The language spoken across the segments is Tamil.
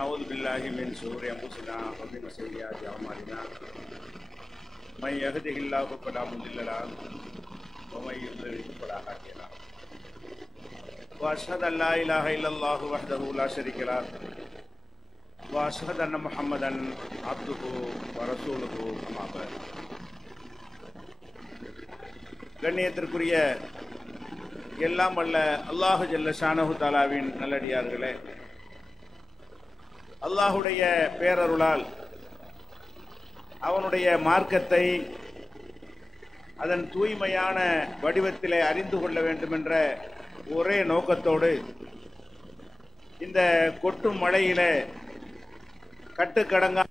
ونعوذ بالله من شرور أنفسنا ومن سيئات أعمالنا من يهده الله فلا مضل له ومن يضلل فلا هادي له وأشهد أن لا إله إلا الله وحده لا شريك له وأشهد أن محمدا عبده ورسوله أما بعد. கண்ணியத்திற்குரிய எல்லாம் வல்ல அல்லாஹு ஜல்ல ஷானஹு தஆலாவின் நல்லடியார்களே, அல்லாஹுடைய பேரருளால் அவனுடைய மார்க்கத்தை அதன் தூய்மையான வடிவத்திலே அறிந்து கொள்ள வேண்டும் என்ற ஒரே நோக்கத்தோடு இந்த கொட்டும் மழையிலே கட்டுக்கடங்கா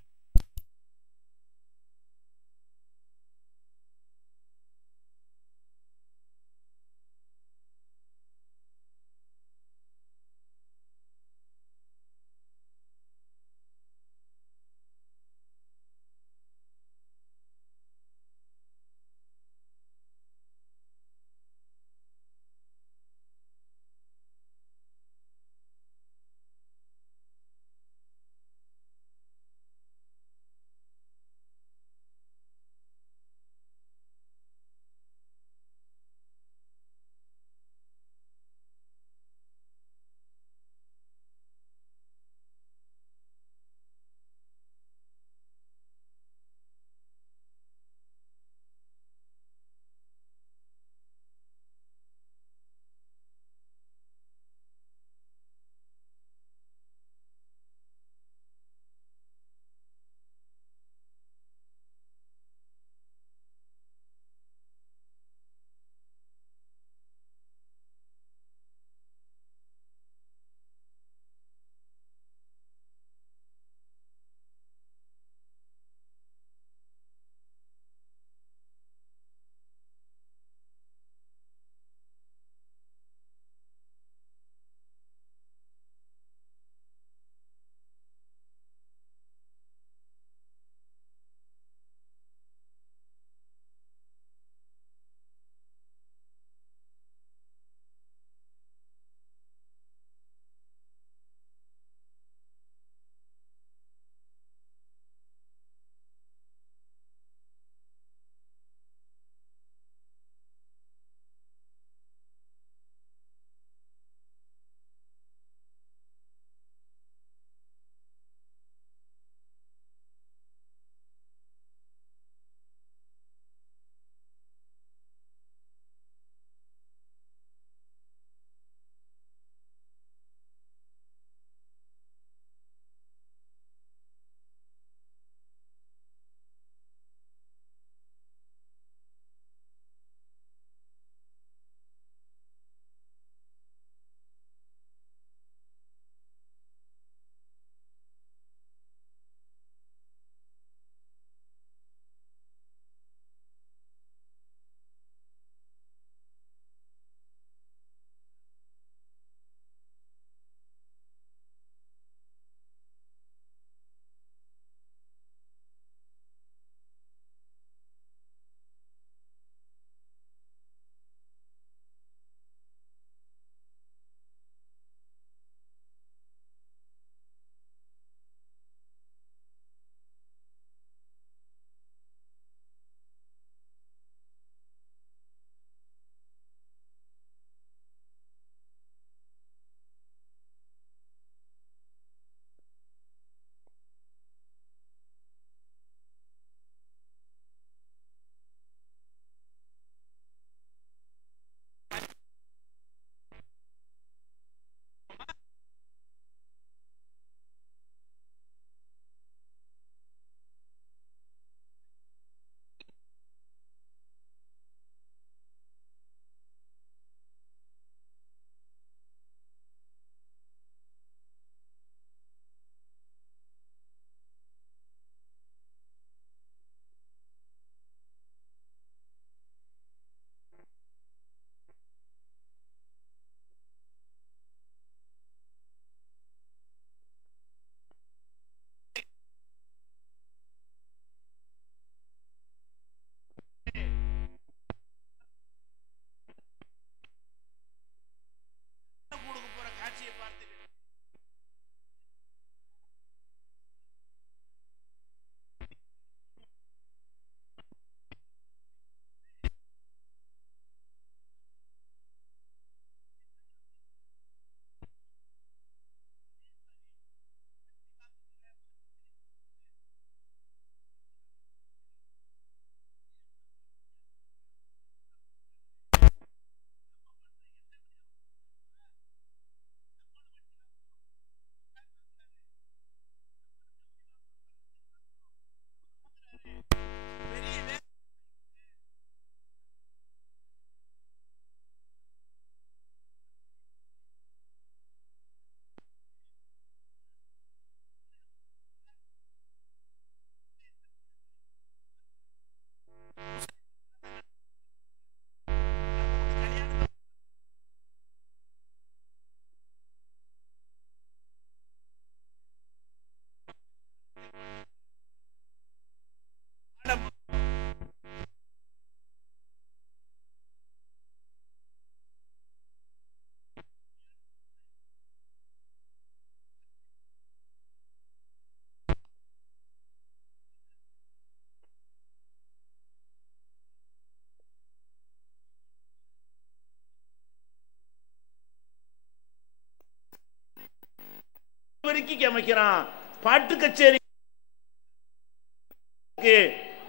ஒதுக்கி அமைக்கிறான், பாட்டு கச்சேரி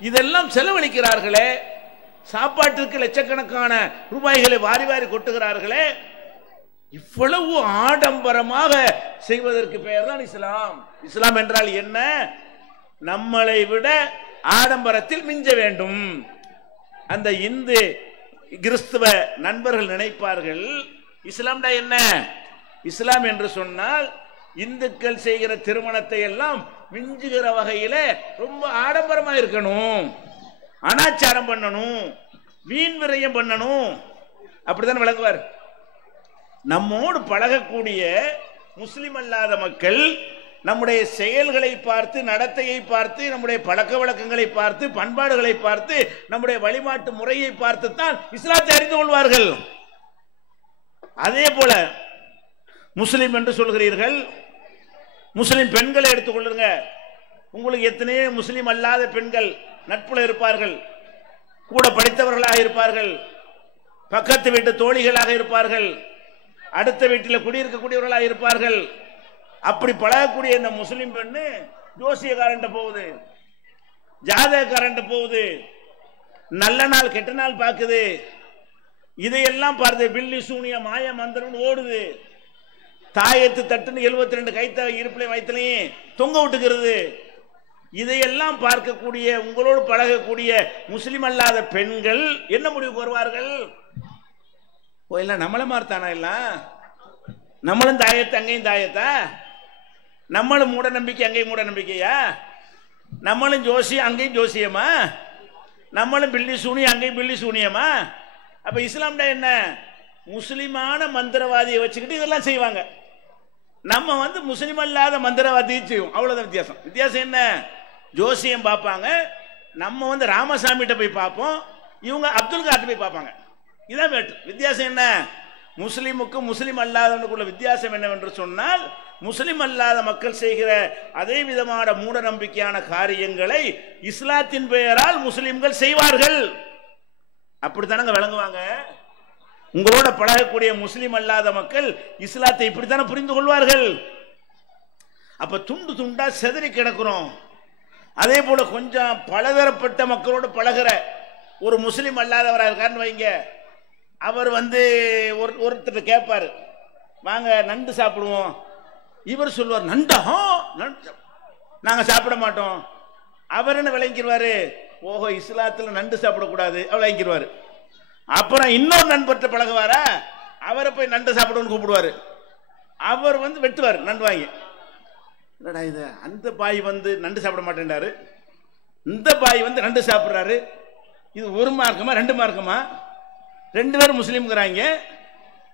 இதெல்லாம் செலவழிக்கிறார்களே, சாப்பாட்டிற்கு லட்சக்கணக்கான ரூபாய்களை வாரி வாரி கொட்டுகிறார்களே, இவ்வளவு ஆடம்பரமாக செய்வதற்கு பெயர் தான் இஸ்லாம். இஸ்லாம் என்றால் என்ன? நம்மளை விட ஆடம்பரத்தில் மிஞ்ச வேண்டும். அந்த இந்து கிறிஸ்துவ நண்பர்கள் நினைப்பார்கள், இஸ்லாம்டா என்ன? இஸ்லாம் என்று சொன்னால் இந்துக்கள் செய்கிற திருமணத்தை எல்லாம் மிஞ்சுகிற வகையில ரொம்ப ஆடம்பரமா இருக்கணும், அனாச்சாரம் பண்ணணும், வீண் விரயம் பண்ணணும், அப்படித்தான் விளங்குவார். நம்மோடு பழகக்கூடிய முஸ்லிம் அல்லாத மக்கள் நம்முடைய செயல்களை பார்த்து, நடத்தையை பார்த்து, நம்முடைய பழக்க வழக்கங்களை பார்த்து, பண்பாடுகளை பார்த்து, நம்முடைய வழிபாட்டு முறையை பார்த்து தான் இஸ்லாத்தை அறிந்து கொள்வார்கள். அதே போல முஸ்லிம் என்று சொல்கிறீர்கள், முஸ்லிம் பெண்களை எடுத்துக்கொள்ளுங்க. உங்களுக்கு எத்தனையோ முஸ்லிம் அல்லாத பெண்கள் நட்புல இருப்பார்கள், கூட படித்தவர்களாக இருப்பார்கள், பக்கத்து வீட்டு தோழிகளாக இருப்பார்கள், அடுத்த வீட்டில் குடியிருக்கக்கூடியவர்களாக இருப்பார்கள். அப்படி பழகக்கூடிய இந்த முஸ்லிம் பெண்ணு ஜோசியக்காரன்ட்ட போகுது, ஜாதகக்காரன்ட்ட போகுது, நல்ல நாள் கெட்ட நாள் பார்க்குது, இதையெல்லாம் பார்த்து பில்லி சூனிய மாய மந்திரம் ஓடுது, தாயத்து தட்டுன்னு 72 கைத்த இருப்பிலையும் வயிற்றுலையும் தொங்க விட்டுக்கிறது. இதையெல்லாம் பார்க்கக்கூடிய உங்களோடு பழகக்கூடிய முஸ்லிம் அல்லாத பெண்கள் என்ன முடிவுக்கு வருவார்கள்? எல்லாம் நம்மள மாறுத்தானா? எல்லாம் நம்மளும் தாயத்து அங்கேயும் தாயத்தா? நம்மளும் மூட நம்பிக்கை அங்கேயும் மூட நம்பிக்கையா? நம்மளும் ஜோசியம் அங்கேயும் ஜோசியமா? நம்மளும் பில்லி சூனியம் அங்கேயும் பில்லி சூனியமா? அப்ப இஸ்லாம்டா என்ன? முஸ்லிமான மந்திரவாதியை வச்சுக்கிட்டு இதெல்லாம் செய்வாங்க. நம்ம முஸ்லிம் அல்லாத மந்திரவாதியை செய்வோம், அவ்வளவுதான் வித்தியாசம். வித்தியாசம் என்ன? ஜோசியம் பார்ப்பாங்க, நம்ம ராமசாமிகிட்ட போய் பார்ப்போம், இவங்க அப்துல் கார்ட்ட போய் பார்ப்பாங்க. இதான் வித்தியாசம். என்ன? முஸ்லிமுக்கும் முஸ்லிம் அல்லாதவனுக்குள்ள வித்தியாசம் என்னவென்று சொன்னால், முஸ்லிம் அல்லாத மக்கள் செய்கிற அதே விதமான மூட நம்பிக்கையான காரியங்களை இஸ்லாத்தின் பெயரால் முஸ்லிம்கள் செய்வார்கள். அப்படித்தானங்க விளங்குவாங்க. உங்களோட பழகக்கூடிய முஸ்லிம் அல்லாத மக்கள் இஸ்லாத்தை இப்படித்தானே புரிந்து கொள்வார்கள். அப்ப துண்டு துண்டா செதறி கிடக்கிறோம். அதே போல கொஞ்சம் பலதரப்பட்ட மக்களோடு பழகிற ஒரு முஸ்லிம் அல்லாதவராக இருக்காருன்னு வைங்க, அவர் ஒருத்தர் கேட்பாரு, வாங்க நண்டு சாப்பிடுவோம். இவர் சொல்லுவார், நண்டா? நாங்க சாப்பிட மாட்டோம். அவர் என்ன விளங்கிடுவாரு? ஓஹோ, இஸ்லாத்துல நண்டு சாப்பிடக்கூடாது விளங்கிடுவாரு. அப்புறம் இன்னொரு நண்பர்கிட்ட பழகுவாரா, அவரை போய் நண்டு சாப்பிடுன்னு கூப்பிடுவாரு. அவர் வெட்டுவார் நண்டு வாங்கி. என்னடா இது, அந்த பாய் நண்டு சாப்பிட மாட்டேன்டாரு, இந்த பாய் நண்டு சாப்பிட்றாரு, இது ஒரு மார்க்கமா ரெண்டு மார்க்கமா? ரெண்டு பேரும் முஸ்லீம்ங்கிறாங்க,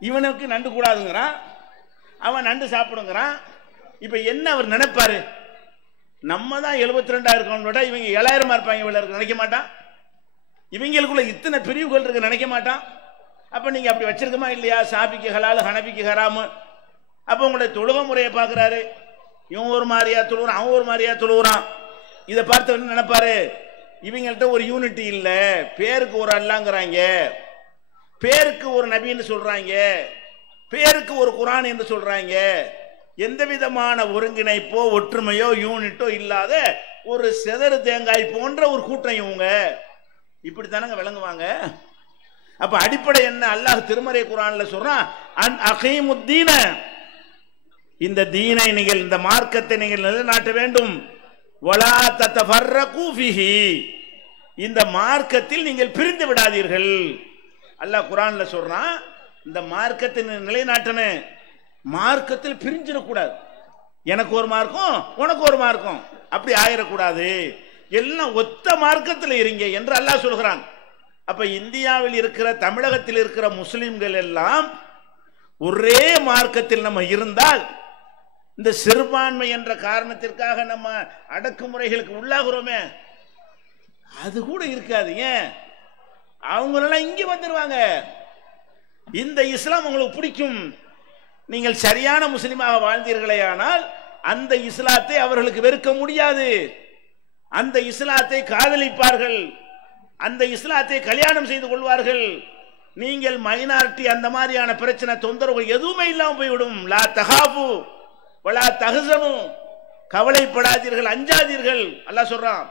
இவனுக்கு நண்டு கூடாதுங்கிறான், அவன் நண்டு சாப்பிடுங்கிறான். இப்ப என்ன அவர் நினைப்பாரு? நம்ம தான் 72 இருக்கவங்க விட இவங்க 7000 இருப்பாங்க, இவங்க நினைக்க மாட்டான். இவங்களுக்குள்ள இத்தனை பிரிவுகள் இருக்கு நினைக்க மாட்டான். அப்ப நீங்க அப்படி வச்சிருக்கமா இல்லையா? ஷாபிக்கு ஹலால், ஹனபிக்கு ஹராமு. அப்ப உங்களுடைய தொழுகை முறையை பார்க்கிறாரு, இவன் ஒரு மாதிரியா தொழுகிறான், அவன் ஒரு மாதிரியா தொழுகிறான். இதை பார்த்து நினைப்பாரு, இவங்கள்ட்ட ஒரு யூனிட்டி இல்ல, பேருக்கு ஒரு அல்லாங்கிறாங்க, பேருக்கு ஒரு நபின்னு சொல்றாங்க, பேருக்கு ஒரு குரான் என்று சொல்றாங்க. எந்த விதமான ஒருங்கிணைப்போ ஒற்றுமையோ யூனிட்டோ இல்லாத ஒரு செதறு தேங்காய் போன்ற ஒரு கூட்டம் இவங்க. இப்படித்தானங்க விளங்குவாங்க. அப்ப அடிப்படை என்ன? அல்லாஹ் திருமறை குர்ஆன்ல சொல்றான், அன் அகீமுத்தீன, இந்த தீனை நீங்கள், இந்த மார்க்கத்தை நீங்கள் நிலைநாட்ட வேண்டும். வலா தத்தஃபர்ரகு ஃபீஹி, இந்த மார்க்கத்தில் நீங்கள் பிரிந்து விடாதீர்கள். அல்லாஹ் குர்ஆன்ல சொல்றான், இந்த மார்க்கத்தை நிலைநாட்டனே, மார்க்கத்தில் பிரிஞ்சிடக்கூடாது. எனக்கு ஒரு மார்க்கம், உனக்கு ஒரு மார்க்கம், அப்படி ஆயிடக்கூடாது. எல்லாம் ஒத்த மார்க்கத்தில் இருங்க என்று அல்லாஹ் சொல்கிறான். அப்ப இந்தியாவில் இருக்கிற, தமிழகத்தில் இருக்கிற முஸ்லிம்கள் எல்லாம் ஒரே மார்க்கத்தில் நம்ம இருந்தால், இந்த சிறுபான்மை என்ற காரணத்திற்காக நம்ம அடக்குமுறைகளுக்கு உள்ளாகிறோமே, அது கூட இருக்காது. ஏன்? அவங்களெல்லாம் இங்க வந்துருவாங்க. இந்த இஸ்லாம் உங்களுக்கு பிடிக்கும், நீங்கள் சரியான முஸ்லிமாக வாழ்ந்தீர்களே ஆனால் அந்த இஸ்லாத்தை அவர்களுக்கு வெறுக்க முடியாது. அந்த இஸ்லாத்தை காதலிப்பார்கள், அந்த இஸ்லாத்தை கல்யாணம் செய்து கொள்வார்கள். நீங்கள் மைனாரிட்டி, அந்த மாதிரியான பிரச்சனை, தொந்தரவு எதுவுமே இல்லாமல் போய்விடும். லா தகாபு வலா தஹ்சனு, கவலைப்படாதீர்கள், அஞ்சாதீர்கள். அல்லாஹ் சொல்றான்,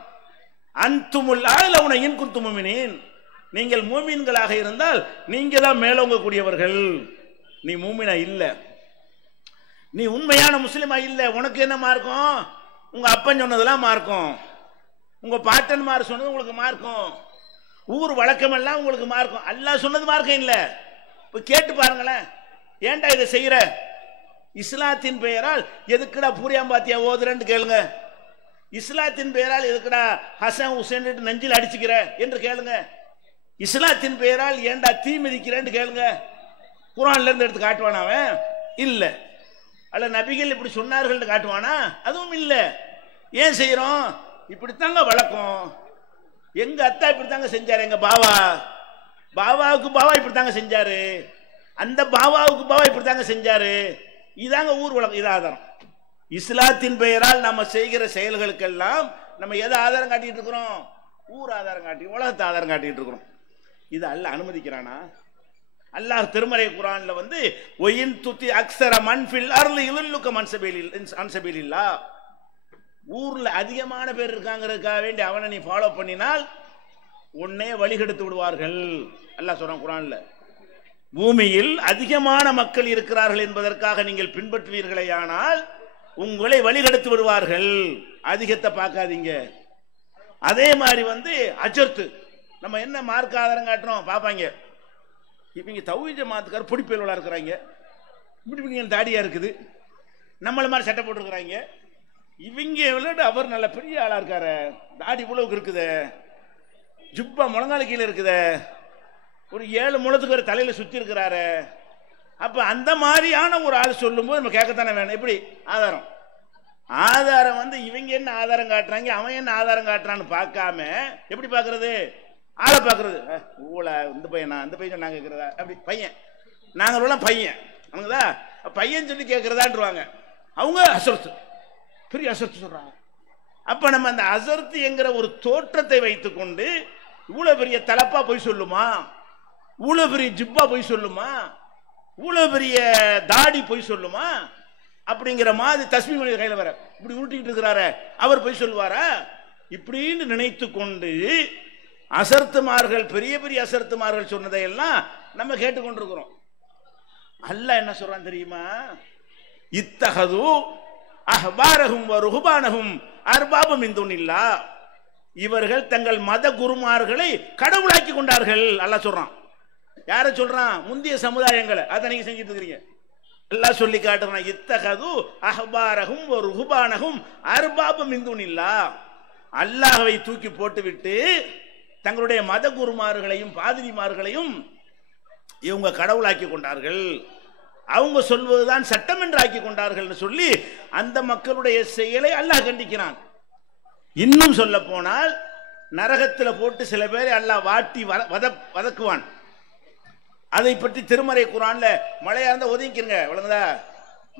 அன்துமுல் ஆலவுன இன் குன்தும் முஃமினீன், நீங்கள் மூமின்களாக இருந்தால் நீங்க தான் மேலோங்க கூடியவர்கள். நீ மூமினா இல்ல, நீ உண்மையான முஸ்லிமா இல்ல, உனக்கு என்ன மார்க்கம்? உங்க அப்பன் சொன்னதெல்லாம் மார்க்கம், உங்க பாட்டன்மார் சொன்னது உங்களுக்கு மார்க்கம், ஊர் வழக்கம் எல்லாம் உங்களுக்கு மார்க்கம். அல்லாஹ் சொன்னது மார்க்கம் இல்ல. இப்ப கேட்டு பாருங்களேன், ஏன்டா இதை செய்யற? இஸ்லாத்தின் பெயரால் எதுக்குடா பூரியாம்பாத்தியா ஓதுறன்னு கேளுங்க. இஸ்லாத்தின் பெயரால் எதுக்குடா ஹசன் ஹுசேன் நெஞ்சில் அடிச்சுக்கிற என்று கேளுங்க. இஸ்லாத்தின் பெயரால் ஏன்டா தீ மிதிக்கிறேன்னு கேளுங்க. குர்ஆன்ல இருந்து எடுத்து காட்டுவானா அவன்? இல்ல. அல்ல நபிகள் இப்படி சொன்னார்கள் காட்டுவானா? அதுவும் இல்ல. ஏன் செய்யறோம்? இப்படித்தாங்க வழக்கம். எங்க அத்தா இப்படித்தாங்க செஞ்சாரு, எங்க பாவாவுக்கு பாவா இப்படித்தாங்க செஞ்சாரு, அந்த பாவாவுக்கு பாவா இப்படித்தாங்க செஞ்சாரு. இதாங்க ஊர் வழக்கம். இது ஆதாரம். இஸ்லாத்தின் பெயரால் நம்ம செய்கிற செயல்களுக்கெல்லாம் நம்ம எதை ஆதாரம் காட்டிட்டு இருக்கிறோம்? ஊர் ஆதாரம் காட்டி, உலகத்தை ஆதாரம் காட்டிட்டு இருக்கிறோம். இது அல்லாஹ் அனுமதிக்கிறானா? அல்லாஹ் திருமறை குர்ஆன்ல வந்து ஒயின் துதி அக்ஸர மன் ஃபில் அர்லி யுல்லுக மன் சபீலில்லாஹ், ஊர்ல அதிகமான பேர் இருக்காங்கிறதுக்காக வேண்டி அவனை நீ ஃபாலோ பண்ணினால் உன்னை வழிகெடுத்து விடுவார்கள். அல்லாஹ் சொல்றான் குர்ஆன்ல, பூமியில் அதிகமான மக்கள் இருக்கிறார்கள் என்பதற்காக நீங்கள் பின்பற்றுவீர்களேயானால் உங்களை வழிகெடுத்து விடுவார்கள். அதிகத்தை பார்க்காதீங்க. அதே மாதிரி வந்து அஜர்த்து, நம்ம என்ன மார்க் ஆதாரம் காட்டுறோம் பாப்பாங்க. இவங்க தௌஹீத் ஜமாத்துக்கார் பொடிப்பேலோட இருக்கிறாங்க, இப்படி தாடியா இருக்குது, நம்மள மாதிரி சட்டை போட்டுருக்கிறாங்க. இவங்க விளையாட்டு அவர் நல்ல பெரிய ஆளா இருக்காரு, தாடி இவ்வளவுக்கு இருக்குது, ஜுப்பா முழங்கால கீழே இருக்குது, ஒரு 7 முழத்துக்கு ஒரு தலையில சுத்தி இருக்கிறாரு. அப்ப அந்த மாதிரியான ஒரு ஆள் சொல்லும் போது நம்ம கேட்கத்தானே வேணும். எப்படி ஆதாரம்? ஆதாரம் வந்து இவங்க என்ன ஆதாரம் காட்டுறாங்க, அவன் என்ன ஆதாரம் காட்டுறான்னு பார்க்காம எப்படி பாக்குறது? ஆளை பாக்குறது. ஊழ இந்த பையனா, அந்த பையன் நாங்க கேட்கிறதா? அப்படி பையன், நாங்க பையன், அவங்கதா பையன் சொல்லி கேட்கிறதான்றாங்க. அவங்க அசர்த்து, பெரிய அசர்த்து சொல்றாங்க. அப்ப நம்ம அந்த அசர்த்து என்கிற ஒரு தோற்றத்தை வைத்துக் கொண்டு இவ்வளவு பெரிய தலப்பா போய் சொல்லுமா, இவ்வளவு பெரிய ஜிப்பா போய் சொல்லுமா, இவ்வளவு பெரிய தாடி போய் சொல்லுமா? அப்படிங்கிற மாதிரி தஸ்மீ மணி கையில வர இப்படி ஊட்டிக்கிட்டு இருக்கிறாரு, அவர் போய் சொல்லுவாரா? இப்படின்னு நினைத்து கொண்டு அசர்த்துமார்கள், பெரிய பெரிய அசர்த்துமார்கள் சொன்னதை எல்லாம் நம்ம கேட்டுக்கொண்டிருக்கிறோம். அல்லாஹ் என்ன சொல்றான் தெரியுமா? இத்தஹது அஹ்பாரஹும் வ ருஹ்பானஹும் அர்பாபம் மின் துனில்லாஹ், இவர்கள் தங்கள் மத குருமார்களை கடவுளாக்கி கொண்டார்கள். அல்லாஹ் சொல்றான். யார சொல்றான்? முந்தைய சமுதாயங்களை. அதை நீங்க செஞ்சுட்டு இருக்கிறீங்க. அல்லாஹ் சொல்லி காட்டுறான், இத்தஹது அஹ்பாரஹும் வ ருஹ்பானஹும் அர்பாபம் மின் துனில்லாஹ், அல்லாஹ்வை தூக்கி போட்டுவிட்டு தங்களுடைய மத குருமார்களையும் பாதிரிமார்களையும் இவங்க கடவுளாக்கி கொண்டார்கள், அவங்க சொல்வதுதான் சட்டம் என்று ஆக்கி கொண்டார்கள் சொல்லி அந்த மக்களுடைய செயலை அல்லாஹ் கண்டிக்கிறான். இன்னும் சொல்ல போனால் நரகத்தில் போட்டு சில பேரை அல்லாஹ் வாட்டி வதக்குவான். அதை பற்றி திருமறை குர்ஆன்ல மழையா இருந்தா ஒதுங்கிக்கிறங்க, விளங்குதா?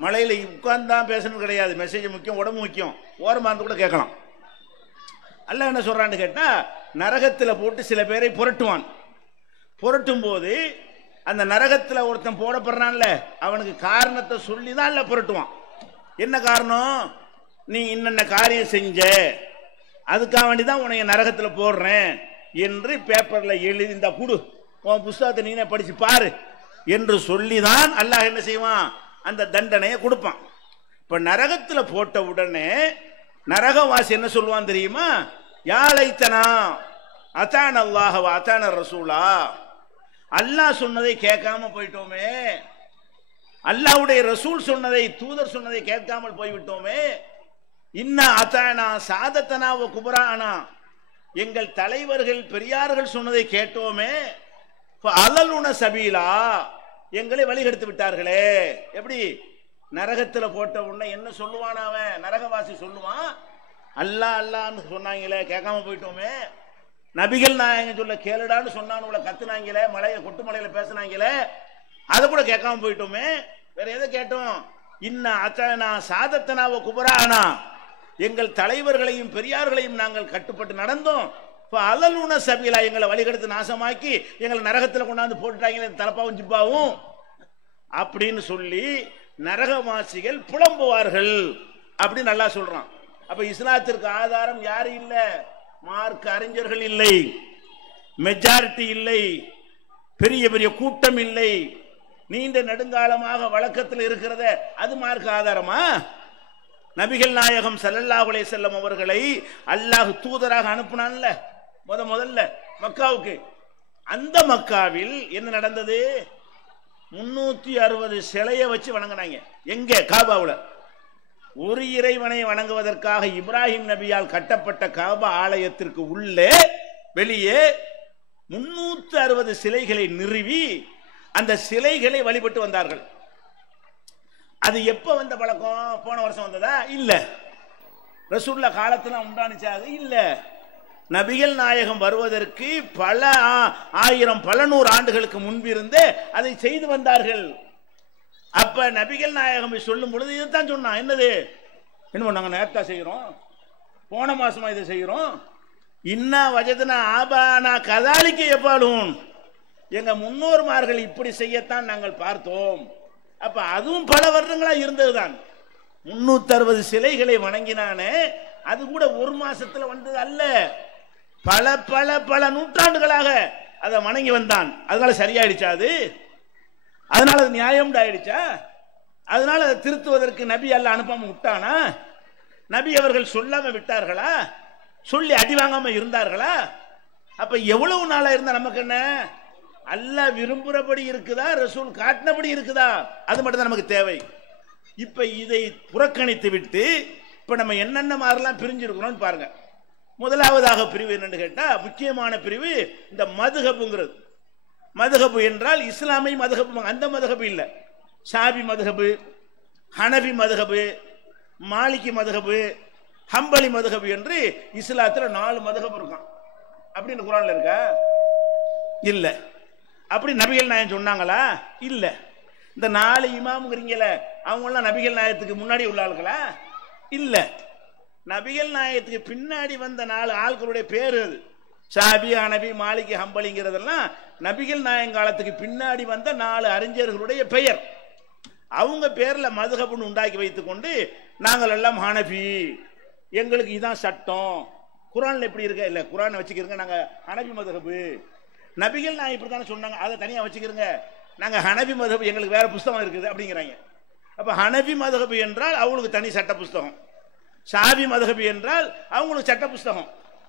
மழையில உட்கார்ந்து தான் பேசணும் கிடையாது, மெசேஜ் முக்கியம், உடம்பு முக்கியம், ஓரமா இருந்து கூட கேட்கலாம். அல்லாஹ் என்ன சொல்றான்னு கேட்டா, நரகத்தில் போட்டு சில பேரை புரட்டுவான். புரட்டும் போது அந்த நரகத்தில் ஒருத்தன் போடப்படுறான்ல, அவனுக்கு காரணத்தை சொல்லி தான் இல்ல புரட்டுவான். என்ன காரணம்? நீ இன்னென்ன காரியம் செஞ்ச, அதுக்காக வேண்டிதான் உன்னை நரகத்தில் போடுறேன் என்று பேப்பர்ல எழுதி இந்த குடு, உன் புஸ்தகத்தை நீனே படிச்சு பாரு என்று சொல்லிதான் அல்லாஹ் என்ன செய்வான்? அந்த தண்டனையை கொடுப்பான். இப்ப நரகத்தில் போட்ட உடனே நரகவாசி என்ன சொல்லுவான் தெரியுமா? யா லைத்தனா அதான் அல்லாஹ் வ அதான் ரசூலா, அல்லாஹ் சொன்னதை கேட்காம போயிட்டோமே, அல்லாஹ்வுடைய ரசூல் சொன்னதை, தூதர் சொன்னதை கேட்காமல் போய்விட்டோமே. இன்னா அத்தானா சாதத்தனா வ குபரானா, எங்கள் தலைவர்கள் பெரியார்கள் சொன்னதை கேட்டோமே. அலலுன சபீலா, எங்களை வழிகெடுத்து விட்டார்களே. எப்படி? நரகத்தில் போட்ட உடனே என்ன சொல்லுவான் அவன்? நரகவாசி சொல்லுவான், அல்லாஹ் அல்லான்னு சொன்னாங்களே கேட்காம போயிட்டோமே, நபிகள் நாயகம் சொல்ல கேளுடான்னு சொன்னான்னு கத்துனாங்களே, மலையை கொட்டு மலையில பேசினாங்களே, அதை கூட கேட்காம போயிட்டோமே. வேற எதை கேட்டோம்? இன்னா அத்தனா சாதத்தனாவ குபரானா, எங்கள் தலைவர்களையும் பெரியார்களையும் நாங்கள் கட்டுப்பட்டு நடந்தோம். அலலுன சபீலா, எங்களை வழிகெடுத்து நாசமாக்கி எங்களை நரகத்தில் கொண்டாந்து போட்டுட்டாங்களே தலைப்பாவும் ஜிப்பாவும் அப்படின்னு சொல்லி நரகவாசிகள் புலம்புவார்கள் அப்படி நல்லா சொல்றான். அப்ப இஸ்லாத்திற்கு ஆதாரம் யாரு இல்ல? மார்க்க அறிஞர்கள் இல்லை, மெஜாரிட்டி இல்லை, பெரிய பெரிய கூட்டம் இல்லை, நீண்ட நெடுங்காலமாக வழக்கத்தில் இருக்கிறத அது மார்க்க ஆதாரமா? நபிகள் நாயகம் ஸல்லல்லாஹு அலைஹி வஸல்லம் அவர்களை அல்லாஹ் தூதராக அனுப்புனான்ல முதல்ல மக்காவுக்கு. அந்த மக்காவில் என்ன நடந்தது? 360 சிலையை வச்சு வணங்கினாங்க. எங்க? காபாவுல. ஒரு இறைவனை வணங்குவதற்காக இப்ராஹிம் நபியால் கட்டப்பட்ட காபா ஆலயத்திற்கு உள்ளே வெளியே 360 சிலைகளை நிறுவி அந்த சிலைகளை வழிபட்டு வந்தார்கள். அது எப்ப வந்த பழக்கம்? போன வருஷம் வந்ததா? இல்ல. ரசூலுல்லாஹ் காலத்துல உண்டானுச்சா? அது இல்ல. நபிகள் நாயகம் வருவதற்கு பல ஆயிரம் பல நூறு ஆண்டுகளுக்கு முன்பிருந்தே அதை செய்து வந்தார்கள். அப்ப நபிகள் நாயகம் சொல்லும் பொழுது இதைத்தான் சொன்னான். என்னது? என்ன நாங்க நேரத்தா செய்யறோம், போன மாசமா இதை செய்யறோம். இன்னா வஜதனா ஆபானா கதாலிக்க எப்பாலும், எங்க முன்னோர்மார்கள் இப்படி செய்யத்தான் நாங்கள் பார்த்தோம். அப்ப அதுவும் பல வருடங்களா இருந்ததுதான். 360 சிலைகளை வணங்கினானே, அது கூட ஒரு மாசத்துல வந்தது அல்ல, பல பல பல நூற்றாண்டுகளாக அதை வணங்கி வந்தான். அதனால சரியாயிடுச்சா? அது அதனால அது நியாயம் ஆயிடுச்சா? அதனால அதை திருத்துவதற்கு நபி அல்ல அனுப்பாம விட்டானா? நபி அவர்கள் சொல்லாம விட்டார்களா? சொல்லி அடி வாங்காம இருந்தார்களா? அப்ப எவ்வளவு நாளா இருந்தா நமக்கு என்ன? அல்லாஹ் விரும்புறபடி இருக்குதா, ரசூல் காட்டினபடி இருக்குதா? அது மட்டும் தான் நமக்கு தேவை. இப்ப இதை புறக்கணித்து விட்டு இப்ப நம்ம என்னென்ன மாதிரிலாம் பிரிஞ்சிருக்கிறோம் பாருங்க. முதலாவதாக பிரிவு என்னன்னு கேட்டா, முக்கியமான பிரிவு இந்த மதுஹபுங்கிறது. மதுஹபு என்றால் இஸ்லாமை மதுஹபு, அந்த மதுஹபு இல்ல. ஷாபி மதுஹபு, ஹனபி மதுஹபு, மாலிகி மதுஹபு, ஹம்பலி மதுஹபு என்று இஸ்லாத்துல 4 மதுஹபு இருக்கான். அப்படின்னு குர்ஆன்ல இருக்கா? இல்ல. அப்படி நபிகள் நாயகம் சொன்னாங்களா? இல்ல. இந்த 4 இமாமுங்கிறீங்களே, அவங்க எல்லாம் நபிகள் நாயகத்துக்கு முன்னாடி உள்ள ஆளுங்களா? இல்ல. நபிகள் நாயகத்துக்கு பின்னாடி வந்த 4 ஆட்களுடைய பேரு அது. ஷாபி, ஹனபி, மாலிகி, ஹம்பலிங்கிறதெல்லாம் நபிகள் நாயகம் காலத்துக்கு பின்னாடி வந்த 4 அறிஞர்களுடைய பெயர். அவங்க பேர்ல மதுஹப்னு உண்டாக்கி வைத்துக் கொண்டு நாங்கள் எல்லாம் ஹனபி, எங்களுக்கு இதான் சட்டம். குர்ஆன்ல எப்படி இருக்க? இல்ல, குர்ஆனை வச்சுக்கிறங்க, நாங்க ஹனபி மதுஹபு. நபிகள் நாயகம் இப்படி தானே சொன்னாங்க, அதை தனியா வச்சுக்கிறங்க, நாங்க ஹனபி மதுஹப், எங்களுக்கு வேற புஸ்தகம் இருக்குது அப்படிங்கிறாங்க. அப்ப ஹனபி மதுஹப் என்றால் அவங்களுக்கு தனி சட்ட புஸ்தகம், ஷாபி மதுஹப் என்றால் அவங்களுக்கு சட்ட புஸ்தகம்.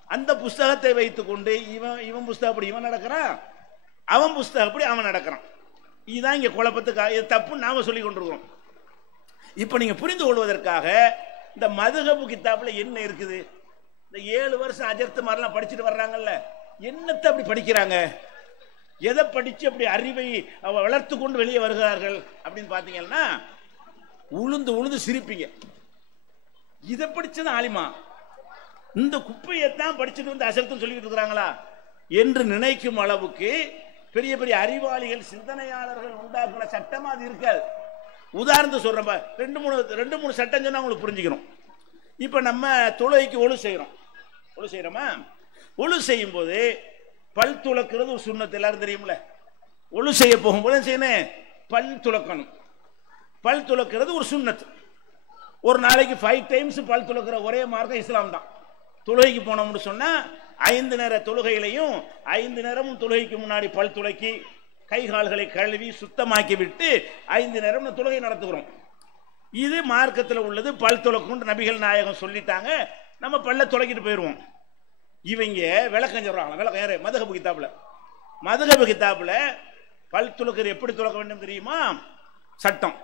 அந்த புஸ்தகத்தை வைத்துக் கொண்டு இவன் புஸ்தகப்படி இவன் நடக்கிறான், அவன் புஸ்தகப்படி அவன் நடக்கிறான். இதுதான் இங்க குழப்பத்துக்கு, இது தப்புன்னு நாம சொல்லி கொண்டிருக்கிறோம். இப்ப நீங்க புரிந்து கொள்வதற்காக இந்த மதுஹப் கிதாப்ல என்ன இருக்குது? இந்த 7 வருஷம் அஜர்த்து மாதிரிலாம் படிச்சுட்டு வர்றாங்கல்ல, என்னத்தை அப்படி படிக்கிறாங்க? எதை படிச்சு அப்படி அறிவை வளர்த்து கொண்டு வெளியே வருகிறார்கள் அப்படின்னு பாத்தீங்கன்னா, உளுந்து உளுந்து சிரிப்பீங்க. இதை படிச்சது ஆலிமா, இந்த குப்பையத்தான் படிச்சுட்டு வந்து அசர்த்து சொல்லிட்டு இருக்கிறாங்களா என்று நினைக்கும் அளவுக்கு பெரிய பெரிய அறிவாளிகள், சிந்தனையாளர்கள் உண்டாக்குற சட்டமா அது இருக்காது. உதாரணத்தை சொல்றப்ப 2-3 சட்டம் சொன்னா உங்களுக்கு புரிஞ்சுக்கணும். இப்ப நம்ம தொழுகைக்கு ஒழு செய்யறோமா? ஒழு செய்யும் போது பல் துளக்கிறது ஒரு சுன்னத்து, எல்லாரும் தெரியும்ல. ஒழு செய்ய போகும்போது செய்யணும், பல் துளக்கணும். பல் துளக்கிறது ஒரு சுன்னத்து. ஒரு நாளைக்கு 5 டைம்ஸ் பல் துளக்கிற ஒரே மார்க்கம் இஸ்லாம் தான். தொழுகைக்கு போனோம்னு சொன்னா 5 நேர தொழுகையிலையும் 5 நேரமும் தொழுகைக்கு முன்னாடி பல் துளக்கி கை கால்களை கழுவி சுத்தமாக்கி விட்டு 5 நேரம் தொழுகை நடத்துகிறோம். இது மார்க்கத்தில் உள்ளது. பல் துளக்குன்னு நபிகள் நாயகம் சொல்லிட்டாங்க, நம்ம பல்ல துளக்கிட்டு போயிடுவோம். இவங்க விளக்கம் சொல்றாங்க. விளக்கம் யாரு? மதுஹப் கிதாப்ல. மதுஹப் கிதாப்ல பல் துளக்கர் எப்படி துளக்க வேண்டும் தெரியுமா? சட்டம்.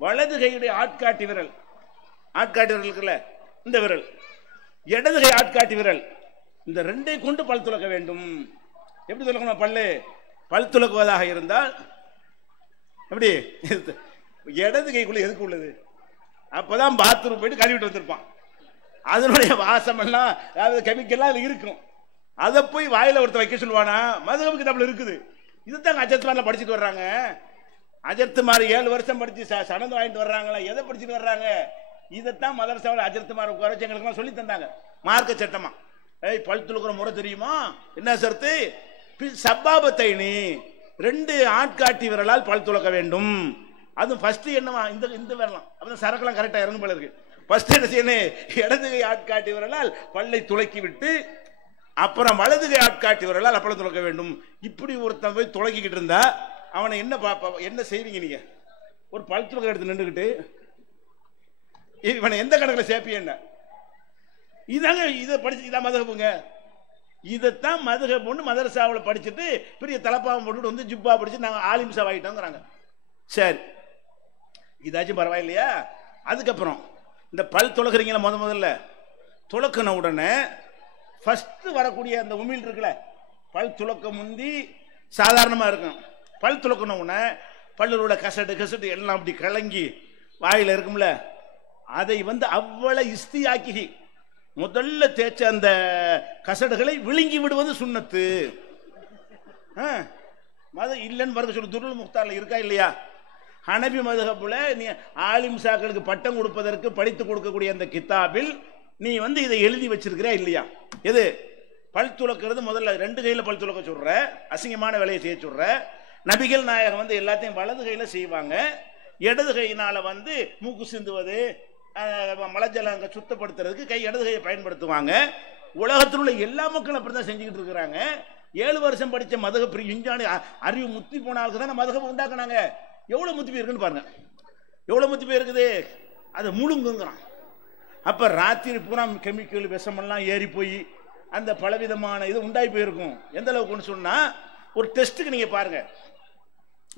வலது கையுடைய ஆட்காட்டி விரல் இருக்குல்ல, இந்த விரல், இடது கை ஆட்காட்டி விரல், இந்த 2ஐ கொண்டு பல் துளக்க வேண்டும். எப்படி துளக்கணும்? பல் துளக்குவதாக இருந்தால் எப்படி? இடது கைக்குள்ள எதுக்கு உள்ளது? அப்பதான் பாத்ரூம் போயிட்டு கழுவிட்டு வந்திருப்பான். அதனுடைய வாசம் எல்லாம், அதாவது கெமிக்கல்லாம் இருக்கும். அதை போய் வாயில ஒருத்தர் வைக்க சொல்லுவானா? மதுஹப் கிதாப்ல இருக்குது. இதுதான் அஜர்த்துமாரில் படிச்சுட்டு வர்றாங்க. அஜர்த்துமார் 7 வருஷம் படிச்சு சனந்து வாங்கிட்டு வர்றாங்களா? எதை படிச்சுட்டு வர்றாங்க? இதைத்தான் மதரசாவில் அஜர்த்துமார் குறைச்சி எங்களுக்கு சொல்லி தந்தாங்க மார்க்க சட்டமா. பல் துளக்குற முறை தெரியுமா? என்ன சர்த்து? சப்பாபத்தை 2 ஆட்காட்டி விரலால் பல் துளக்க வேண்டும். அதுவும் ஃபர்ஸ்ட் என்னவா இந்த வரலாம் அப்பதான் சரக்குலாம் கரெக்டா இறங்கும் போல இருக்கு. ஃபர்ஸ்ட் என்ன செய்யணும், இடதுகை ஆட்காட்டி விரலால் பல்லை துளக்கி விட்டு அப்புறம் வலதுகை ஆட்காட்டி விரலால் அப்பளம் துளக்க வேண்டும். இப்படி ஒருத்தன் போய் துளக்கிக்கிட்டு இருந்தா அவனை என்ன செய்வீங்க நீங்க? ஒரு பல் துளக்க எடுத்து நின்றுக்கிட்டு இவனை எந்த கணக்கில் சேர்ப்பீங்க? இதாங்க இதை படிச்சு இதான் மதுஹபுங்க. இதைத்தான் மதுஹபுன்னு மதரசாவில் படிச்சுட்டு பெரிய தலப்பாவம் போட்டுட்டு வந்து ஜிப்பா படிச்சு நாங்கள் ஆலிம்சா ஆகிட்டோங்கிறாங்க. சரி, இதாச்சும் பரவாயில்லையா? அதுக்கப்புறம் இந்த பல் துளக்குறீங்களா, முதல்ல துளக்கின உடனே ஃபர்ஸ்ட் வரக்கூடிய அந்த உமிழ் இருக்குல்ல, பல் துளக்க முந்தி சாதாரணமா இருக்கும். பல் துளக்கின உடனே பல்லோட கசடு எல்லாம் அப்படி கலங்கி வாயில இருக்கும்ல, அதை அவ்வளவு இஸ்தியாக்கி முதல்ல தேய்ச்ச அந்த கசடுகளை விழுங்கி விடுவது சுன்னத்து. மத இல்லைன்னு பாருங்க சொல்லு. துருல் முக்தார்ல இருக்கா இல்லையா? ஹனபி மதுஹபுல நீ ஆலிம்சாக்களுக்கு பட்டம் கொடுப்பதற்கு படித்து கொடுக்கக்கூடிய அந்த கிதாபில் நீ இதை எழுதி வச்சிருக்கிற இல்லையா? எது பல் துளக்கிறது? முதல்ல 2 கையில பல் துளக்க சொல்ற, அசிங்கமான வேலையை செய்ய சொல்ற. நபிகள் நாயகம் எல்லாத்தையும் வலது கையில செய்வாங்க, இடது கையினால மூக்கு சிந்துவது மலஜலங்க சுத்தப்படுத்துறதுக்கு இடது கையை பயன்படுத்துவாங்க. உலகத்தில் உள்ள எல்லா மக்களும் அப்படிதான் செஞ்சுக்கிட்டு இருக்கிறாங்க. 7 வருஷம் படிச்ச மதுஹப் விஞ்ஞானி அறிவு முத்தி போனாலுக்கு தான் மதுஹப் உண்டாக்குனாங்க. எவ்வளவு முத்தி போயிருக்குன்னு பாருங்க, எவ்வளவு முத்தி போயிருக்குது. அதை முழுங்குங்கிறான். அப்ப ராத்திரி பூரா கெமிக்கல் விஷமெல்லாம் ஏறி போய் அந்த பலவிதமான இது உண்டாகி போயிருக்கும். எந்த அளவுக்குன்னு சொன்னா, ஒரு டெஸ்ட்டுக்கு நீங்க பாருங்க,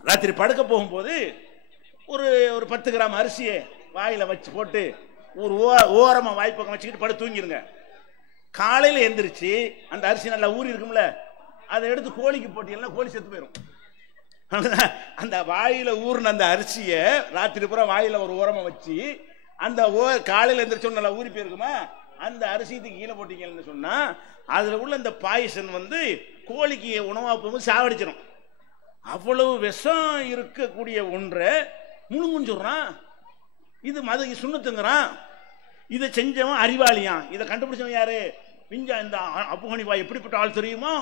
ராத்திரி படுக்க போகும்போது ஒரு 10 கிராம் அரிசியை வாயில வச்சு போட்டு ஒரு ஓரமா வாய்ப்பக்கம் வச்சுக்கிட்டு படுத்து தூங்கிருங்க. காலையில எந்திரிச்சு அந்த அரிசி நல்லா ஊறி இருக்கும்ல, அதை எடுத்து கோழிக்கு போட்டீங்கன்னா கோழி செத்து போயிடும். அந்த வாயில ஊர்ன அந்த அரிசியை ராத்திரி பூரா வாயில ஒரு ஓரமா வச்சு அந்த காலையில எந்திரிச்சோம் நல்லா ஊறி போயிருக்குமா, அந்த அரிசிக்கு கீழே போட்டீங்கன்னு சொன்னா அதுல உள்ள அந்த பாய்சன் கோழிக்கு உணவா போகும்போது சாவடிச்சிடும். அவ்வளவு விஷம் இருக்கக்கூடிய ஒன்றை முழுங்குன்னு சொல்றான். இது மது சுண்ணத்துங்கிறான். இதை செஞ்சவன் அறிவாளியான். இதை கண்டுபிடிச்சவன் யாரு? இந்த அபூ ஹனீஃபா எப்படிப்பட்ட ஆள் தெரியுமா?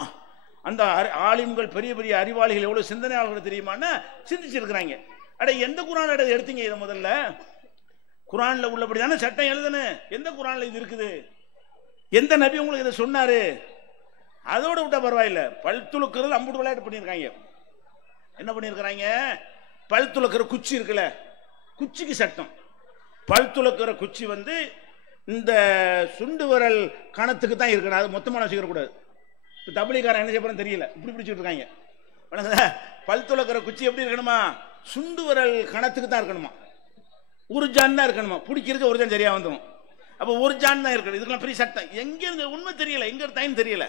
அந்த ஆலிம்கள் பெரிய பெரிய அறிவாளிகள் எவ்வளவு சிந்தனையாளர்கள் தெரியுமான்னு சிந்திச்சிருக்கிறாங்க. அட எந்த குர்ஆன் எடுத்தீங்க? இதை முதல்ல குர்ஆன்ல உள்ளபடிதானே சட்டம் எழுதுன்னு. எந்த குர்ஆன்ல இது இருக்குது? எந்த நபி உங்களுக்கு இதை சொன்னாரு? அதோட விட்டா பரவாயில்ல. பல் துளக்குறது அம்புட்டு விளையாட்டு பண்ணியிருக்காங்க. என்ன பண்ணியிருக்கிறாங்க? பல் துளக்குற குச்சி இருக்குல்ல, குச்சிக்கு சட்டம். பல் துளக்குற குச்சி இந்த சுண்டு விரல் கணத்துக்கு தான் இருக்கணும், அது மொத்தமான வச்சுக்கூடாது. இப்போ தபிலிகாரன் என்ன செய்யப்படுன்னு தெரியல, இப்படி பிடிச்சிட்டு இருக்காங்க. பல் துளக்குற குச்சி எப்படி இருக்கணுமா? சுண்டு விரல் கணத்துக்கு தான் இருக்கணுமா, ஒரு ஜான் தான் இருக்கணுமா. பிடிக்கிறதுக்கு ஒரு ஜான் சரியா வந்துடும். அப்போ ஒரு ஜான் தான் இருக்கணும். இதுக்கெல்லாம் பெரிய சட்டம். எங்க இருந்து உண்மை தெரியல, எங்க டைம் தெரியல.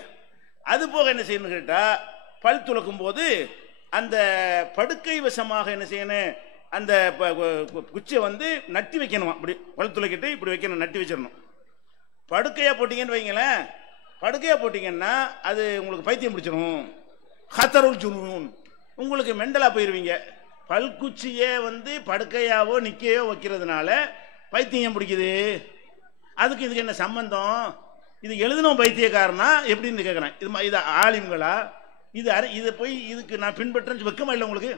அது போக என்ன செய்யணும்னு கேட்டா, பல் துளக்கும் போது அந்த படுக்கை வசமாக என்ன செய்யணும், அந்த குச்சியை நட்டி வைக்கணுமா. அப்படி பல் துளைக்கிட்டு இப்படி வைக்கணும், நட்டி வச்சிடணும். படுக்கையா போட்டீங்கன்னு வைங்களேன், படுக்கையா போட்டீங்கன்னா அது உங்களுக்கு பைத்தியம் பிடிச்சிடும். ஹத்தருல் ஜுனூன், உங்களுக்கு மெண்டலா போயிருவீங்க. பல்குச்சியே படுக்கையாவோ நிக்கையோ வைக்கிறதுனால பைத்தியம் பிடிக்குது. அதுக்கு இதுக்கு என்ன சம்பந்தம்? இது எழுதணும் பைத்தியக்காரனா எப்படின்னு கேட்குறேன். இது ஆலிம்களா? இது போய் இதுக்கு நான் பின்பற்றேன்னு வெக்கமா இல்லை உங்களுக்கு?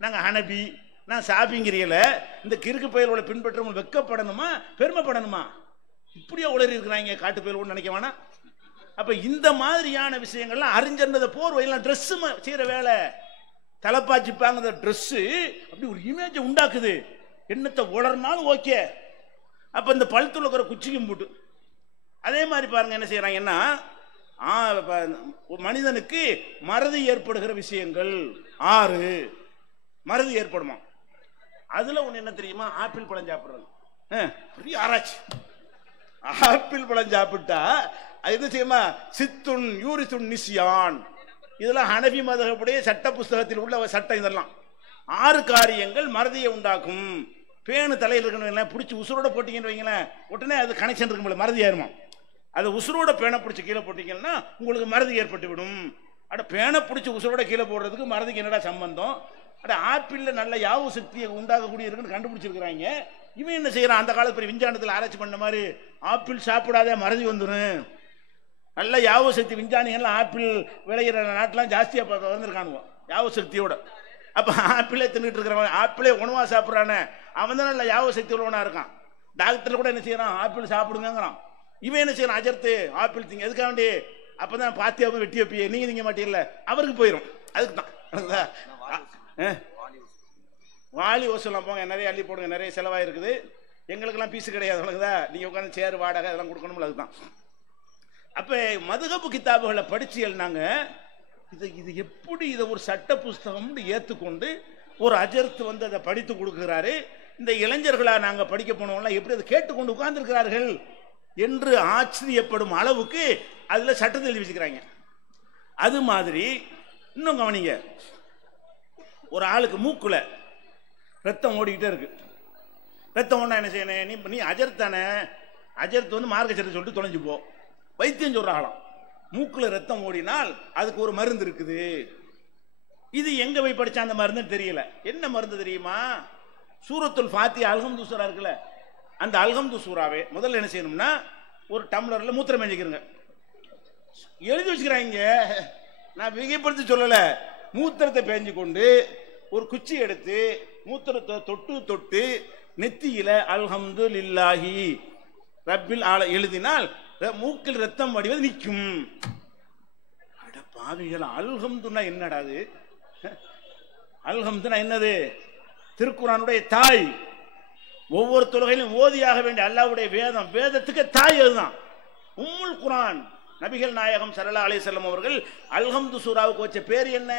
நாங்கள் ஹனபி, நான் ஷாப்பிங்கிறீங்கள, இந்த கிறுக்கு பயிரோட பின்பற்ற வெக்கப்படணுமா பெருமைப்படணுமா? இப்படியே உளறி இருக்கிறாங்க காட்டு பயிரோடு நினைக்க வேணாம். அப்ப இந்த மாதிரியான விஷயங்கள்லாம் அறிஞர்ன்றதை போர்வையெல்லாம் ட்ரெஸ் செய்யற வேலை. தலைப்பாச்சிப்பாங்க ட்ரெஸ் அப்படி ஒரு இமேஜை உண்டாக்குது. என்னத்தை உளர்னாலும் ஓகே. அப்ப இந்த பல் துளக்குற குச்சிக்கும் போட்டு அதே மாதிரி பாருங்க என்ன செய்யறாங்கன்னா, மனிதனுக்கு மறதி ஏற்படுகிற விஷயங்கள் 6 மறதி ஏற்படுமா. அதுல ஒண்ணு என்ன தெரியுமா? ஆப்பிள் பழம் சாப்பிடுறது. பெரிய ஆராய்ச்சி. ஆப்பிள் பழம் சாப்பிட்டா இது செய்யுமா? சித்துன் யூரித்துன் நிசியான். இதெல்லாம் ஹனபி மதஹபுடைய சட்ட புஸ்தகத்தில் உள்ள சட்டம். இதெல்லாம் 6 காரியங்கள் மறதியை உண்டாக்கும். பேணு தலையில் இருக்கணும், பிடிச்சி உசுரோட போட்டீங்கன்னு வைங்களேன், உடனே அது கனெக்ஷன் இருக்கும், மறதி ஆயிருமா. அதை உசுரோட பேனை பிடிச்சி கீழே போட்டீங்கன்னா உங்களுக்கு மறதி ஏற்பட்டு விடும். அட பேனை பிடிச்சி உசுரோட கீழே போடுறதுக்கு மறதிக்கு என்னடா சம்பந்தம்? அட ஆப்பிள்ல நல்ல யாவு சக்தியை உண்டாகக்கூடிய இருக்குன்னு கண்டுபிடிச்சிருக்கிறாங்க. இவன் என்ன செய்யறான்? அந்த காலத்துல விஞ்ஞானத்தில் ஆராய்ச்சி பண்ண மாதிரி ஆப்பிள் சாப்பிடாத மறதி வந்துடும். நல்ல யாவு சக்தி விஞ்ஞானிகள் ஆப்பிள் விளையிற நாட்டெல்லாம் ஜாஸ்தியா வந்திருக்கானுவோம் யாவு சக்தியோட. அப்ப ஆப்பிளே தின்னுட்டு இருக்கிறவன், ஆப்பிளே உணவா சாப்பிட்றானே, அவன் தான் நல்ல ஞாபக சக்தி உள்ளவனா இருக்கான். டாக்டர் கூட என்ன செய்யறான், ஆப்பிள் சாப்பிடுங்கிறான். இவன் என்ன செய்யறான், அஜர்த்து ஆப்பிள் திங்க. எதுக்காக வேண்டி? அப்பதான் பாத்தியாவும் வெட்டி வைப்பிய, நீங்க திங்க மாட்டீங்கல்ல, அவருக்கு போயிடும். அதுக்கு தான் வாலி வசூலாம் போங்க, நிறைய அள்ளி போடுங்க, நிறைய செலவாக இருக்குது. எங்களுக்கெல்லாம் பீஸு கிடையாது, உனக்குதா நீங்கள் உட்காந்து சேர் வாடகை அதெல்லாம் கொடுக்கணும்ல, அதுதான். அப்போ மதுகப்பு கித்தாபுகளை படிச்சியல்னாங்க, இது எப்படி இதை ஒரு சட்ட புஸ்தகம்னு ஏற்றுக்கொண்டு ஒரு அஜர்த்து வந்து அதை படித்து கொடுக்குறாரு. இந்த இளைஞர்களாக நாங்கள் படிக்க போனோம்லாம் எப்படி அதை கேட்டுக்கொண்டு உட்கார்ந்துருக்கிறார்கள் என்று ஆச்சரியப்படும் அளவுக்கு அதில் சட்டத்தை எழுதி வச்சுக்கிறாங்க. அது மாதிரி இன்னும் கவனிங்க, ஒரு ஆளுக்கு மூக்குல ரத்தம் ஓடிக்கிட்டே இருக்கு. ரத்தம் ஓடனா என்ன செய்யணும்? நீ அஜர்த் தானே, அஜர்த்து வந்து மார்க்க சட்டை சொல்லிட்டு தொலைஞ்சு போ. வைத்தியம் சொல்றாங்களாம், மூக்குல ரத்தம் ஓடினால் அதுக்கு ஒரு மருந்து இருக்குது. இது எங்க போய் படிச்சா அந்த மருந்து தெரியல. என்ன மருந்து தெரியுமா? சூரத்துல் ஃபாத்திஹா அல்ஹம்து சூரா இருக்குல்ல, அந்த அல்ஹம்து சூராவே முதல்ல என்ன செய்யணும்னா ஒரு டம்ளர்ல மூத்திரம் மேஞ்சிக்கிறங்க. எழுதி வச்சுக்கிறாங்க, நான் மிகைப்படுத்தி சொல்லல. மூத்திரத்தை பேஞ்சு கொண்டு ஒரு குச்சி எடுத்து மூத்திரத்தை தொட்டு தொட்டு நெத்தியில அல்ஹம்துலில்லாஹி ரப்பில் ஆல எழுதினால் மூக்கில் ரத்தம் வடிவது நிற்கும். அட பாவிகள், அல்ஹம்துன்னா என்னடாது? அல்ஹம்துன்னா என்னது? திருக்குர்ஆனுடைய தாய். ஒவ்வொரு தொழுகையிலும் ஓதியாக வேண்டிய அல்லாஹ்வுடைய வேதம், வேதத்துக்கு தாய் அதுதான் உம்முல் குர்ஆன். நபிகள் நாயகம் ஸல்லல்லாஹு அலைஹி வஸல்லம் அவர்கள் அல்ஹம்து சூராவுக்கு வச்ச பேர் என்ன?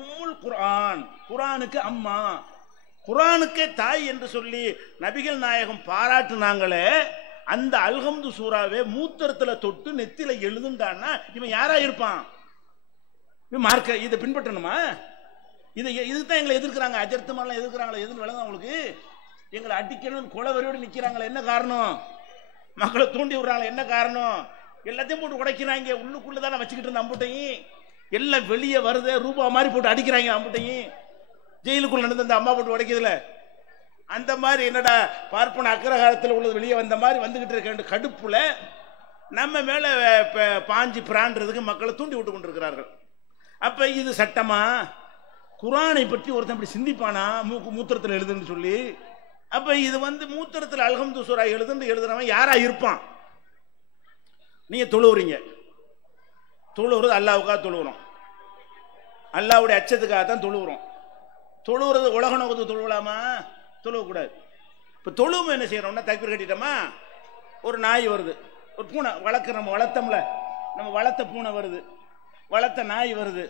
உம்முல் குர்ஆன். குர்ஆனுக்கு அம்மா, குர்ஆனுக்கு தாய் என்று சொல்லி நபிகள் நாயகம் பாராட்டுனாங்களே. அந்த அல்ஹம்து சூராவே மூத்திரத்துல தொட்டு நெத்தில எழுதுண்டான்னா இவன் யாரா இருப்பான்? மார்க்க இதை பின்பற்றணுமா? இதுதான் எங்களை எதிர்க்கிறாங்க. அஜர்த்து மாதிரிலாம் எதிர்க்கிறாங்களே, எதுன்னு விளங்க உங்களுக்கு? எங்களை அடிக்கணும் கொலவரியோடு நிற்கிறாங்களே, என்ன காரணம்? மக்களை தூண்டி விடுறாங்களே, என்ன காரணம்? எல்லாத்தையும் போட்டு உடைக்கிறாங்க. உள்ளுக்குள்ளதான வச்சுக்கிட்டு இருந்த அம்புட்டையும் எல்லாம் வெளியே வருது, ரூபா மாதிரி போட்டு அடிக்கிறாங்க. அம்புட்டையும் ஜெயிலுக்குள்ள நடந்த அந்த அம்மா போட்டு உடைக்கிறதுல அந்த மாதிரி என்னடா பார்ப்பன அக்கிரகாரத்தில் உள்ளது வெளியே வந்த மாதிரி வந்துகிட்டு இருக்க கடுப்புல நம்ம மேல பாஞ்சு பிரான்றதுக்கு மக்களை தூண்டி விட்டு கொண்டிருக்கிறார்கள். அப்ப இது சட்டமா? குர்ஆனை பற்றி ஒருத்தன் இப்படி சிந்திப்பானா? மூத்திரத்தில் எழுதுன்னு சொல்லி. அப்ப இது வந்து மூத்திரத்தில் அல்ஹம்து சூரா எழுதுறவன் யாரா இருப்பான்? நீங்க தொழுவுறீங்க, தொழுவுறது அல்லாவுக்காக தொழுவுறோம், அல்லாவுடைய அச்சத்துக்காக தான் தொழுவுறோம். தொழுவுறது உலக நோக்கத்து தொழுவலாமா? தொழுவக்கூடாது. இப்போ தொழுவும் என்ன செய்யறோம்னா தக்பீர் கட்டிட்டோமா, ஒரு நாய் வருது, ஒரு பூனை வளர்க்க, நம்ம வளர்த்தோம்ல, நம்ம வளர்த்த பூனை வருது, வளர்த்த நாய் வருது,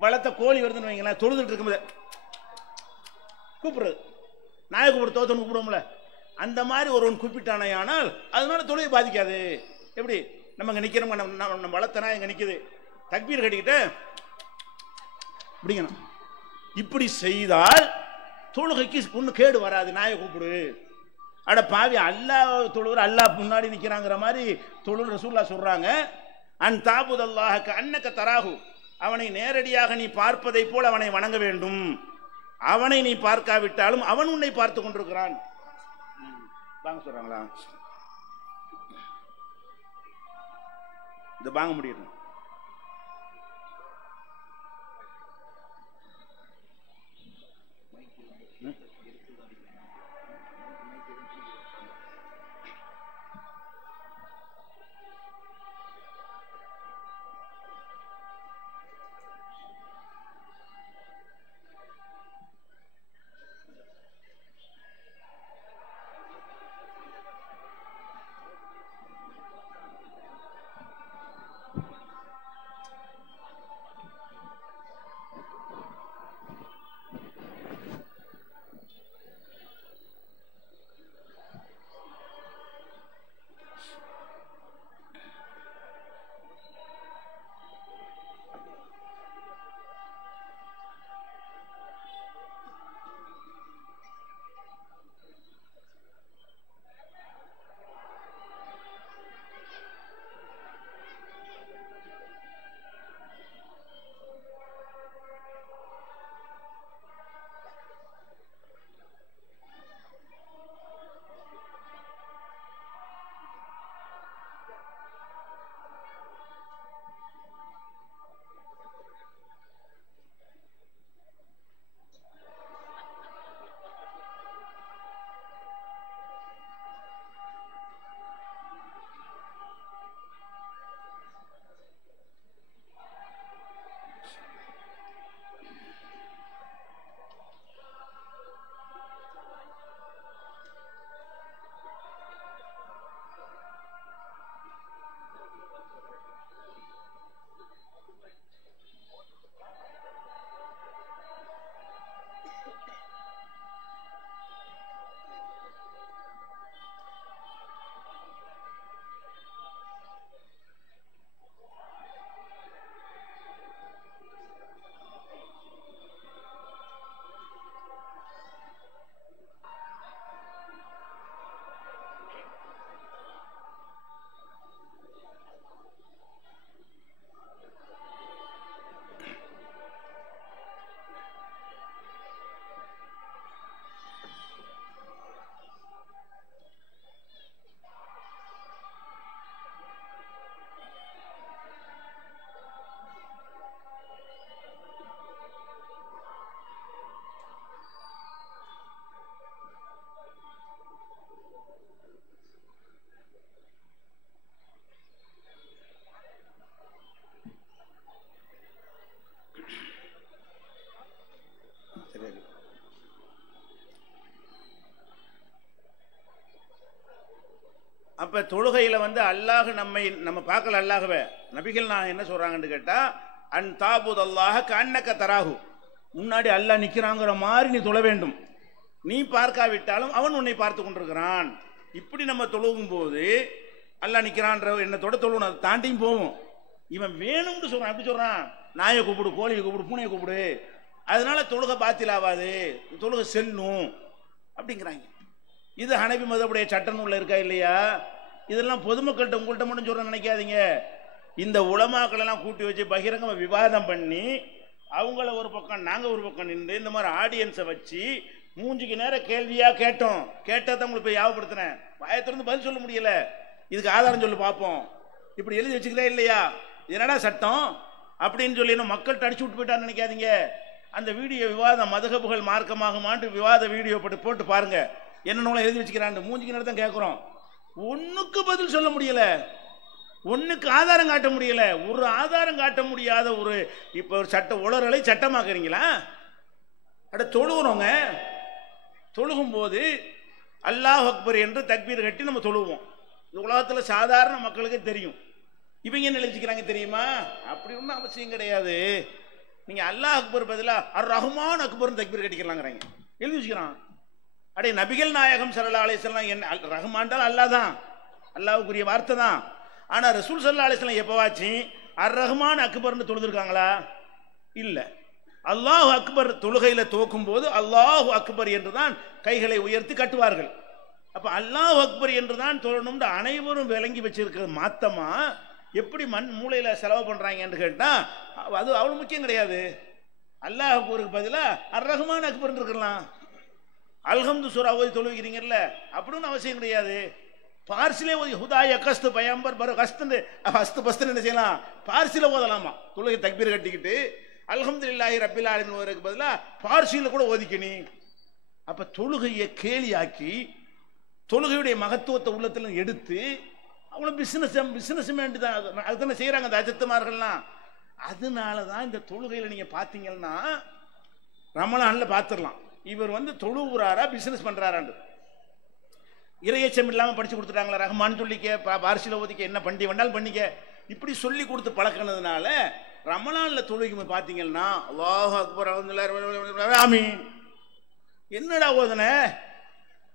வளர்த்த கோழி வருதுன்னு வைங்களேன். தொழுதுட்டு இருக்கும்போது கூப்பிடுறது, நாயை கூப்பிடு, தோத்தன்னு கூப்பிடுவோம்ல, அந்த மாதிரி ஒருவன் கூப்பிட்டானே ஆனால் அதனால தொழுகை பாதிக்காது. எப்படி நம்ம இங்கே நிற்கிறோம், நம்ம வளர்த்த நாய் இங்கே நிற்குது, தக்பீர் கட்டிக்கிட்டு இப்படிங்கணும். இப்படி செய்தால் தொழுகைக்கு ஒன்றும் கேடு வராது. நாயை கூப்பிடு. அட பாவி, அல்லாஹ் தொழுகிற அல்லாஹ் முன்னாடி நிற்கிறாங்கிற மாதிரி தொழு ரசூலுல்லாஹ் சொல்றாங்க. அன் தாபுதல்லாஹ கஅன்னக தராஹு, அவனை நேரடியாக நீ பார்ப்பதை போல் அவனை வணங்க வேண்டும். அவனை நீ பார்க்காவிட்டாலும் அவன் உன்னை பார்த்து கொண்டிருக்கிறான். வாங்க சொல்றாங்களா? இந்த வாங்க முடியும். அப்ப தொழுகையில வந்து அல்லாஹ் நம்ம பார்க்கல, அல்லாஹ்வை நபிகள் நான் என்ன சொல்றாங்கன்னு கேட்டா, அன் தாபுதல்லாஹ கன்னக தராஹு, முன்னாடி அல்லாஹ் நிக்கிறாங்கிற மாதிரி நீ தொழ வேண்டும். நீ பார்க்காவிட்டாலும் அவன் உன்னை பார்த்து கொண்டிருக்கிறான். இப்படி நம்ம தொழுகும் போது அல்லாஹ் நிக்கிறான்ற எண்ணத்தோட தொழுவணும். அதை தாண்டியும் போவோம். இவன் வேணும்னு சொல்றான். எப்படி சொல்றான்? நாயை கூப்பிடு, கோழியை கூப்பிடு, பூனையை கூப்பிடு, அதனால தொழுகை பாத்திலாவாது, தொழுகை செல்லும் அப்படிங்கிறாங்க. இது ஹனபி மதபுடைய சட்ட நூல்ல இருக்கா இல்லையா? இதெல்லாம் பொதுமக்கள்கிட்ட உங்கள்கிட்ட மட்டும் சொல்ற நினைக்காதீங்க. இந்த உலமாக்கள் எல்லாம் கூட்டி வச்சு பகிரங்கமா விவாதம் பண்ணி, அவங்கள ஒரு பக்கம் நாங்க ஒரு பக்கம் நின்று இந்த மாதிரி ஆடியன்ஸை வச்சு மூஞ்சிக்கு நேரம் கேள்வியா கேட்டோம். கேட்டதான் உங்களுக்கு போய் யாவப்படுத்தினேன். வாயத்திலிருந்து பதில் சொல்ல முடியல. இதுக்கு ஆதாரம் சொல்லி பார்ப்போம். இப்படி எழுதி வச்சுக்கிறே இல்லையா? என்னடா சட்டம் அப்படின்னு சொல்லி இன்னும் மக்கள்கிட்ட அடிச்சு விட்டு போயிட்டான்னு நினைக்காதீங்க. அந்த வீடியோ விவாதம் மதுகபுகள் மார்க்கமாகுமான்னு விவாத வீடியோ போட்டு பாருங்க. என்னென்ன எழுதி வச்சுக்கிறான். மூஞ்சிக்கு நேரம் தான் கேட்குறோம். ஒன்னுக்கு பதில் சொல்ல முடியல, ஒன்னுக்கு ஆதாரம் காட்ட முடியல. ஒரு ஆதாரம் காட்ட முடியாத ஒரு இப்ப ஒரு சட்ட உளறலை சட்டமாக்குறீங்களா? அட தொழுகிறோங்க. தொழுகும் போது அல்லாஹ் அக்பர் என்று தக்பீர் கட்டி நம்ம தொழுவோம். இந்த உலகத்தில் சாதாரண மக்களுக்கு தெரியும். இவங்க என்ன எழுதிக்கிறாங்க தெரியுமா? அப்படி ஒன்றும் அவசியம் கிடையாது. நீங்க அல்லாஹ் அக்பர் பதிலா அர் ரஹ்மான் அக்பர் தக்பீர் கட்டிக்கலாங்கிறாங்க. எழுதி வச்சுக்கிறான். அடே நபிகள் நாயகம் ஸல்லல்லாஹு அலைஹி வஸல்லம் என்ன ரஹ்மான் அல்லாஹ் தான், அல்லாஹ்வுக்குரிய வார்த்தை தான். ஆனா ரசூல் ஸல்லல்லாஹு அலைஹி வஸல்லம் எப்பவாச்சும் அர் ரஹ்மான் அக்பர்னு தொழுதுருக்காங்களா? இல்ல. அல்லாஹ் அக்பர் தொழுகையில துவக்கும் போது அல்லாஹ் அக்பர் என்றுதான் கைகளை உயர்த்தி கட்டுவார்கள். அப்ப அல்லாஹ் அக்பர் என்றுதான் தொழணும்னு அனைவரும் விளங்கி வச்சிருக்கிற மாத்தமா எப்படி மண் மூளையில செலவு பண்றாங்கன்னு கேட்டா அது அவ்வளவு முக்கியம் கிடையாது. அல்லாஹ் அக்பருக்கு பதிலா அர் ரஹ்மான் அக்பர் இருக்கலாம். அல்ஹம்து சூரா ஓதி தொழுகிறீங்கல்ல, அப்படின்னு அவசியம் கிடையாது. பார்சிலே ஓதி ஹுதாய கஸ்து பயம்பர் பர கஸ்து அஸ்து பஸ்து என்ன செய்யலாம்? பார்சில ஓதலாமா? தொழுகை தக்பீர் கட்டிக்கிட்டு அல்ஹம்துலில்லாஹி ரப்பில் ஆலமீன் ஓதுறதுக்கு பதிலா பார்சில கூட ஓதிக்கணி. அப்ப தொழுகையை கேலியாக்கி தொழுகையுடைய மகத்துவத்தை உள்ளத்துல எடுத்து அவ்வளவு பிசினஸ் வேண்டிதான். அதுதானே செய்யறாங்க அந்த அஜத்துமார்கள்லாம். அதனாலதான் இந்த தொழுகையில நீங்க பாத்தீங்கன்னா ரமலான்ல பாத்துடலாம் இவர் வந்து தொழுவுறாரா பிசினஸ் பண்றாரான்னு. இறையச்சம் இல்லாம படிச்சு கொடுத்துட்டாங்களா? ரஹ்மான் சொல்லிக்க, பார்சில ஓதிக்க, என்ன பண்ணி வேண்டாலும் பண்ணிக்க, இப்படி சொல்லி கொடுத்து பழக்கினதுனால ரமலான்ல தொழுகை பாத்தீங்கன்னா அல்லாஹ் அக்பர் அல்ஹம்துலில்லாஹ் ஆமீன். என்னடா ஓதுன?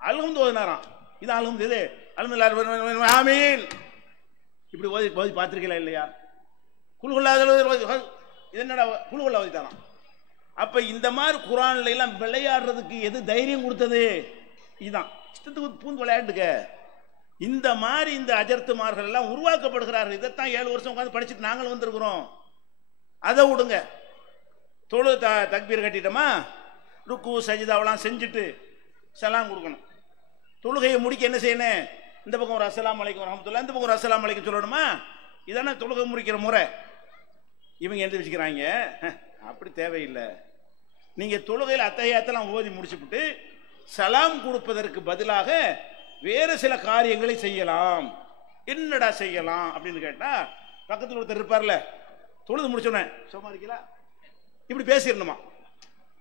அல்ஹம்து ஓதுனாராம். இது அல்ஹம்து, இது அல்ஹம்துலில்லாஹ் ஆமீன். இப்படி ஓதி ஓதி பார்த்திருக்கீங்களா இல்லையா? குல்ஹுல்லா இது என்னடா குல்ஹுல்லா ஓதிட்டாராம். அப்ப இந்த மாதிரி குர்ஆன்ல எல்லாம் விளையாடுறதுக்கு எது தைரியம் கொடுத்தது? இதுதான். இஷ்டத்துக்கு பூந்து விளையாண்டுக்க. இந்த மாதிரி இந்த அஜர்த்துமார்கள் எல்லாம் உருவாக்கப்படுகிறார்கள். இதைத்தான் 7 வருஷம் உட்காந்து படிச்சுட்டு நாங்களும் வந்திருக்கிறோம். அதை விடுங்க. தொழு தக்பீர் கட்டிட்டோமா, ருக்கு சஜிதாவெல்லாம் செஞ்சுட்டு சலாம் கொடுக்கணும். தொழுகையை முடிக்க என்ன செய்யணும்? இந்த பக்கம் ஒரு அஸ்ஸலாமு அலைக்கும் வரஹ்மத்துல்லாஹ், இந்த பக்கம் ஒரு அஸ்ஸலாமு அலைக்கும் சொல்லணுமா? இதானே தொழுகை முடிக்கிற முறை. இவங்க எழுதி வச்சுக்கிறாங்க. அப்படி தேவையில்லை. நீங்க தொழுகையில் அத்தஹியாத்தெல்லாம் ஓதி முடிச்சுட்டு சலாம் கொடுப்பதற்கு பதிலாக வேறு சில காரியங்களை செய்யலாம். என்னடா செய்யலாம் அப்படின்னு கேட்டா, பக்கத்தில் ஒருத்தர் இருப்பார்ல, தொழுது முடிச்சோன்னே சும்மா இருக்கீங்களா இப்படி பேசிடணுமா?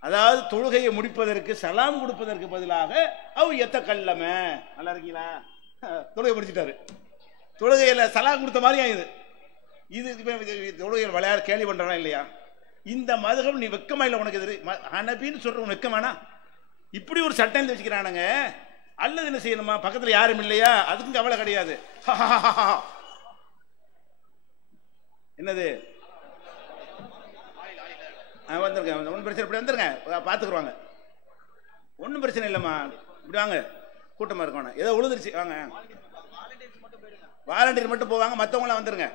அதாவது தொழுகையை முடிப்பதற்கு சலாம் கொடுப்பதற்கு பதிலாக அவ எத்த கல்லம நல்லா இருக்கீங்களா, தொழுகை முடிச்சிட்டாரு, தொழுகையில சலாம் கொடுத்த மாதிரி ஆயுது. இது தொழுகையில் விளையாட கேள்வி பண்றானா இல்லையா? இந்த மதுகம் நீ வெக்கமா இல்லை உனக்கு? எதிரி ஹனபின்னு சொல்ற உனக்கு வெக்கமானா? இப்படி ஒரு சட்டம் வச்சுக்கிறானுங்க. அல்லது என்ன செய்யணுமா? பக்கத்துல யாரும் இல்லையா? அதுக்கும் கவலை கிடையாது. என்னது வந்துருங்க, ஒன்றும் பிரச்சனை, இப்படி வந்துருங்க, பார்த்துக்குருவாங்க, ஒன்றும் பிரச்சனை இல்லைம்மா, இப்படி வாங்க, கூட்டமாக இருக்கணும், ஏதோ உழுதுருச்சு வாங்க, வாலண்டியர் மட்டும் போவாங்க, மற்றவங்களாம் வந்துருங்க.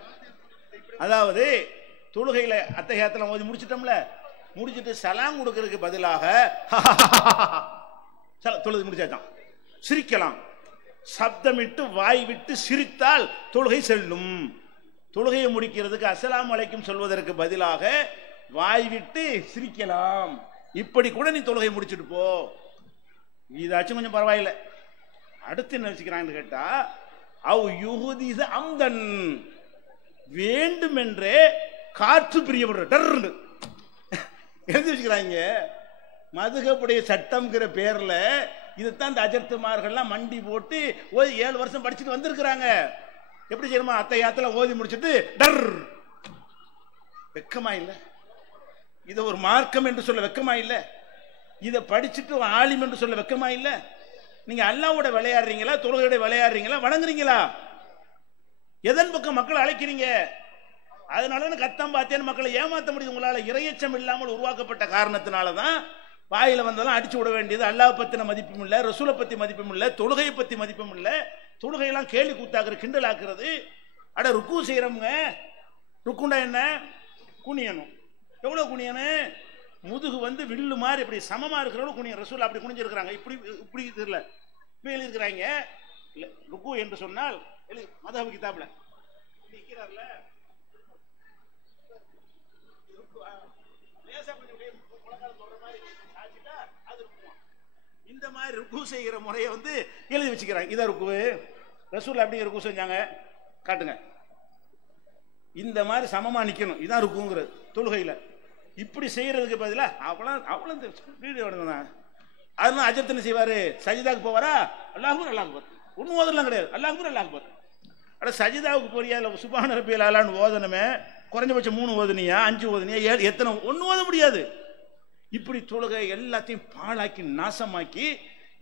அதாவது தொழுகையில் அத்தஹியாத்தெல்லாம் ஓதி முடிச்சிட்டோம்ல, முடிச்சுட்டு சலாம் கொடுக்கறதுக்கு பதிலாக தொழுது முடிச்சாச்சான் சிரிக்கலாம். சப்தமிட்டு வாய் விட்டு சிரித்தால் தொழுகை செல்லும். தொழுகையை முடிக்கிறதுக்கு அஸ்ஸலாமு அலைக்கும் சொல்வதற்கு பதிலாக வாய் விட்டு சிரிக்கலாம். இப்படி கூட நீ தொழுகை முடிச்சுட்டு போ, இதாச்சும் கொஞ்சம் பரவாயில்லை. அடுத்து என்ன வச்சுக்கிறான்னு கேட்டா, அவ் யுஹுதிஸ அம்தன், வேண்டுமென்றே காற்று பிரியப்படுற டர்னு எழுதி வச்சுக்கிறாங்க. மதுகப்புடைய சட்டம்ங்கிற பேர்ல இதைத்தான் இந்த அஜர்த்துமார்கள்லாம் மண்டி போட்டு 7 வருஷம் படிச்சுட்டு வந்திருக்கிறாங்க. எப்படி செய்யணுமா, அத்தையாத்துல ஓதி முடிச்சுட்டு டர். வெக்கமா இல்லை? இதை ஒரு மார்க்கம் என்று சொல்ல வெக்கமா இல்லை? இதை படிச்சுட்டு ஆலிம் என்று சொல்ல வெக்கமா இல்லை? நீங்க அல்லாஹ்வோட விளையாடுறீங்களா, தொழுகையோட விளையாடுறீங்களா, வணங்குறீங்களா? எதன் பக்கம் மக்களை அழைக்கிறீங்க? அதனால கத்தம் பார்த்தேன்னு மக்களை ஏமாற்ற முடியுது உங்களால. இறையச்சம் இல்லாமல் உருவாக்கப்பட்ட காரணத்தினாலதான் வாயில வந்தெல்லாம் அடிச்சு விட வேண்டியது. அல்லாஹ் பத்தின மதிப்பும் இல்லை, ரசூலை பத்தி மதிப்பும் இல்லை, தொழுகையை பத்தி மதிப்பும் இல்லை. தொழுகையெல்லாம் கேலி கூத்தாக்குற, கிண்டல் ஆக்குறது. அட ருக்கு செய்யறவங்க, ருக்குண்டா என்ன? குனியணும். எவ்வளவு குனியணும்? முதுகு வந்து வில்லு மாதிரி இப்படி சமமா இருக்கிறவங்க குனிய. ரசூல் அப்படி குனிஞ்சிருக்கிறாங்க. இப்படி இப்படி தெரியல, இப்படி எழுதிருக்கிறாங்க. ருக்கு என்று சொன்னால் மதஹப் கிதாப்ல நிக்கிறார்ல, இந்த மாதிரி ருக்கு செய்கிற முறையை வந்து எழுதி வச்சுக்கிறாங்க. இதான் ருக்கு. ரசூல் அப்படி ருக்கு செஞ்சாங்க காட்டுங்க. இந்த மாதிரி சமமா நிக்கணும், இதான் ருக்குங்கிறது தொழுகையில. இப்படி செய்யறதுக்கு பதிலா அவ்வளவு வீடியோ எடுங்க. அதனால அஜத் என்ன செய்வாரு, சஜிதாவுக்கு போவாரா, அல்லாஹ்வுக்கு அல்லாஹ்வுக்கு ஒன்னும் ஓதலாம் கிடையாது, அல்லாஹ்வுக்கு அல்லாஹ்வுக்கு. அட சஜிதாவுக்கு போறியா, இல்ல சுப்ஹான ரப்பியல் அலான்னு ஓதனமே, குறைஞ்சபட்சம் 3 ஓதுனியா, 5 ஓதுனியா, 7 எத்தனை ஒன்னும் ஓத முடியாது. இப்படி தொழுகை எல்லாத்தையும் பாழாக்கி நாசமாக்கி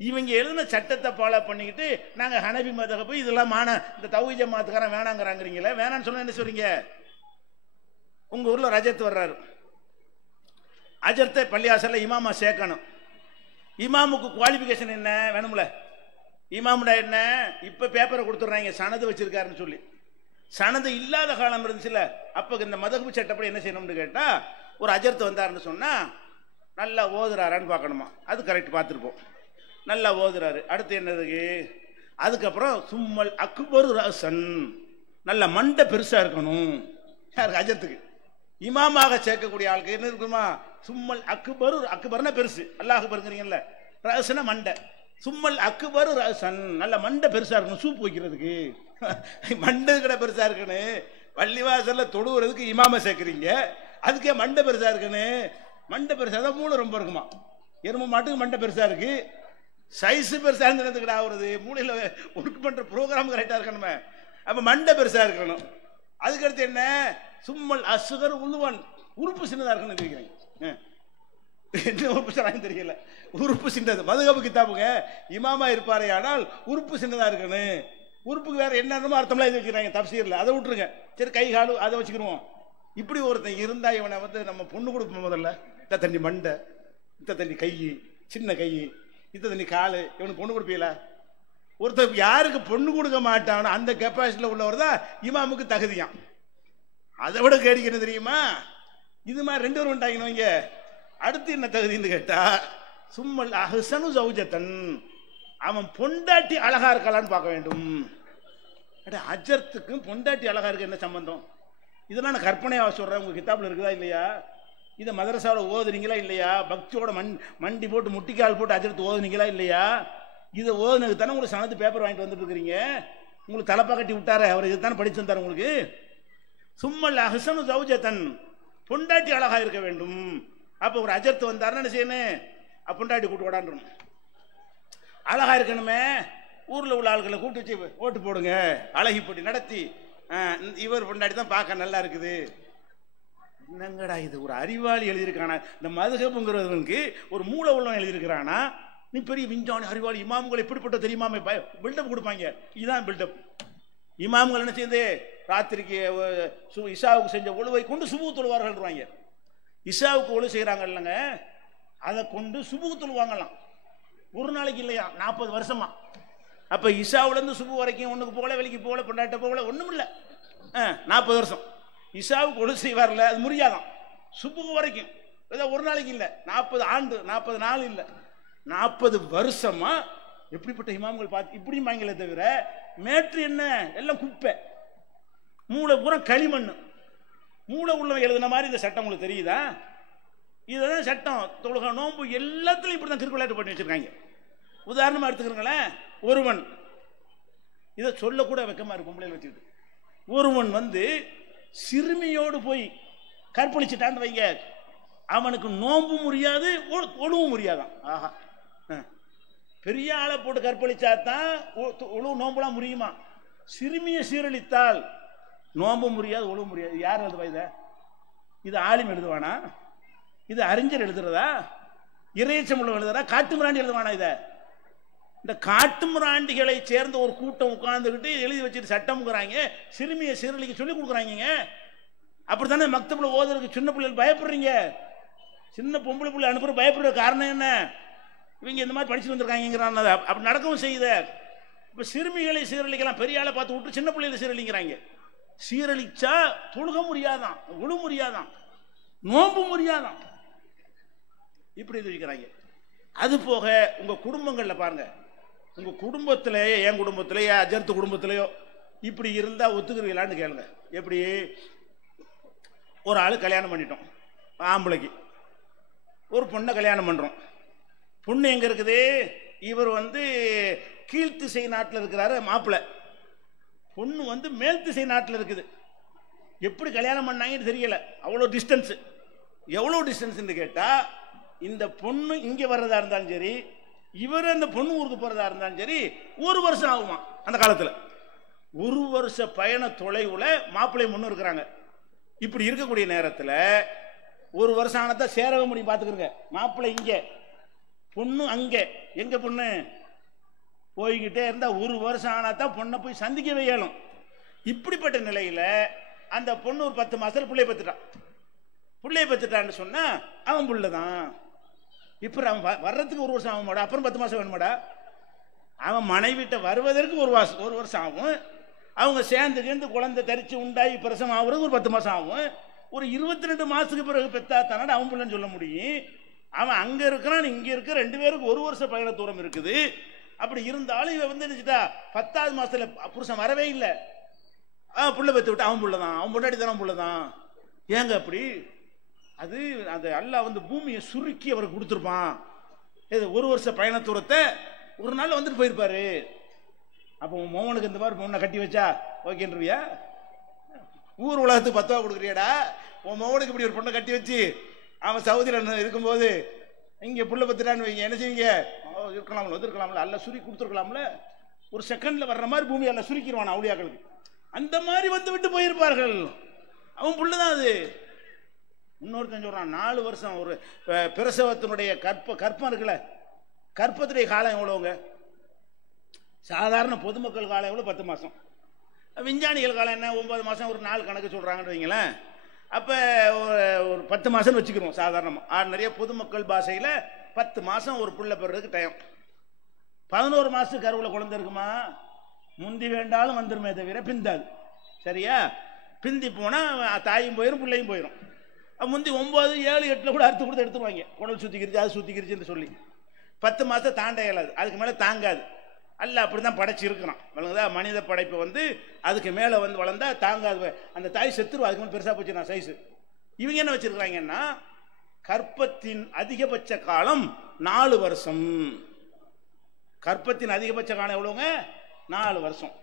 இவங்க எழுதின சட்டத்தை ஃபாலோ பண்ணிக்கிட்டு நாங்க ஹனபி மதஹப் இதெல்லாம் இந்த தௌஹீத் ஜமாத்துக்காரன் வேணாங்கிறாங்கிறீங்களே. வேணான்னு சொன்னா என்ன சொல்றீங்க? உங்க ஊர்ல ரஜத் வர்றாரு, அஜர்த்தை பள்ளியாசல்ல இமாமா சேர்க்கணும். இமாமுக்கு குவாலிபிகேஷன் என்ன வேணும்ல? இமாமுடா என்ன? இப்ப பேப்பரை கொடுத்துட்றாங்க சனது வச்சிருக்காருன்னு சொல்லி. சனது இல்லாத காலம் இருந்துச்சுல, அப்ப இந்த மதஹப் சட்டப்படி என்ன செய்யணும்னு கேட்டா, ஒரு அஜர்த்து வந்தாருன்னு சொன்னா நல்லா ஓதுறாரான்னு பார்க்கணுமா. அது கரெக்ட் பார்த்துருப்போம். நல்லா ஓதுறாரு. அடுத்து என்னதுக்கு? அதுக்கப்புறம் சும்மல் அக்பர் ரசன், நல்ல மண்டை பெருசா இருக்கணும். யாருக்கு? அஜர்த்துக்கு. இமாமாக சேர்க்கக்கூடிய ஆளுக்கு என்ன இருக்குமா? சும்மல் அக்பர், அக்பர்னா பெருசு, அல்லாஹ் அக்பர்ங்கிறீங்கல்ல, ரசன மண்டை. சும்மல் அக்பர் ரசன், நல்ல மண்டை பெருசா இருக்கணும் சூப் வைக்கிறதுக்கு. மண்டை கடை பெருசா இருக்கணும். பள்ளிவாசல்ல தொழுவுறதுக்கு இமாம சேர்க்குறீங்க, அதுக்கே மண்டை பெருசா இருக்கணும். மண்டை பெருசா தான் மூளை ரொம்ப இருக்குமா. எருமை மாட்டுக்கு மண்டை பெருசா இருக்கு, சைஸ் பெருசா இருந்ததுக்கு ஆகுறது. மூளையில ஒர்க் பண்ற ப்ரோக்ராம் கரெக்டா இருக்கணுமே. அப்ப மண்டை பெருசா இருக்கணும். அதுக்கடுத்து என்ன? சும்மல் அசுகர் உழுவன், உறுப்பு சின்னதா இருக்கணும் தெரியுங்க. என்ன உறுப்பு சொன்னாங்க தெரியல, உறுப்பு சின்னது. மதுஹப் கிதாபுங்க இமாமா இருப்பாரே, ஆனால் உறுப்பு சின்னதா இருக்கணும். உறுப்புக்கு வேற என்னென்னமோ அர்த்தம்லாம் எழுதி வச்சுக்கிறாங்க தப்சீர்ல, அதை விட்டுருங்க. சரி, கை காலு அதை வச்சுக்கிடுவோம். இப்படி ஒருத்தன் இருந்தா இவனை வந்து நம்ம பொண்ணு கொடுப்போம். முதல்ல இத்த தண்ணி மண்டை, இத்த தண்ணி கை, சின்ன கை, இத்த தண்ணி காலு, இவனுக்கு பொண்ணு கொடுப்பீங்களா? ஒருத்தர் யாருக்கு பொண்ணு கொடுக்க மாட்டானோ அந்த கெப்பாசிட்டியில் உள்ளவர் தான் இமாமுக்கு தகுதியாம். அதை விட கேடிக்கணும் தெரியுமா? இது மாதிரி 2 பேரும் வந்துட்டாங்க. அடுத்து என்ன தகுதின்னு கேட்டா, சும்மல் அஹ்சனு ஜௌஜத்தன், அவன் பொண்டாட்டி அழகா இருக்கலான்னு பார்க்க வேண்டும். அஜர்த்துக்கும் பொண்டாட்டி அழகா இருக்கு என்ன சம்பந்தம்? இதெல்லாம் நான் கற்பனையாக சொல்றேன். உங்க கிதாபில் இருக்குதா இல்லையா? இதை மதரசாவில் ஓதுனீங்களா இல்லையா? பக்தியோட மண்டி போட்டு முட்டிக்கால் போட்டு அஜர்த்து ஓதுனீங்களா இல்லையா? இதை ஓதுனதுக்கு தானே உங்களுக்கு சனத்து பேப்பர் வாங்கிட்டு வந்துட்டு இருக்கிறீங்க. உங்களுக்கு தலைப்பா கட்டி விட்டாரு அவர், இது தானே படிச்சு வந்தார் உங்களுக்கு. சும்மல் அஹ்சனு ஜௌஜத்தன், பொண்டாட்டி அழகா இருக்க வேண்டும். அப்ப ஒரு அஜர்த்து வந்தாருன்னு என்ன செய்யணும்? பொண்டாட்டி கூட்டு ஓடான்றணும். அழகா இருக்கணுமே. ஊர்ல உள்ள ஆட்களை கூப்பிட்டு வச்சு ஓட்டு போடுங்க, அழகி போட்டி நடத்தி, இவர் பொண்டாட்டி தான் பார்க்க நல்லா இருக்குது. என்னங்கடா இது? ஒரு அறிவாளி எழுதியிருக்கானா? இந்த மதுஹப்ங்கிறவனுக்கு ஒரு மூளை உள்ளவன் எழுதியிருக்கிறானா? நீ பெரிய விஞ்ஞானி அறிவாளி. இமாம்கள் எப்படிப்பட்ட தெரியுமா பில்டப் கொடுப்பாங்க. இதுதான் பில்டப். இமாம்கள் என்ன செய்யுது? ராத்திரிக்கு இஷாவுக்கு செஞ்ச ஒழுவை கொண்டு சுபு தொழுவார்கள். இஷாவுக்கு ஒழு செய்யறாங்க இல்லைங்க, அதை கொண்டு சுபு தொழுவாங்கலாம். ஒரு நாளைக்கு இல்லையா, 40 வருஷமா. அப்ப இஷாவுல இருந்து சுபு வரைக்கும் ஒண்ணுக்கு போகல, வெளிக்கு போகல, பொண்டாட்ட போகல, ஒண்ணும் இல்ல. 40 வருஷம் இஷாவுக்கு ஒழு செய்வார்ல, அது முடியாதான். சுபு வரைக்கும் ஏதோ ஒரு நாளைக்கு இல்ல, 40 ஆண்டு, 40 நாள் இல்ல, 40 வருஷமா. எப்படிப்பட்ட இமாம்கள் பார்த்து இப்படியும் வாங்கல. தவிர மேட்ரு என்ன? எல்லாம் குப்பை, மூளை பூரா களிமண். மூளை உள்ளவன் எழுதின மாதிரி இந்த சட்டம் உங்களுக்கு தெரியுதா? இதுதான் சட்டம். தொழுகை, நோன்பு எல்லாத்துலையும் இப்படிதான் கிறுக்குலாட்டு பண்ணி வச்சிருக்காங்க. உதாரணமா எடுத்துக்கிறீங்களேன், ஒருவன், இதை சொல்லக்கூட வெக்கமா இருக்கும் பொம்பளையில வச்சுக்கிட்டு, ஒருவன் வந்து சிறுமியோடு போய் கற்பழிச்சுட்டான்னு வைங்க, அவனுக்கு நோன்பு முடியாது, ஒழுவும் முடியாதான். ஆஹா, பெரிய ஆளை போட்டு கற்பழிச்சா தான் ஒழுவு நோம்புலாம் முடியுமா? சிறுமியை சீரழித்தால் நோம்பு முடியாது, ஒழுவு முடியாது. யார் எழுதுவா இதை? இது ஆலிம் எழுதுவானா? இது அறிஞர் எழுதுறதா? இறையச்சமுள்ள எழுதுறா? காட்டு மிராண்டி எழுதுவானா? இதை இந்த காட்டு மிராண்டிகளை சேர்ந்த ஒரு கூட்டம் உட்கார்ந்துக்கிட்டு எழுதி வச்சுட்டு சட்டம்ங்கிறாங்க, சிறுமியை சீரழிக்க சொல்லி கொடுக்குறாங்க. அப்படித்தானே மக்தபில் ஓதுறதுக்கு சின்ன பிள்ளைகள் பயப்படுறீங்க. சின்ன பொம்பளை பிள்ளை அனுப்புற பயப்படுற காரணம் என்ன? இவங்க இந்த மாதிரி படிச்சுட்டு வந்திருக்காங்கிறான். அப்படி நடக்கவும் செய்யுத. இப்போ சிறுமிகளை சீரழிக்கலாம், பெரிய ஆளை பார்த்து விட்டு சின்ன பிள்ளைகளை சீரழிக்கிறாங்க. சீரழிச்சா தொழுக முடியாதான், ஒழு முடியாதான், நோம்பு முடியாதான், இப்படி இருக்கிறாங்க. அது போக உங்க குடும்பங்கள்ல பாருங்க, உங்க குடும்பத்திலேயே, என் குடும்பத்திலேயோ அஜர்த்து குடும்பத்திலேயோ இப்படி இருந்தா ஒத்துக்குறீங்களான்னு கேளுங்க. எப்படி? ஒரு ஆளு கல்யாணம் பண்ணிட்டோம், ஆம்பளைக்கு ஒரு பொண்ணை கல்யாணம் பண்றோம். பொண்ணு எங்க இருக்குது? இவர் கீழ்த்திசை நாட்டில் இருக்கிறாரு மாப்பிள்ளை, பொண்ணு மேல் திசை நாட்டில் இருக்குது. எப்படி கல்யாணம் பண்ணாங்கன்னு தெரியல, அவ்வளோ டிஸ்டன்ஸ். எவ்வளோ டிஸ்டன்ஸ் கேட்டா, இந்த பொண்ணு இங்க வர்றதா இருந்தாலும் சரி, இவர் அந்த பொண்ணு ஊருக்கு போறதா இருந்தாலும் சரி, ஒரு வருஷம் ஆகுமா அந்த காலத்தில். ஒரு வருஷ பயண தொலைவுல மாப்பிள்ளை முன்னு இருக்கிறாங்க. இப்படி இருக்கக்கூடிய நேரத்தில் ஒரு வருஷம் ஆனதான் சேரவே முடியும். பார்த்துக்கிறங்க, மாப்பிள்ளை இங்க, பொண்ணு அங்க. எங்க பொண்ணு போய்கிட்டே இருந்தா ஒரு வருஷம் ஆனாதான் பொண்ணை போய் சந்திக்கவே இயலும். இப்படிப்பட்ட நிலையில அந்த பொண்ணு ஒரு 10 மாசத்துல பிள்ளைய பெற்றுட்டான். பிள்ளைய பெற்றுட்டான்னு சொன்னா அவன் பிள்ளைதான். இப்ப அவன் வர்றதுக்கு ஒரு வருஷம் ஆகும் மாடா, அப்புறம் 10 மாசம் வேணுமாடா? அவன் மனைவிட்ட வருவதற்கு ஒரு வருஷம் ஆகும். அவங்க சேர்ந்து குழந்தை தரிச்சு உண்டாகி பிரசவம் ஆகுறதுக்கு ஒரு 10 மாசம் ஆகும். ஒரு 22 மாசத்துக்கு பிறகு பெத்தா தானே அவன் பிள்ளைன்னு சொல்ல முடியும். அவன் அங்க இருக்கிறான், இங்க இருக்க, 2 பேருக்கு ஒரு வருஷ பயண தூரம் இருக்குது. அப்படி இருந்தாலும் இவன் நினைச்சிட்டா 10வது மாசத்துல புருஷன் வரவே இல்லை, புள்ள பெத்து விட்டு அவன் புள்ளதான், அவன் முன்னாடி தானே புள்ளதான். ஏங்க அப்படி? அது அந்த அல்லாஹ் பூமியை சுருக்கி அவருக்கு கொடுத்துருப்பான். இது ஒரு வருஷ பயண தூரத்தை ஒரு நாள் வந்துட்டு போயிருப்பாரு. அப்போ உன் மோகனுக்கு இந்த மாதிரி பொண்ணை கட்டி வச்சா ஓகேன்றியா? ஊர் உலகத்துக்கு 10 ரூபா கொடுக்குறியாடா? உன் மோகனுக்கு இப்படி ஒரு பொண்ணை கட்டி வச்சு அவன் சவுதியில் இருக்கும்போது இங்கே புள்ள பத்துட்டான்னு வைங்க, என்ன செய்வீங்க? இருக்கலாம்ல, வந்துருக்கலாம்ல, அல்ல சுருக்கி கொடுத்துருக்கலாம்ல. ஒரு செகண்ட்ல வர்ற மாதிரி பூமி அல்ல சுருக்கிடுவான் அவுளியாக்களுக்கு. அந்த மாதிரி விட்டு போயிருப்பார்கள். அவன் புள்ளதான் அது. இன்னொருத்தன் சொல்றான், 4 வருஷம் ஒரு பிரசவத்தினுடைய கற்பம் இருக்குல்ல, கற்பத்துடைய காலம் எவ்வளவுங்க? சாதாரண பொதுமக்கள் காலம் எவ்வளவு? 10 மாசம். விஞ்ஞானிகள் காலம் என்ன? 9 மாசம். ஒரு நாள் கணக்கு சொல்றாங்கன்னு வைங்களேன். அப்ப ஒரு 10 மாசம் வச்சுக்கிறோம் சாதாரணமா. நிறைய பொதுமக்கள் பாஷையில 10 மாசம் ஒரு புள்ள பெறதுக்கு டைம். 11 மாசத்துக்கு கருவுல குழந்தை இருக்குமா? முந்தி வேண்டாலும் வந்துருமே தவிர பிந்தாது. சரியா? பிந்தி போனா தாயும் போயிடும், பிள்ளையும் போயிடும். முந்தி 9, 7, 8 கூட அறுத்து கொடுத்து எடுத்துருவாங்க. குடல் சுத்திக்கிருச்சு, அது சுத்திக்கிருச்சுன்னு சொல்லி 10 மாசம் தாண்ட இயலாது, அதுக்கு மேல தாங்காது. அல்ல அப்படிதான் படைச்சு இருக்கிறான். வளர்ந்தா மனித படைப்பு அதுக்கு மேல வளர்ந்தா தாங்காது. அந்த தாய் செத்துருவா, அதுக்கு மேலே பெருசா போச்சு நான் சைஸ். இவங்க என்ன வச்சிருக்காங்கன்னா, கற்பத்தின் அதிகபட்ச காலம் 4 வருஷம். கற்பத்தின் அதிகபட்ச காலம் எவ்வளவுங்க? 4 வருஷம்.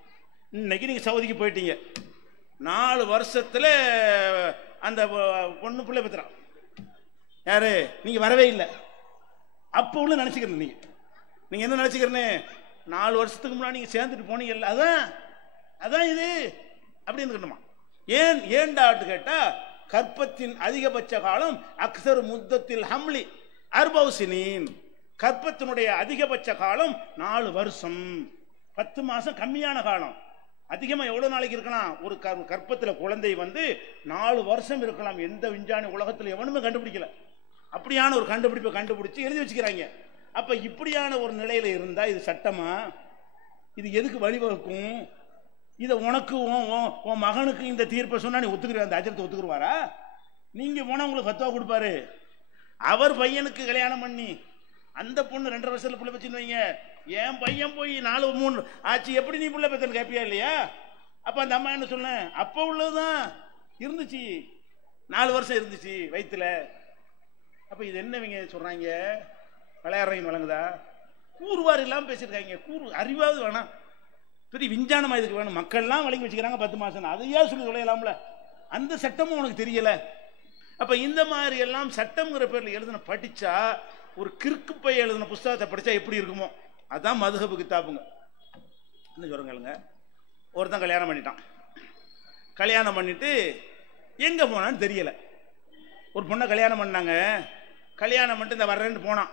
இன்னைக்கு நீங்க சவுதிக்கு போயிட்டீங்க, 4 வருஷத்துல அந்த பொண்ணு பிள்ளை பெற்றுறான். யாரு? நீங்க வரவே இல்லை. அப்ப உள்ள நினைச்சுக்கிறேன். நீங்க என்ன நினைச்சுக்கிறேன்னு, 4 வருஷத்துக்கு முன்னாடி நீங்க சேர்ந்துட்டு போனீங்கல்ல, அதான் இது அப்படின்னு இருக்கணுமா? ஏன்டாட்டு கேட்டா, கற்பத்தின் அதிகபட்ச காலம் அக்ஸர் முத்தத்தில் ஹம்லி 40 சினீன். கற்பத்தினுடைய அதிகபட்ச காலம் 4 வருஷம். 10 மாசம் கம்மியான காலம். அதிகமா எவ்வளவு நாளைக்கு இருக்கலாம்? ஒரு கற்பத்துல குழந்தை 4 வருஷம் இருக்கலாம். எந்த விஞ்ஞானி உலகத்துல எவனுமே கண்டுபிடிக்கல. அப்படியான ஒரு கண்டுபிடிப்பை கண்டுபிடிச்சு எழுதி வச்சுக்கிறாங்க. அப்ப இப்படியான ஒரு நிலையில இருந்தா இது சட்டமா? இது எதுக்கு வழிவகுக்கும்? இதை உனக்கு உன் மகனுக்கு இந்த தீர்ப்பை சொன்னா நீ ஒத்துக்கிற? அந்த அஜரத்தை ஒத்துக்குருவாரா? நீங்க போனா உங்களுக்கு ஃபத்வா கொடுப்பாரு. அவர் பையனுக்கு கல்யாணம் பண்ணி அந்த பொண்ணு 2.5 வருஷத்துல பிள்ளை வச்சுன்னு வைங்க, என் பையன் போய் 4, 3 ஆச்சு, எப்படி நீ பிள்ளை பெற்றன்னு கேட்பியா இல்லையா? அப்ப அந்த அம்மா என்ன சொன்ன? அப்ப உள்ளதுதான் இருந்துச்சு, 4 வருஷம் இருந்துச்சு வயிற்றுல. அப்ப இது என்னவங்க சொல்றாங்க? விளையாடுறீங்க வழங்குதா? கூறுவார் இல்லாம பேசிருக்காங்க. கூறு அறிவாவது வேணாம், பெரிய விஞ்ஞானமா இதுக்கு வேணும். மக்கள்லாம் வழங்கி வச்சுக்கிறாங்க 10 மாசம். அதையா சொல்லி தொலையலாம்ல? அந்த சட்டமும் உனக்கு தெரியல. அப்ப இந்த மாதிரி எல்லாம் சட்டம்ங்கிற பேர்ல எழுதின படிச்சா, ஒரு கிறுக்கு பைய எழுதின புஸ்தகத்தை படிச்சா எப்படி இருக்குமோ அதான் மதுஹபு கித்தாபுங்க. என்ன சொல்லுங்க, ஒருத்தன் கல்யாணம் பண்ணிட்டான். கல்யாணம் பண்ணிட்டு எங்கே போனான்னு தெரியலை. ஒரு பொண்ணை கல்யாணம் பண்ணாங்க. கல்யாணம் பண்ணிட்டு இந்த வர்றேன்னு போனான்.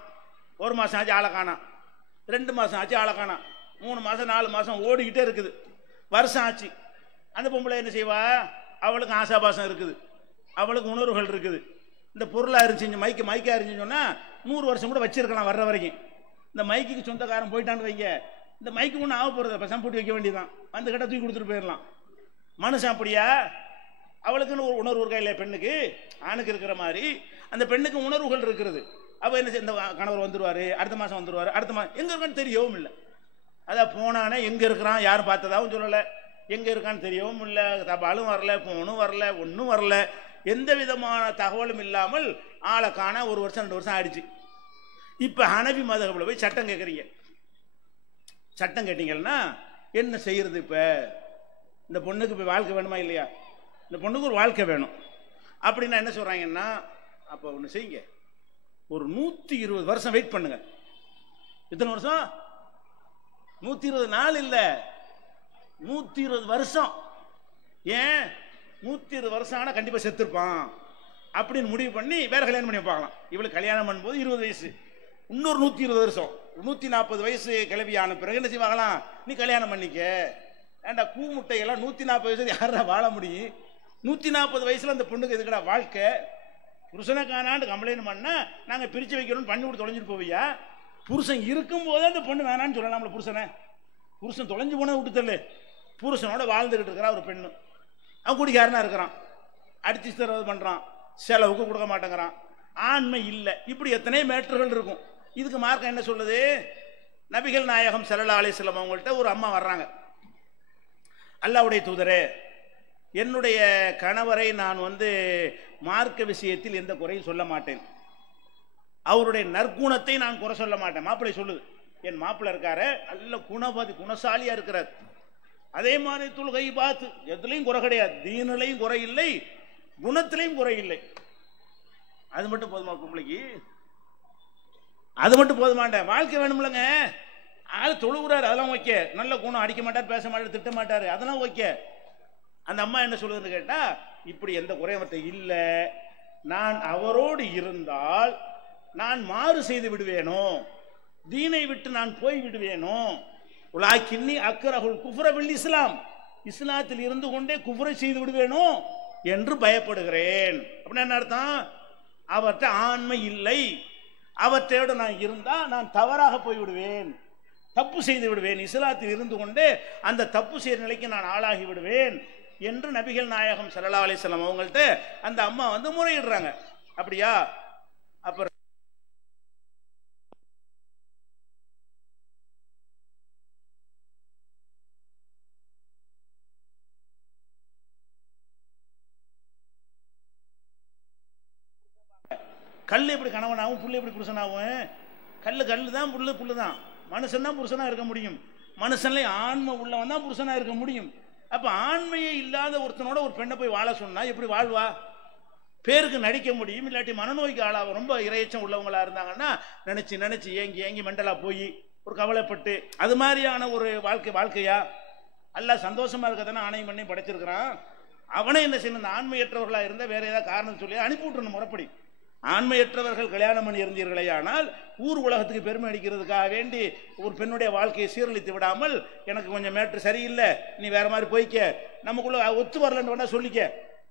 1 மாதம் ஆச்சு ஆளை காணாம், 2 மாதம் ஆச்சு ஆளை காணாம், 3 மாதம் 4 மாதம் ஓடிக்கிட்டே இருக்குது. வருஷம் ஆச்சு. அந்த பொம்பளை என்ன செய்வா? அவளுக்கு ஆசாபாசம் இருக்குது, அவளுக்கு உணர்வுகள் இருக்குது. இந்த பொருளாக இருந்துச்சு, மைக்காக இருந்துச்சுன்னு சொன்னால் 100 வருஷம் கூட வச்சிருக்கலாம் வர்ற வரைக்கும். இந்த மைக்குக்கு சொந்தக்காரன் போயிட்டான்னு வைங்க, இந்த மைக்கு ஒன்றும் ஆக போகிறது, பசம் போட்டு வைக்க வேண்டியதான், வந்து கிட்ட தூக்கி கொடுத்துட்டு போயிடலாம். மனுஷன் அப்படியா? அவளுக்குன்னு ஒரு உணர்வு இருக்கா இல்லையா? பெண்ணுக்கு ஆணுக்கு இருக்கிற மாதிரி அந்த பெண்ணுக்கு உணர்வுகள் இருக்கிறது. அவள் என்ன செய்ய, இந்த கணவர் வந்துடுவார், அடுத்த மாதம் வந்துடுவார், அடுத்த மாதம் எங்கே இருக்கான்னு தெரியவும் இல்லை. அதான் போனானே எங்கே இருக்கிறான் யாரும் பார்த்ததாவும் சொல்லலை, எங்கே இருக்கான்னு தெரியவும் இல்லை, தபாலும் வரல, போனும் வரல, ஒன்றும் வரல, எந்த விதமான தகவலும் இல்லாமல் ஆளை காண 1 வருஷம் 2 வருஷம் ஆயிடுச்சு. இப்போ ஹனபி மதகபில் போய் சட்டம் கேட்குறீங்க. சட்டம் கேட்டீங்கன்னா என்ன செய்யறது? இப்போ இந்த பொண்ணுக்கு இப்போ வாழ்க்கை வேணுமா இல்லையா? இந்த பொண்ணுக்கு ஒரு வாழ்க்கை வேணும் அப்படின்னா என்ன சொல்கிறாங்கன்னா, அப்போ ஒன்று செய்யுங்க, ஒரு 120 வருஷம் வெயிட் பண்ணுங்க. எத்தனை வருஷம்? 120 நாள் இல்லை, 120 வருஷம். ஏன் 120 வருஷம் ஆனால் கண்டிப்பாக செத்துருப்பான் அப்படின்னு முடிவு பண்ணி வேற கல்யாணம் பண்ணி பார்க்கலாம். இவளுக்கு கல்யாணம் பண்ணும்போது 20 வயசு, இன்னொரு 120 வருஷம் 140 வயசு கிளவியான பிறகு என்ன செய்வாங்களாம், நீ கல்யாணம் பண்ணிக்க. ஏண்டா கூமுட்டையெல்லாம் 140 வயசு யாரா வாழ முடியும்? 140 வயசுல அந்த பொண்ணுக்கு எதுக்கடா வாழ்க்கை? புருஷனை காணாண்டு கம்ப்ளைண்ட் பண்ணா நாங்கள் பிரித்து வைக்கணும்னு பண்ணி விட்டு தொலைஞ்சிட்டு போவியா? புருஷன் இருக்கும் போதே அந்த பொண்ணு வேணான்னு சொல்லலாம்ல. புருஷன் தொலைஞ்சு போன விட்டு தள்ளு. புருஷனோட வாழ்ந்துகிட்டு இருக்கிறா ஒரு பெண்ணு, அவன் குடிக்காரனா இருக்கிறான், அடிச்சு தரது பண்றான், செலவுக்கு கொடுக்க மாட்டேங்கிறான், ஆண்மை இல்லை. இப்படி எத்தனை மேட்டர்கள் இருக்கும். இதுக்கு மார்க்கம் என்ன சொல்லுது? நபிகள் நாயகம் ஸல்லல்லாஹு அலைஹி வஸல்லம் அவங்கள்ட்ட ஒரு அம்மா வர்றாங்க. அல்லாஹ்வுடைய தூதரே, என்னுடைய கணவரை நான் மார்க்க விஷயத்தில் எந்த குறையும் சொல்ல மாட்டேன், அவருடைய நற்குணத்தை நான் குறை சொல்ல மாட்டேன். மாப்பிள்ளை சொல்லுது, என் மாப்பிள்ளை இருக்காரு நல்ல குணசாலியா இருக்கிறார், அதே மாதிரி தொழுகை பார்த்து எதுலையும் குறை கிடையாது, தீனிலையும் குறை இல்லை, குணத்திலையும் குறை இல்லை. அது மட்டும் போதுமா பொம்பளைக்கு? அது மட்டும் போதுமாண்டேன், வாழ்க்கை வேணும்லங்க. ஆள் தொழுகிறார், அதெல்லாம் ஓகே, நல்ல குணம், அடிக்க மாட்டார், பேச மாட்டார், திட்ட மாட்டார், அதெல்லாம் ஓகே. அந்த அம்மா என்ன சொல்லுதுன்னு கேட்டா, இப்படி எந்த குறைவத்தை இல்லை, நான் அவரோடு இருந்தால் நான் மாறு செய்து விடுவேனோ, தீனை விட்டு நான் போய் விடுவேனோ, உலாக்கின்னி அக்ரஹுல் குஃப்ர பில் இஸ்லாம், இஸ்லாத்தில் இருந்து கொண்டே குஃப்ரை செய்து விடுவேனோ என்று பயப்படுகிறேன். அப்படின்னா என்ன அர்த்தம்? அவர்கிட்ட ஆண்மை இல்லை, அவற்றையோட நான் இருந்தா நான் தவறாக போய் விடுவேன், தப்பு செய்து விடுவேன், இஸ்லாத்தில் இருந்து கொண்டே அந்த தப்பு செய்கிற நிலைக்கு நான் ஆளாகி விடுவேன் என்று நபிகள் நாயகம் ஸல்லல்லாஹு அலைஹி வஸல்லம் அவங்கள்ட்ட அந்த அம்மா முறையிடுறாங்க. அப்படியா? அப்புறம் கல் எப்படி கணவனாகவும் புல்லு எப்படி புருஷனாகும்? கல்லு தான், புல்லு தான். மனுஷன் தான் புருஷனா இருக்க முடியும், மனுஷன்ல ஆண்மை உள்ளவன் தான் புருஷனா இருக்க முடியும். அப்ப ஆண்மையே இல்லாத ஒருத்தனோட ஒரு பெண்ணை போய் வாழ சொன்னா எப்படி வாழ்வா? பேருக்கு நடிக்க முடியும், இல்லாட்டி மனநோய்க்கு ஆளாக ரொம்ப இரையச்சம் உள்ளவங்களா இருந்தாங்கன்னா நினைச்சு ஏங்கி மெண்டலா போய் ஒரு கவலைப்பட்டு அது மாதிரியான ஒரு வாழ்க்கையா? அல்லாஹ் சந்தோஷமா இருக்கதானே ஆணையம் பண்ணி படைச்சிருக்கிறான். அவனை என்ன செய்யணும்? இந்த ஆண்மையற்றவர்களா இருந்தா வேற ஏதாவது காரணம் சொல்லி அனுப்பி விட்டுறணும் முறைப்படி. ஆண்மையற்றவர்கள் கல்யாணம் பண்ணி இருந்தீர்களே ஆனால் ஊர் உலகத்துக்கு பெருமை அடிக்கிறதுக்காக வேண்டி ஒரு பெண்ணுடைய வாழ்க்கையை சீரழித்து விடாமல், எனக்கு கொஞ்சம் மேட்ரு சரியில்லை, நீ வேற மாதிரி போய்க்க, நமக்குள்ள ஒத்து வரலன்னு வேணா சொல்லிக்க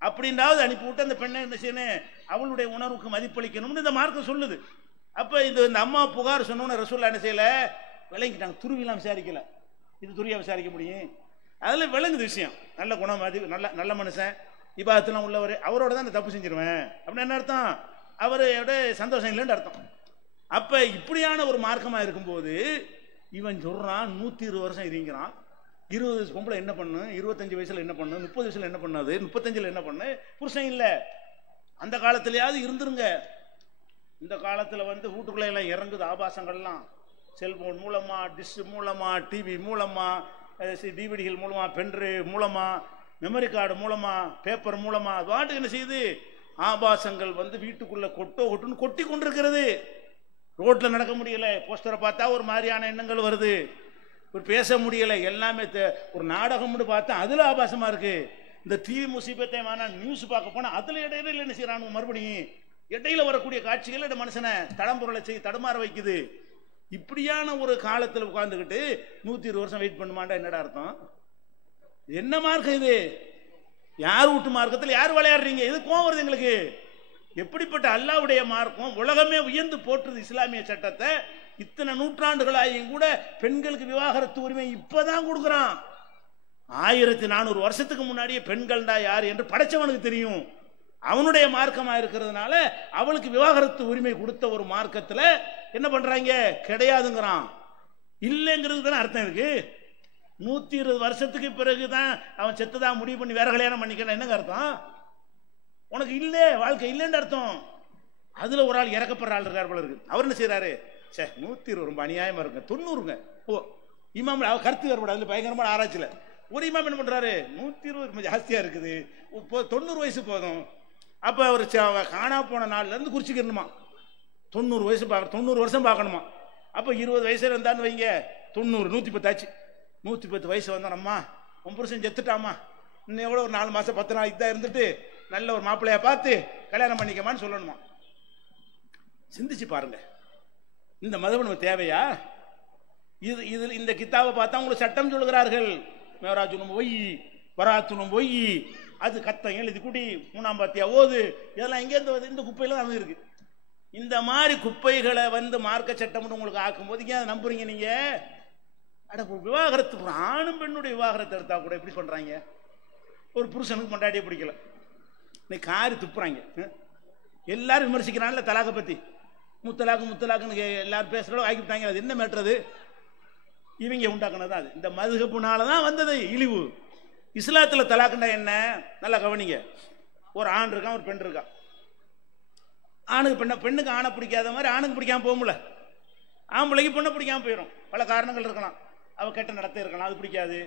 அப்படின்றாவது அனுப்பிவிட்டு அந்த பெண்ணை என்ன செய்யணும்? அவளுடைய உணர்வுக்கு மதிப்பளிக்கணும்னு இந்த மார்க்கம் சொல்லுது. அப்ப இந்த அம்மா புகார் சொன்னோன்னு ரசூலுல்லாஹ் என்ன செய்யல? விளங்கிட்டாங்க. துருவிலாம் விசாரிக்கல, இது துரியா விசாரிக்க முடியும்? அதுல விளங்குது விஷயம். நல்ல குணம், நல்ல மனுஷன், இபாதத்தெல்லாம் உள்ளவர், அவரோட தான் இந்த தப்பு செஞ்சிருவேன் அப்படின்னு என்ன அர்த்தம்? அவரோட சந்தோஷம் இல்லைன்னு அர்த்தம். அப்ப இப்படியான ஒரு மார்க்கமா இருக்கும்போது இவன் சொல்றான் 120 வருஷம் இருங்கிறான். 20 வயசு பொம்பளை என்ன பண்ணு, 25 வயசுல என்ன பண்ணு, 30 வயசுல என்ன பண்ணாது, 35ல என்ன பண்ணு? புருஷன் இல்ல. அந்த காலத்திலேயாவது இருந்துருங்க. இந்த காலத்துல வீட்டுக்குள்ள எல்லாம் இறங்குது ஆபாசங்கள்லாம், செல்போன் மூலமா, டிஷ் மூலமா, டிவி மூலமா, டிவிடிகள் மூலமா, பென்ட்ரைவ் மூலமா, மெமரி கார்டு மூலமா, பேப்பர் மூலமா, வாட்டுக்கு என்ன செய்யுது? ஆபாசங்கள் வீட்டுக்குள்ள கொட்டுன்னு கொட்டி கொண்டிருக்கிறது. ரோட்டில் நடக்க முடியல, போஸ்டரை பார்த்தா ஒரு மாதிரியான எண்ணங்கள் வருது, ஒரு பேச முடியலை, எல்லாமே ஒரு நாடகம்னு பார்த்தா அதில் ஆபாசமாக இருக்குது. இந்த டிவி முசீபத்தை வேணாம் நியூஸ் பார்க்க போனால் அதில் இடையில என்ன செய்யறானு மறுபடியும் இடையில வரக்கூடிய காட்சிகள் இந்த மனுஷனை தடம்புரலை செய்ய தடுமாற வைக்குது. இப்படியான ஒரு காலத்தில் உட்கார்ந்துக்கிட்டு 120 வருஷம் வெயிட் பண்ணுமாண்டா என்னடா அர்த்தம்? என்ன மார்க்கம் இது? யார் வீட்டு மார்க்கத்தில் யார் விளையாடுறீங்க? இது கோவம் வருது எங்களுக்கு. எப்படிப்பட்ட அல்லாஹ்வுடைய மார்க்கம் உலகமே உயர்ந்து போற்றுது இஸ்லாமிய சட்டத்தை. இத்தனை நூற்றாண்டுகளாயும் கூட பெண்களுக்கு விவாகரத்து உரிமை இப்பதான் கொடுக்குறான். 1400 வருஷத்துக்கு முன்னாடியே பெண்கள்டா யார் என்று படைச்சவனுக்கு தெரியும். அவனுடைய மார்க்கமா இருக்கிறதுனால அவளுக்கு விவாகரத்து உரிமை கொடுத்த ஒரு மார்க்கத்தில் என்ன பண்றாங்க? கிடையாதுங்கிறான். இல்லைங்கிறது தானே அர்த்தம் இருக்கு. 120 வருஷத்துக்கு பிறகுதான் அவன் செத்துதான் முடிவு பண்ணி வேற கல்யாணம் பண்ணிக்கிறான். என்னங்க அர்த்தம்? உனக்கு இல்லை, வாழ்க்கை இல்லைன்னு அர்த்தம். அதுல ஒரு ஆள் இறக்கப்படுற ஆள் இருக்கார் போல இருக்கு. அவர் என்ன செய்யறாரு? 120 ரொம்ப அநியாயமா இருக்கு, 90ங்க. ஓ இமாம் அவர் கருத்து வேறுபடாது, அதுல பயங்கரமான ஆராய்ச்சியில ஒரு இமாம் என்ன பண்றாரு? 120 ரொம்ப ஜாஸ்தியா இருக்குது, 90 வயசு போதும். அப்ப அவர் காணா போன நாள்ல இருந்து குறிச்சிக்கணுமா, 90 வயசு 90 வருஷம் பார்க்கணுமா. அப்ப 20 வயசுல இருந்தான்னு வைங்க, 90 110 ஆச்சு. 110 வயசு வந்தோம்மா, உன் புருஷன் செத்துட்டாமா, இன்னும் எவ்வளோ ஒரு 4 மாசம் 10 நாள் இதாக இருந்துட்டு நல்ல ஒரு மாப்பிள்ளையா பார்த்து கல்யாணம் பண்ணிக்கமான்னு சொல்லணுமா. சிந்திச்சு பாருங்க, இந்த மதம் நமக்கு தேவையா? இது இந்த கித்தாவை பார்த்தா உங்களுக்கு சட்டம் சொல்லுகிறார்கள். மேராஜுனும் பொய், பராத்துனும் பொய், அது கத்தம் எழுதி குடி, 3ஆம் பாத்தியா ஓது, இதெல்லாம் எங்கேருந்து வருது? இந்த குப்பையில தான் இருக்கு. இந்த மாதிரி குப்பைகளை மார்க்க சட்டம் உங்களுக்கு ஆக்கும்போது ஏன் நம்புறீங்க நீங்க? அட விவாகரத்து, ஆணும் பெண்ணுடைய விவாகரத்தை எடுத்தா கூட எப்படி பண்றாங்க? ஒரு புருஷனுக்கு பொண்டாட்டியே பிடிக்கல, இன்னைக்கு காரி துப்புறாங்க. எல்லாரும் விமர்சிக்கிறான்ல தலாக்கை பத்தி, முத்தலாக்குன்னு எல்லாரும் பேசுறோம் ஆக்கிவிட்டாங்க. அது என்ன மேட்டுறது? இவங்க உண்டாக்குனது அது. இந்த மதுஹப்னால தான் வந்தது இழிவு. இஸ்லாத்துல தலாக்குண்டா என்ன? நல்லா கவனிங்க. ஒரு ஆண் இருக்கான், ஒரு பெண் இருக்கான். ஆணுக்கு பெண்ணுக்கு ஆணை பிடிக்காத மாதிரி ஆணுக்கு பிடிக்காம போகும்ல, ஆம்பளைக்கு பெண்ணை பிடிக்காம போயிடும். பல காரணங்கள் இருக்கலாம். அவ கெட்ட நடத்த இருக்கலாம், அது பிடிக்காது.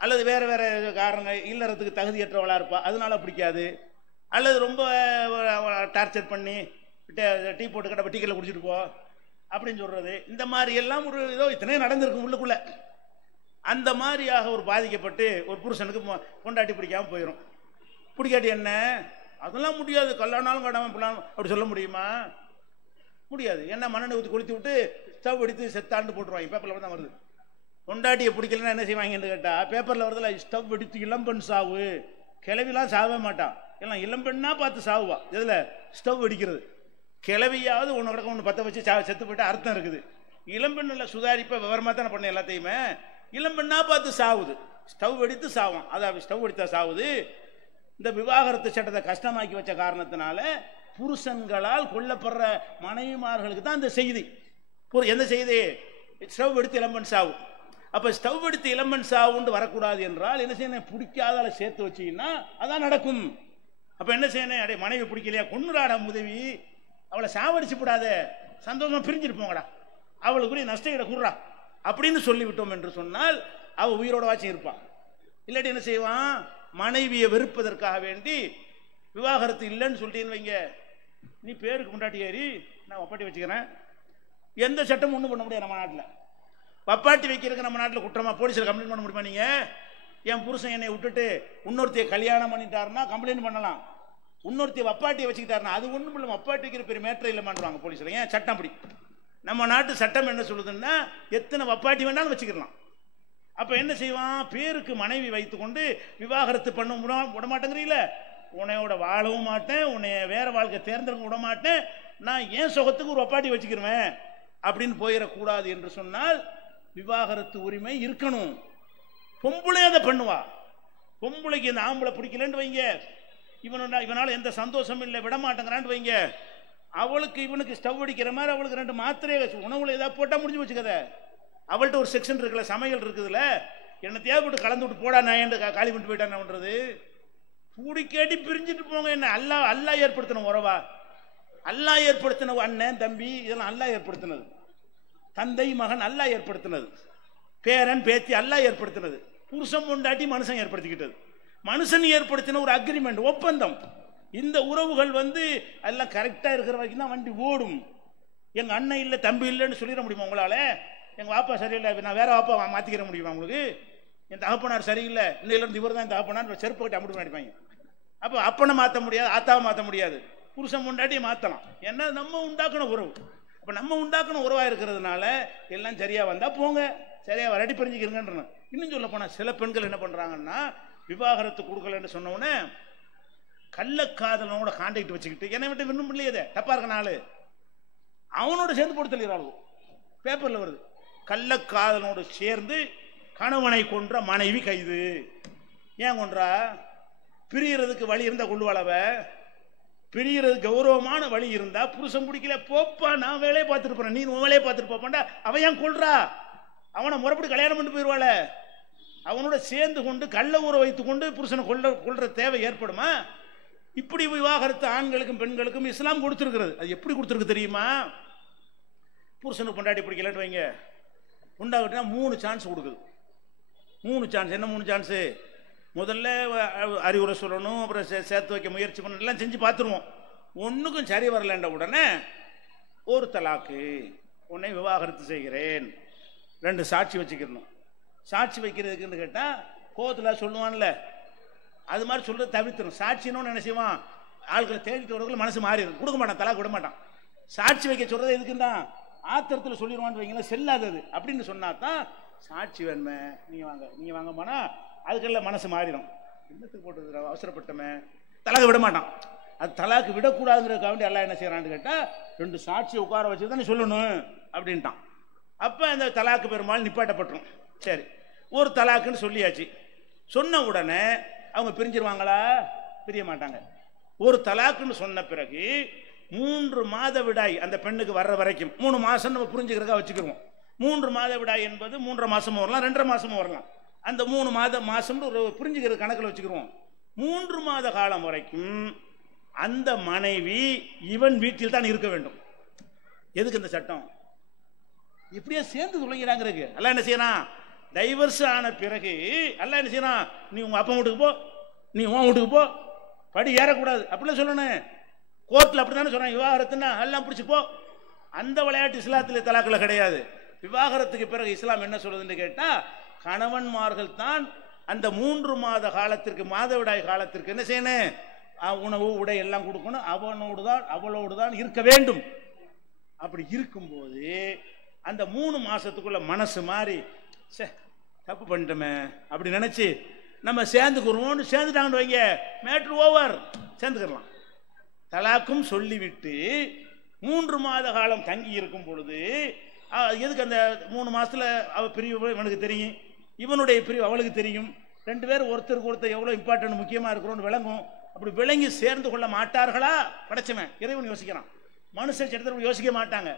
அல்லது வேற வேற காரணங்கள், இல்லறதுக்கு தகுதியற்றவளா இருப்பா, அதனால பிடிக்காது. அல்லது ரொம்ப டார்ச்சர் பண்ணி டீ போட்டு கடை டீக்கெல்லாம் குடிச்சிட்டு போ அப்படின்னு சொல்றது. இந்த மாதிரி எல்லாம் ஒரு ஏதோ இத்தனை நடந்திருக்கும் உள்ளுக்குள்ள. அந்த மாதிரியாக ஒரு பாதிக்கப்பட்டு ஒரு புருஷனுக்கு பொண்டாட்டி பிடிக்காம போயிடும். பிடிக்காட்டி என்ன? அதெல்லாம் முடியாது, கல்லானாலும் கடாம அப்படி சொல்ல முடியுமா? முடியாது. என்ன மண்ணெண்ணெய் ஊற்றி கொளுத்தி விட்டு ஸ்டவ் எடுத்து செத்தாண்டு போட்டுருவாங்க. பேப்பரில் தான் வருது. பொண்டாட்டியை பிடிக்கலன்னா என்ன செய்வாங்கன்னு கேட்டா பேப்பரில் வருதுல, ஸ்டவ் எடுத்து இளம்பெண் சாவு. கிளவிலாம் சாவே மாட்டான், எல்லாம் இளம்பெண்ணா பார்த்து சாவுவா. இதில் ஸ்டவ் அடிக்கிறது. கிளவியாவது ஒன்று கிடக்க ஒன்று பற்ற வச்சு செத்து போயிட்டா அர்த்தம் இருக்குது. இளம்பெண்ணில் சுதாரிப்பை விவரமாக தானே பண்ண எல்லாத்தையுமே. இளம்பெண்ணா பார்த்து சாவுது, ஸ்டவ் எடுத்து சாவான். அதாவது ஸ்டவ் எடுத்தா சாவுது. இந்த விவாகரத்து சட்டத்தை கஷ்டமாக்கி வச்ச காரணத்தினால புருஷன்களால் கொல்லப்படுற மனைவிமார்களுக்கு தான் இந்த செய்தி. எந்த செய்தி? ஸ்டவ் எடுத்து இளம்பெண் சாவு. அப்ப ஸ்டவ் எடுத்து இளம்பெண் சாவுன்னு வரக்கூடாது என்றால் என்ன செய்யணும்? பிடிக்காத சேர்த்து வச்சீங்கன்னா அதான் நடக்கும். அப்ப என்ன செய்யணும்? அடே மனைவி பிடிக்கலையா, கொன்னுராடா உதவி, அவளை சாவடிச்சு விடாத, சந்தோஷமா பிரிஞ்சிட்டு போங்கடா, அவளுக்குரிய நஷ்டஈட குடுறா அப்படின்னு சொல்லிவிட்டோம் என்று சொன்னால் அவ உயிரோட வாட்சி இருப்பான். இல்லாட்டி என்ன செய்வான்? மனைவியை வெறுப்பதற்காக வேண்டி விவாகரத்து இல்லைன்னு சொல்லிட்டேன்னு வைங்க, நீ பேருக்கு முண்டாட்டி ஏறி நான் வப்பாட்டி வச்சுக்கிறேன், எந்த சட்டமும் ஒன்றும் பண்ண முடியாது நம்ம நாட்டில். வப்பாட்டி வைக்கிறதுக்கு நம்ம நாட்டில் குற்றமா? போலீஸில் கம்ப்ளைண்ட் பண்ண முடியுமா? நீங்க என் புருஷன் என்னை விட்டுட்டு இன்னொருத்தைய கல்யாணம் பண்ணிட்டாருன்னா கம்ப்ளைண்ட் பண்ணலாம். இன்னொருத்தைய வப்பாட்டியை வச்சுக்கிட்டாருன்னா அது ஒன்றும் இல்லை, வப்பாட்டி வைக்கிற பெரிய மேட்டர் இல்லை பண்ணுவாங்க போலீஸில். ஏன்? சட்டம் அப்படி. நம்ம நாட்டு சட்டம் என்ன சொல்லுதுன்னா எத்தனை வப்பாட்டி வேணாலும் வச்சுக்கலாம். அப்ப என்ன செய்வான்? பேருக்கு மனைவி வைத்துக்கொண்டு விவாகரத்து பண்ண விடமாட்டேங்கிறீங்கள, உன்னையோட வாழவும் மாட்டேன், உன்னைய வேற வாழ்க்கை தேர்ந்தெடுக்க விட மாட்டேன், நான் ஏன் சுகத்துக்கு ஒரு வப்பாட்டி வச்சுக்கிறேன் அப்படின்னு போயிடக்கூடாது என்று சொன்னால் விவாகரத்து உரிமை இருக்கணும். பொம்பளை அதை பண்ணுவா. பொம்பளைக்கு இந்த ஆம்பளை பிடிக்கலன்னு வைங்க, இவனால எந்த சந்தோஷம் இல்லை, விட மாட்டேங்கிறான்னு வைங்க, அவளுக்கு இவனுக்கு ஸ்டவ் அடிக்கிற மாதிரி அவளுக்கு 2 மாத்திரையை உணவுல ஏதாவது போட்டா முடிஞ்சு வச்சுக்கத. அவள்கிட்ட ஒரு செக்ஷன் இருக்குல்ல, சமையல் இருக்குதுல்ல, என்ன தேவைப்பட்டு கலந்து விட்டு போடா நான் ஏன் காலி பண்ணிட்டு போயிட்டா என்ன பண்றது? கூடி கேட்டி பிரிஞ்சுட்டு போங்க. என்ன அல்லா ஏற்படுத்தின உறவா? அல்லா ஏற்படுத்தின அண்ணன் தம்பி இதெல்லாம் அல்லா ஏற்படுத்தினது. தந்தை மகன் அல்லா ஏற்படுத்தினது. பேரன் பேத்தி அல்லா ஏற்படுத்தினது. புருஷன் பொண்டாட்டி மனுஷன் ஏற்படுத்திக்கிட்டது. மனுஷன் ஏற்படுத்தின ஒரு அக்ரிமெண்ட், ஒப்பந்தம். இந்த உறவுகள் எல்லாம் கரெக்டா இருக்கிற வரைக்கும் தான் வண்டி ஓடும். எங்க அண்ணன் இல்லை தம்பி இல்லைன்னு சொல்லிட முடியுமா உங்களால? எங்க வாப்பா சரியில்லை, நான் வேற வாப்பா மாத்திக்கிற முடியுமா உங்களுக்கு? என் தகப்பனார் சரியில்லை, இன்னிலிருந்து இவர் தான் என் தகப்பனார் செருப்பு கட்டி அம்பிட்டு அடிப்பாங்க. அப்போ அப்பனை மாற்ற முடியாது, ஆத்தாவை மாற்ற முடியாது, புருஷன் முண்டாட்டியை மாற்றலாம். ஏன்னா நம்ம உண்டாக்குன உறவு. அப்போ நம்ம உண்டாக்குன உறவாக இருக்கிறதுனால எல்லாம் சரியா வந்தா போங்க, சரியா வரடி பிரிஞ்சுக்கிறீங்கன்ற. இன்னும் சொல்ல போனா சில பெண்கள் என்ன பண்றாங்கன்னா, விவாகரத்து கொடுக்கலன்னு சொன்ன உடனே கள்ளக்காதலனோட கான்டாக்ட் வச்சுக்கிட்டு என்னை விட்டு விண்ணும் இல்லையே தப்பா இருக்க நாள் அவனோட சேர்ந்து போட்டு தள்ளிடுறாள். பேப்பர்ல வருது, கள்ளக்காதலனோடு சேர்ந்து கணவனை கொன்ற மனைவி கைது. ஏன் கொன்றா? பிரியறதுக்கு வழி இருந்தா கொள்ளுவாளவ. பிரியறது கௌரவமான வழி இருந்தா புருஷன் பிடிக்கல போப்பா, நான் வேலையை பார்த்துட்டு போறேன், நீ உன் வேலையை பார்த்துட்டு போப்பாண்டா. அவன் ஏன் கொள்றா? அவனை முறைப்படி கல்யாணம் பண்ணிட்டு போயிடுவாள. அவனோட சேர்ந்து கொண்டு கள்ள ஊற வைத்துக் கொண்டு புருஷனை கொள்ற தேவை ஏற்படுமா? இப்படி விவாகரத்து ஆண்களுக்கும் பெண்களுக்கும் இஸ்லாம் கொடுத்திருக்கிறது. அது எப்படி கொடுத்திருக்கு தெரியுமா? புருஷனுக்கு பொண்டாட்டி பிடிக்கலன்னு வைங்க, உண்டாகிட்டா 3 சான்ஸ் கொடுக்குது. 3 சான்ஸ். என்ன 3 சான்ஸு? முதல்ல அறிவுரை சொல்லணும், அப்புறம் சேர்த்து வைக்க முயற்சி பண்ணணும், எல்லாம் செஞ்சு பார்த்துருவோம். ஒன்றுக்கும் சரி வரலன்ற உடனே ஒரு தலாக்கு, உன்னை விவாகரத்து செய்கிறேன், 2 சாட்சி வச்சுக்கணும். சாட்சி வைக்கிறதுக்குன்னு கேட்டால் கோவத்தில் சொல்லுவான்ல, அது மாதிரி சொல்றது தவிர்த்துரும். சாட்சின்னு என்ன செய்வான், ஆட்களை தேடிட்டு வரவர்கள் மனசு மாறிடும், கொடுக்க மாட்டான், தலாக்கு விட மாட்டான். சாட்சி வைக்க சொல்றது எதுக்குன்னா ஆத்திரத்தில் சொல்லிடுவான்னு வைங்களா, செல்லாதது அப்படின்னு சொன்னா தான் சாட்சி வேணுமே, நீங்க வாங்க போனா அதுக்கெல்லாம் மனசு மாறிடும். என்னத்துக்கு போட்டு அவசரப்பட்டமே, தலாக்கு விட மாட்டான். அது தலாக்கு விடக்கூடாதுங்கிறதுக்காக வேண்டி எல்லாம் என்ன செய்யறான்னு கேட்டா 2 சாட்சியை உட்கார வச்சு தான் நீ சொல்லணும் அப்படின்ட்டான். அப்ப அந்த தலாக்கு பெரும்பாலும் நிப்பாட்டப்பட்டுரும். சரி, ஒரு தலாக்குன்னு சொல்லியாச்சு. சொன்ன உடனே அவங்க பிரிஞ்சிருவாங்களா? பிரிய மாட்டாங்க. ஒரு தலாக்குன்னு சொன்ன பிறகு 3 மாத விடாய் அந்த பெண்ணுக்கு வர்ற வரைக்கும், 3 மாசம் நம்ம புரிஞ்சுக்கிறதுக்காக வச்சுக்கிறோம். 3 மாத விடாய் என்பது 3.5 மாசமும் வரலாம், 2.5 மாசமும் வரலாம். அந்த 3 மாசம் ஒரு புரிஞ்சுக்கிற கணக்கில் வச்சுக்கிறோம். 3 மாத காலம் வரைக்கும் அந்த மனைவி இவன் வீட்டில் தான் இருக்க வேண்டும். எதுக்கு இந்த சட்டம்? இப்படியே சேர்ந்து துளைங்கிறாங்கிறதுக்கு. அல்ல என்ன செய்யறான், டைவர்ஸ் ஆன பிறகு அல்ல என்ன செய்யறான், நீ உங்க அப்பா வீட்டுக்கு போ, நீ உன் வீட்டுக்கு போ, படி ஏறக்கூடாது அப்படிலாம் சொல்லணும். கோர்ட்ல அப்படித்தானே சொல்றான், விவாகரத்துன்னா எல்லாம் பிடிச்சி போ. அந்த விளையாட்டு இஸ்லாத்தில் தலாக்கில் கிடையாது. விவாகரத்துக்கு பிறகு இஸ்லாம் என்ன சொல்லுதுன்னு கேட்டா, கணவன்மார்கள் தான் அந்த 3 மாத காலத்திற்கு, மாதவிடாய் காலத்திற்கு என்ன செய்யணும், உணவு உடை எல்லாம் கொடுக்கணும், அவளோடு தான் இருக்க வேண்டும். அப்படி இருக்கும்போது அந்த 3 மாசத்துக்குள்ள மனசு மாறி தப்பு பண்ணிட்டோமே அப்படி நினைச்சு நம்ம சேர்ந்துக்குருவோம்னு சேர்ந்துட்டாங்கன்னு வைங்க, மேட்ரு ஓவர், சேர்ந்துக்கலாம். தலாக்கும் சொல்லிவிட்டு 3 மாத காலம் தங்கி இருக்கும் பொழுது எதுக்கு அந்த 3 மாசத்துல அவ பிரிவு இவனுக்கு தெரியும், இவனுடைய பிரிவு அவளுக்கு தெரியும், 2 பேரும் ஒருத்தருக்கு ஒருத்தர் எவ்வளவு இம்பார்ட்டன்ட் முக்கியமா இருக்கிறோம்னு விளங்கும். அப்படி விளங்கி சேர்ந்து கொள்ள மாட்டார்களா? படைச்சவன் இறைவன் யோசிக்கிறான், மனுஷன் சட்டத்தில் யோசிக்க மாட்டாங்க.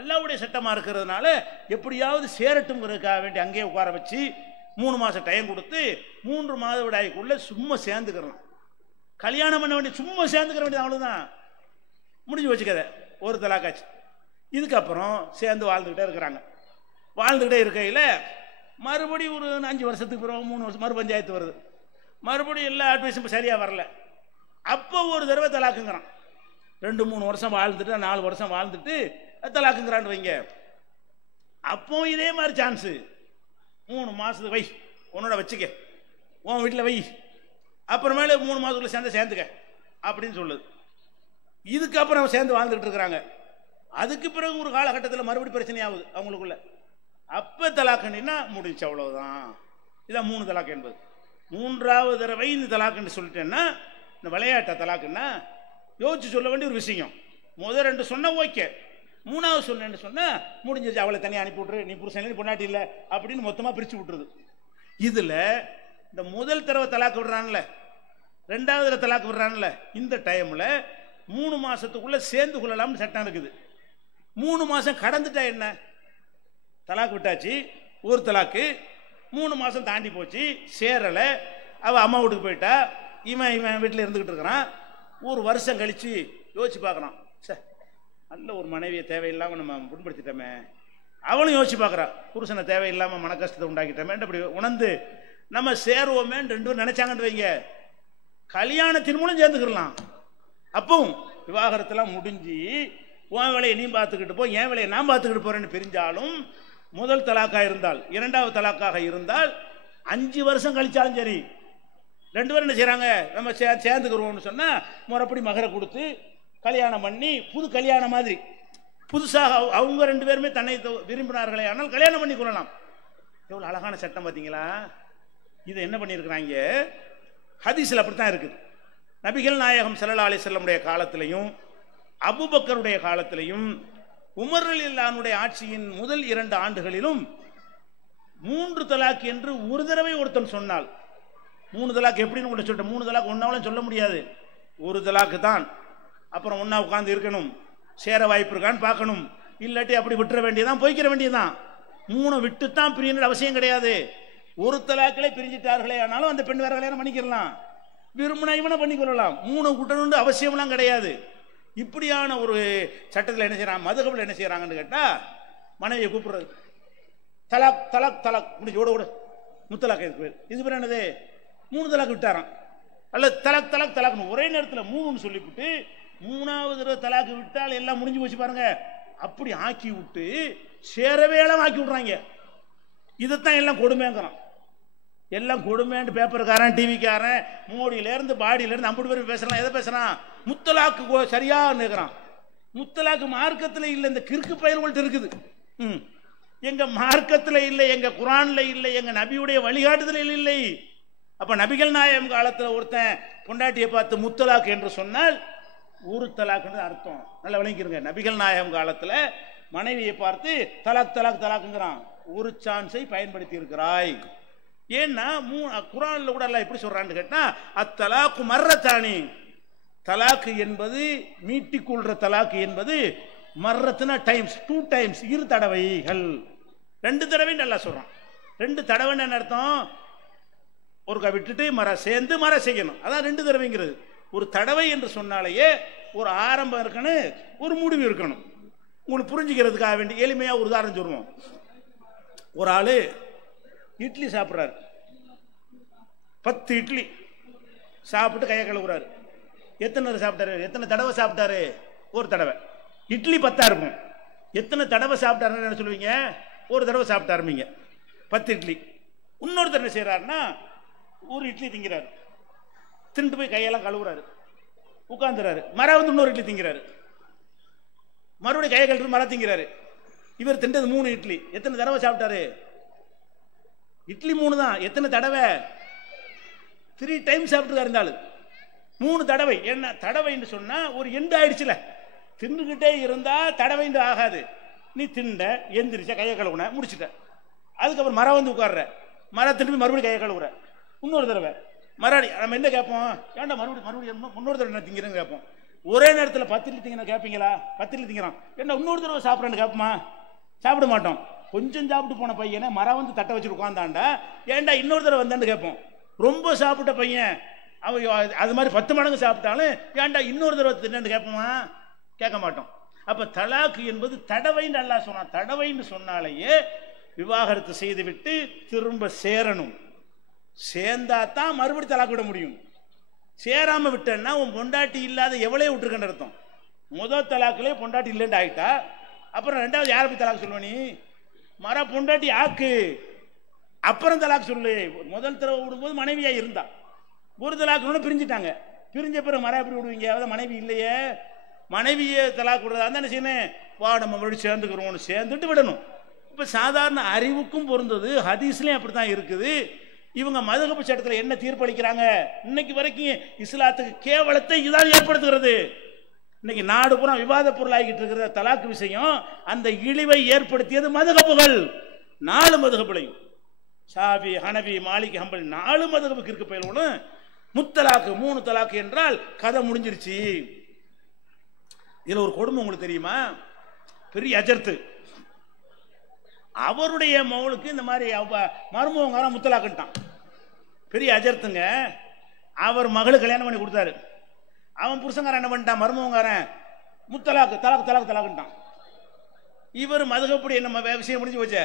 அல்லாஹ்வுடைய சட்டமா இருக்கிறதுனால எப்படியாவது சேரட்டும்ங்கிறதுக்காக வேண்டி அங்கேயே உட்கார வச்சு 3 மாசம் டைம் கொடுத்து 3 மாத விடாய்க்குள்ள சும்மா சேர்ந்துக்கிறலாம். கல்யாணம் பண்ண வேண்டிய சும்மா சேர்ந்துக்கிற வேண்டியது, அவ்வளவுதான், முடிஞ்சு வச்சுக்கத. ஒரு தலாக்காச்சு. இதுக்கப்புறம் சேர்ந்து வாழ்ந்துக்கிட்டே இருக்கிறாங்க. வாழ்ந்துக்கிட்டே இருக்கையில் மறுபடியும் ஒரு 5 வருஷத்துக்கு பிறகு 3 வருஷம் மறு பஞ்சாயத்து வருது. மறுபடியும் எல்லா அட்வைஸும் சரியா வரல. அப்போ ஒரு தடவை தலாக்குங்கிறான். 2-3 வருஷம் வாழ்ந்துட்டு 4 வருஷம் வாழ்ந்துட்டு தலாக்குங்கிறான்னு வைங்க. அப்போ இதே மாதிரி சான்ஸு 3 மாசத்துக்கு வை, உன்னோட வச்சுக்க, உன் வீட்டில் வை, அப்புறமேல 3 மாதத்துக்குள்ள சேர்ந்துக்க அப்படின்னு சொல்லுது. இதுக்கப்புறம் சேர்ந்து வாழ்ந்துட்டு இருக்கிறாங்க. அதுக்கு பிறகு ஒரு காலகட்டத்தில் மறுபடியும் பிரச்சனை ஆகுது அவங்களுக்குள்ள. அப்ப தலாக்குன்னா முடிச்சு, அவ்வளவுதான். இதான் 3 தலாக்கு என்பது. 3வது தடவை இந்த தலாக்குன்னு சொல்லிட்டேன்னா, இந்த விளையாட்ட தலாக்குன்னா யோசிச்சு சொல்ல வேண்டிய ஒரு விஷயம். முதல் 2 சொன்னா ஓகே, 3வது சொன்னேன்னு சொன்னா முடிஞ்சிச்சு, அவளை தனியாக அனுப்பி விட்டுரு, நீ புருஷன் பொண்டாட்டி இல்லை அப்படின்னு மொத்தமா பிரிச்சு விட்டுருது. இதுல இந்த முதல் தடவை தலாக்கு விடுறான்ல, 2வது தடவை தலாக்கு விடுறான்ல, இந்த டைம்ல 3 மாசத்துக்குள்ள சேர்ந்து கொள்ளலாம்னு சட்டம் இருக்குது. 3 மாசம் கடந்துட்டா என்ன, தலாக்கு விட்டாச்சு, ஒரு தலாக்கு, 3 மாசம் தாண்டி போச்சு, சேரல, அவ அம்மா வீட்டுக்கு போயிட்டா, இவன் வீட்டில் இருந்துகிட்டு இருக்கிறான். ஒரு வருஷம் கழிச்சு யோசிச்சு பார்க்கறான், நல்ல ஒரு மனைவியை தேவையில்லாமல் நம்ம புண்படுத்திட்டோமே. அவளும் யோசிச்சு பார்க்குறா, புருஷனை தேவையில்லாமல் மன கஷ்டத்தை உண்டாக்கிட்டோமே. அப்படி உணர்ந்து நம்ம சேருவோமே 2 பேரும் நினைச்சாங்கன்னு வைங்க, கல்யாணத்தின் மூலம் சேர்ந்துக்கலாம். அப்பவும் விவாகரத்தெல்லாம் முடிஞ்சு உன் வேலையை நீ பார்த்துக்கிட்டு போ, என் வேலையை நான் பார்த்துக்கிட்டு போறேன்னு பிரிஞ்சாலும், முதல் தலாக்காக இருந்தால், இரண்டாவது தலாக்காக இருந்தால் 5 வருஷம் கழிச்சாலும் சரி, ரெண்டு பேரும் என்ன செய்யறாங்க, நம்ம சேர்ந்துக்கிறோம்னு சொன்னா முறைப்படி மகரை கொடுத்து கல்யாணம் பண்ணி, புது கல்யாணம் மாதிரி புதுசாக அவங்க ரெண்டு பேருமே தன்னை விரும்பினார்களே ஆனால் கல்யாணம் பண்ணி கொள்ளலாம். எவ்வளவு அழகான சட்டம் பார்த்தீங்களா? இதை என்ன பண்ணியிருக்கிறாங்க, ஹதீஸில் அப்படித்தான் இருக்குது. நபிகள் நாயகம் ஸல்லல்லாஹு அலைஹி வஸல்லமுடைய காலத்திலையும் அபூபக்கருடைய காலத்திலையும் உமர் ரலியல்லாஹுடைய ஆட்சியின் முதல் 2 ஆண்டுகளிலும் 3 தலாக் என்று ஒரு தடவை ஒருத்தன் சொன்னால், 3 தலாக் எப்படின்னு உங்கள்கிட்ட சொல்லிட்டேன், 3 தலாக் ஒன்னாலும் சொல்ல முடியாது, ஒரு தலாக்கு தான். அப்புறம் ஒன்னா உட்கார்ந்து இருக்கணும், சேர வாய்ப்பு இருக்கான்னு பார்க்கணும், இல்லாட்டி அப்படி விட்டுற வேண்டியதான், போய்க்கிற வேண்டியதான். 3 விட்டுத்தான் பிரியணும் அவசியம் கிடையாது. ஒரு தலாக்கிலே பிரிஞ்சிட்டார்களே ஆனாலும் அந்த பெண் வேற கல்யாணம் பண்ணிக்கலாம், விரும்பினா இவனை பண்ணிக்கொள்ளலாம். 3 கூட்டணும்னு அவசியம்லாம் கிடையாது. இப்படியான ஒரு சட்டத்தில் என்ன செய்யறாங்க, மதுகபில் என்ன செய்யறாங்கன்னு கேட்டா, மனைவியை கூப்பிடுறது, தலாக் தலாக் தலாக் முடிஞ்சு ஓட ஓட முத்தலாக். இது பேர் என்னது, 3 தலாக் விட்டாராம். அல்ல தலாக் தலாக் தலாக்னு ஒரே நேரத்தில் 3ன்னு சொல்லிவிட்டு 3வது தடவை தலாக்கு விட்டால் எல்லாம் முடிஞ்சு போச்சு பாருங்க. அப்படி ஆக்கி விட்டு சேரவேளம் ஆக்கி விடுறாங்க. இதைத்தான் எல்லாம் கொடுமைங்கிறான். எல்லாம் கொடுமைன்னு பேப்பருக்காரன், டிவிக்காரன், மோடியிலேருந்து பாடியிலேருந்து 50 பேர் பேசுறான். எதை பேசுறான், முத்தலாக்கு சரியா நிற்கிறான். முத்தலாக்கு மார்க்கத்தில் இல்லை, இந்த கிறுக்கு பயிர்கள்ட்ட இருக்குது. எங்க மார்க்கத்தில் இல்லை, எங்க குரான்ல இல்லை, எங்க நபியுடைய வழிகாட்டுதலில் இல்லை. அப்ப நபிகள் நாயகம் காலத்தில் ஒருத்தன் பொண்டாட்டியை பார்த்து முத்தலாக் என்று சொன்னால் ஒரு தலாக்ன்றது அர்த்தம். நல்லா விளங்கிருங்க. நபிகள் நாயகம் காலத்தில் மனைவியை பார்த்து தலாக் தலாக் தலாக்குங்கிறான், ஒரு சான்ஸை பயன்படுத்தி இருக்கிறாய். ஏன்னா குரான்ல கூட எல்லாம் எப்படி சொல்றான்னு கேட்டா, அத்தலாக்கு மர்ரத்தானி, தலாக்கு என்பது மீட்டிக்கொள்ற தலாக்கு என்பது மர்ரத்துனா டைம்ஸ், 2 டைம்ஸ், 2 தடவைகள், 2 தடவை நல்லா சொல்றான். 2 தடவைன்னு என்ன அர்த்தம், ஒருக்கா விட்டுட்டு சேர்ந்து மர செய்யணும், அதான் 2 தடவைங்கிறது. ஒரு தடவை என்று சொன்னாலேயே ஒரு ஆரம்பம் இருக்கணும், ஒரு முடிவு இருக்கணும். உங்களுக்கு புரிஞ்சுக்கிறதுக்காக வேண்டி எளிமையா ஒரு உதாரணம் சொல்லுவோம். ஒரு ஆளு இட்லி சாப்பிட்றாரு, 10 இட்லி சாப்பிட்டு கையை கழுவுறாரு. எத்தனை சாப்பிட்டாரு, எத்தனை தடவை சாப்பிட்டாரு, ஒரு தடவை. இட்லி 10 இருக்கும், எத்தனை தடவை சாப்பிட்டாருன்னு என்ன சொல்லுவீங்க, ஒரு தடவை சாப்பிட்டாருமீங்க. 10 இட்லி. இன்னொருத்தர் என்ன செய்யறாருன்னா, ஒரு இட்லி திங்கிறாரு, திண்டு போய் கையெல்லாம் கழுவுறாரு, உட்கார்ந்துறாரு, மரம் வந்து இன்னொரு இட்லி திங்கிறாரு, மறுபடியும் கையை கழுவு மரம் திங்கிறாரு. இவர் திண்டது 3 இட்லி, எத்தனை தடவை சாப்பிட்டாரு, இட்லி 3 தான், எத்தனை தடவை, 3 டைம்ஸ் சாப்பிட்டு இருந்தாலும் 3 தடவை. என்ன தடவைன்னு சொன்னா ஒரு எண்டு ஆயிடுச்சுல, தின்னுகிட்டே இருந்தா தடவைண்டு ஆகாது. நீ திண்ட, எந்திரிச்ச, கையை கழுவுன, முடிச்சுட்ட, அதுக்கப்புறம் மரம் வந்து உட்கார்ற, மரம் திரும்பி மறுபடியும் கையை கழுவுற, இன்னொரு தடவை மறுபடி. நம்ம என்ன கேட்போம், ஏன்டா மறுபடியும் இன்னொரு தடவை என்ன திங்கிறேன்னு கேட்போம். ஒரே நேரத்தில் 10 இட்லி திங்கிற கேட்பீங்களா, 10 இட்லி திங்கிறான், என்ன இன்னொரு தடவை சாப்பிட்றேன்னு கேட்போமா, சாப்பிட மாட்டோம். கொஞ்சம் சாப்பிட்டு போன பையனை மரம் வந்து தட்டை வச்சுட்டு உட்காந்தாண்டா, ஏன்டா இன்னொரு தடவை வந்தான்னு கேட்போம். ரொம்ப சாப்பிட்ட பையன் அவன் அது மாதிரி 10 மடங்கு சாப்பிட்டாலும் ஏன்டா இன்னொரு தடவை தின்னு கேட்போமா, கேட்க மாட்டோம். அப்ப தலாக்கு என்பது தடவைன்னு அல்லாஹ் சொன்னான். தடவைன்னு சொன்னாலேயே விவாகரத்து செய்துவிட்டு திரும்ப சேரணும், சேர்ந்தா தான் மறுபடி தலாக்கு விட முடியும். சேராம விட்டேன்னா உன் பொண்டாட்டி இல்லாத எவ்வளவு விட்டுருக்கன்னு அர்த்தம். முதல் தலாக்குலேயே பொண்டாட்டி இல்லைன்னு ஆகிட்டா, அப்புறம் 2வது யாரை போய் தலாக்கு சொல்லுவ நீ, மர பொண்டாட்டி ஆக்கு, அப்புறம் தலாக்கு சொல்லு. முதல் தடவை விடும்போது மனைவியா இருந்தா, ஒரு தலாக்கு பிரிஞ்சுட்டாங்க, பிரிஞ்ச பிறகு மரம் எப்படி விடுவீங்க, அதாவது மனைவி இல்லையே, மனைவியை தலாக்கு விடுறதா இருந்தா என்ன செய்யணும், வா நம்ம மறுபடியும் சேர்ந்துக்கிறோம், சேர்ந்துட்டு விடணும். இப்ப சாதாரண அறிவுக்கும் பொருந்தது, ஹதீஸ்லயும் அப்படித்தான் இருக்குது. இவங்க மதுஹப் சட்டத்தில் என்ன தீர்ப்பளிக்கிறாங்க, இன்னைக்கு வரைக்கும் இஸ்லாத்துக்கு கேவலத்தை இதான் ஏற்படுத்துகிறது. இன்னைக்கு நாடு பூரா விவாத பொருளாகிட்டு இருக்கிற தலாக்கு விஷயம், அந்த இழிவை ஏற்படுத்தியது மதுஹப்புகள். 4 மதுஹப்புலையும், ஷாஃபி, ஹனபி, மாலிக், ஹம்பல், 4 மதுஹப்புக்கு இருக்க பயிலும் முத்தலாக்கு 3 தலாக்கு என்றால் கதை முடிஞ்சிருச்சு. இதுல ஒரு கொடுமை உங்களுக்கு தெரியுமா, பெரிய அஜர்த்து, அவருடைய மகளுக்கு இந்த மாதிரி மருமகங்காரன் முத்தலாக்குட்டான், பெரிய அஜர்த்துங்க. அவர் மகளுக்கு கல்யாணம் பண்ணி கொடுத்தாரு, அவன் புருஷங்காரன் என்ன பண்ணிட்டான், மருமகங்காரன் முத்தலாக்கு தலாக்கு தலாக்கு தலாக்குட்டான். இவர் மதுஹப்படி என்ன விஷயம் முடிஞ்சு போச்சு,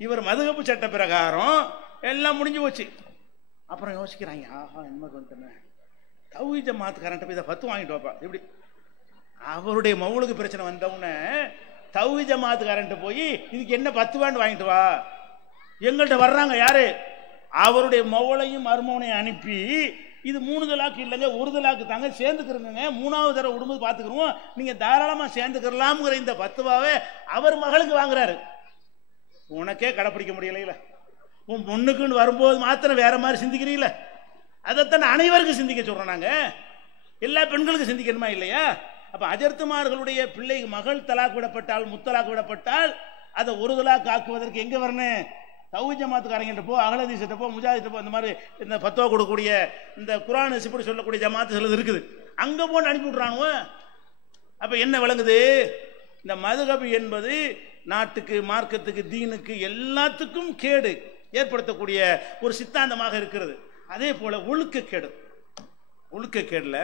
இவர் மதுஹப் சட்ட பிரகாரம் எல்லாம் முடிஞ்சு போச்சு. அப்புறம் யோசிக்கிறாங்க, ஆஹா என்ன பண்ணிட்டேன், தௌஹீத் ஜமாஅத் கரண்ட் போய் இதை 10 வாங்கிட்டு வாப்பா, எப்படி அவருடைய மவுளுக்கு பிரச்சனை வந்தவுடனே தௌஹீத் ஜமாத்துக்காரன்ட்டு போய் இதுக்கு என்ன 10 பேண்ட் வாங்கிட்டு வா, எங்கள்கிட்ட வர்றாங்க யாரு, அவருடைய மவுளையும் மருமவனையும் அனுப்பி இது 3 தலாக்கு இல்லைங்க 1 தலாக்கு தாங்க, சேர்ந்துக்கிறங்க, 3வது தடவை விடும்போது பார்த்துக்கிறோம், நீங்க தாராளமா சேர்ந்துக்கிறலாம்ங்கிற இந்த பத்துவாவே அவர் மகளுக்கு வாங்குறாரு. உனக்கே கடைப்பிடிக்க முடியல, உன் பொண்ணுக்குன்னு வரும்போது மாத்திரம் வேற மாதிரி சிந்திக்கிறீங்கள, அதைத்தான் அனைவருக்கும் சிந்திக்க சொல்றோம். நாங்க எல்லா பெண்களுக்கும் சிந்திக்கணுமா இல்லையா? அப்ப அஜர்த்துமார்களுடைய பிள்ளை மகள் தலாக் விடப்பட்டால், முத்தலாக் விடப்பட்டால் அதை 1 தலாக் ஆக்குவதற்கு எங்க வரணும்? தௌஹீத் ஜமாத்துக்காரங்கிட்ட போ, அகலதீசிட்ட போ, முஜாஹிட்ட போ, இந்த மாதிரி இந்த பத்துவா கொடுக்கக்கூடிய இந்த குர்ஆன் இப்படி சொல்லக்கூடிய ஜமாத்து சிலது இருக்குது, அங்க போன்னு அனுப்பி விட்றானுவ. அப்ப என்ன விளங்குது? இந்த மதுஹப் என்பது நாட்டுக்கு, மார்க்கத்துக்கு, தீனுக்கு எல்லாத்துக்கும் கேடு ஏற்படுத்தக்கூடிய ஒரு சித்தாந்தமாக இருக்கிறது. அதே போல ஒழுக்கக்கேடு, ஒழுக்கக்கேடுல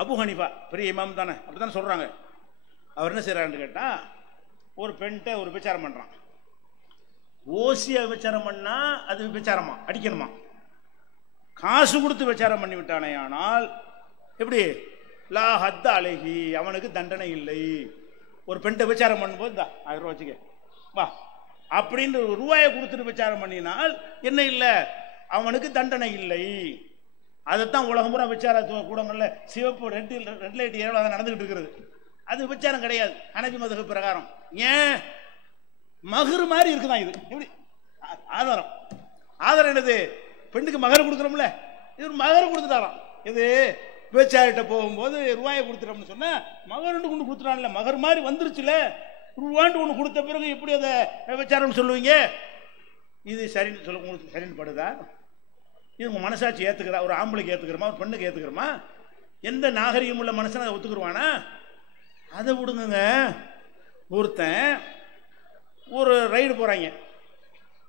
அபு ஹனீஃபா பெரிய இமாம் தானே, அப்படித்தானே சொல்றாங்க. அவர் என்ன செய்யறாருன்னு கேட்டா, ஒரு பெண்கிட்ட ஒரு விபச்சாரம் பண்றான். ஓசியா விபச்சாரம் பண்ணா அது விபச்சாரமா, அடிக்கணுமா? காசு கொடுத்து விபச்சாரம் பண்ணி விட்டானே ஆனால் எப்படி? லா ஹத்த அலைஹி, அவனுக்கு தண்டனை இல்லை. ஒரு பெண்கிட்ட விபச்சாரம் பண்ணும்போது 1000 ரூபா வச்சுக்க வா அப்படின்னு ரூபாயை கொடுத்துட்டு விபச்சாரம் பண்ணினால் என்ன இல்லை? அவனுக்கு தண்டனை இல்லை. அதைத்தான் உலகம் பூரா விபச்சார கூடங்கள்ல சிவப்பு ரெட் லைட் ஏழாவது நடந்துகிட்டு இருக்கிறது. அது விபச்சாரம் கிடையாது ஹனபி மதுஹப் பிரகாரம். ஏன்? மகர் மாதிரி இருக்குதான் இது. எப்படி ஆதாரம்? ஆதாரம் என்னது? பெண்ணுக்கு மகர் கொடுக்குறோம்ல, இது மகர் கொடுத்துட்டாராம். இது விபச்சாரிட்ட போகும்போது ரூபாயை கொடுத்துட்டோம்னு சொன்னா மகர் கொண்டு கொடுத்துட்டான்ல, மகர் மாதிரி வந்துருச்சுல, ரூபாண்டு ஒன்று கொடுத்த பிறகு எப்படி அதை விபச்சாரம் சொல்லுவீங்க? இது சரின்னு சொல்ல உங்களுக்கு சரின்னு படுதா? இது உங்க மனசாட்சி ஏத்துக்கிறா? ஒரு ஆம்பளைக்கு ஏத்துக்கிறோமா, ஒரு பெண்ணுக்கு ஏத்துக்கிறோமா? எந்த நாகரிகம் உள்ள மனுஷன் அதை ஒத்துக்குருவானா? அதை விடுங்க. ஒருத்தன் ஒரு ரைடு போறாங்க,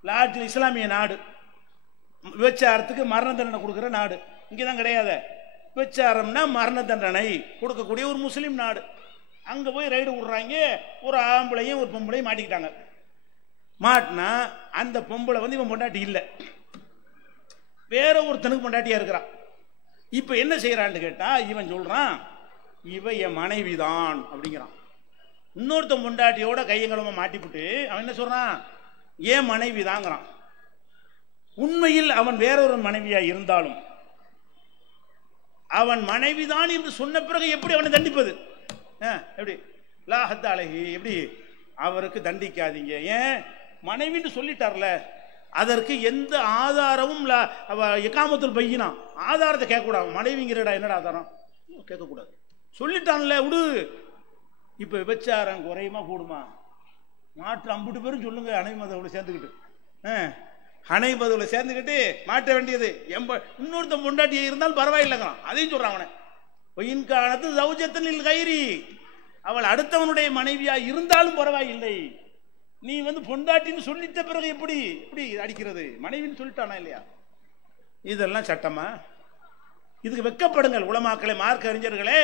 லாட்ஜில், இஸ்லாமிய நாடு, விபச்சாரத்துக்கு மரண தண்டனை கொடுக்குற நாடு. இங்கதான் கிடையாது. விபச்சாரம்னா மரண தண்டனை கொடுக்கக்கூடிய ஒரு முஸ்லீம் நாடு. அங்க போய் ரைடு விடுறாங்க. ஒரு ஆம்பளையும் ஒரு பொம்பளையும் மாட்டிக்கிட்டாங்க. மாட்டினா அந்த பொம்பளை வந்து இவன் பொண்டாட்டி இல்லை, வேற ஒருத்தனுக்கு பொண்டாட்டியா இருக்கிறான். இப்ப என்ன செய்யறான்னு கேட்டா, இவன் சொல்றான் இவ என் மனைவிதான் அப்படிங்கிறான். இன்னொருத்தன் பொண்டாட்டியோட கையங்களமா மாட்டிவிட்டு அவன் என்ன சொல்றான்? ஏன் மனைவி தாங்கிறான். உண்மையில் அவன் வேறொரு மனைவியா இருந்தாலும் அவன் மனைவிதான் என்று சொன்ன பிறகு எப்படி அவனை தண்டிப்பது? எப்படி? லா ஹத் அலைஹி, எப்படி அவருக்கு தண்டிக்காதீங்க. ஏன்? மனைவின்னு சொல்லிட்டார்ல, அதற்கு எந்த ஆதாரமும் இகாமத்துல் பையினா, ஆதாரத்தை கேட்கக்கூடாது. மனைவிங்கிறடா என்னடா ஆதாரம்? கேட்கக்கூடாது, சொல்லிட்டான்ல, விடு. இப்ப விபச்சாரம் குறையுமா கூடுமா? மாற்று 50 பேரும் சொல்லுங்க ஹனபி மதுஹப்ல சேர்ந்துக்கிட்டு, ஹனபி மதுஹப்ல சேர்ந்துக்கிட்டு மாட்ட வேண்டியது. இன்னொருத்தன் பொண்டாட்டியை இருந்தாலும் பரவாயில்லைங்கிறான். அதையும் சொல்றான் அவனை. பொயின்கானது சௌஜத்தனில் கைரி, அவள் அடுத்தவனுடைய மனைவியா இருந்தாலும் பரவாயில்லை. நீ வந்து பொண்டாட்டின்னு சொல்லிட்ட பிறகு எப்படி எப்படி அடிக்கிறது? மனைவின்னு சொல்லிட்டானா இல்லையா? இதெல்லாம் சட்டமா? இதுக்கு வெக்கப்படுங்கள் உலமாக்களே, மார்க்க அறிஞர்களே.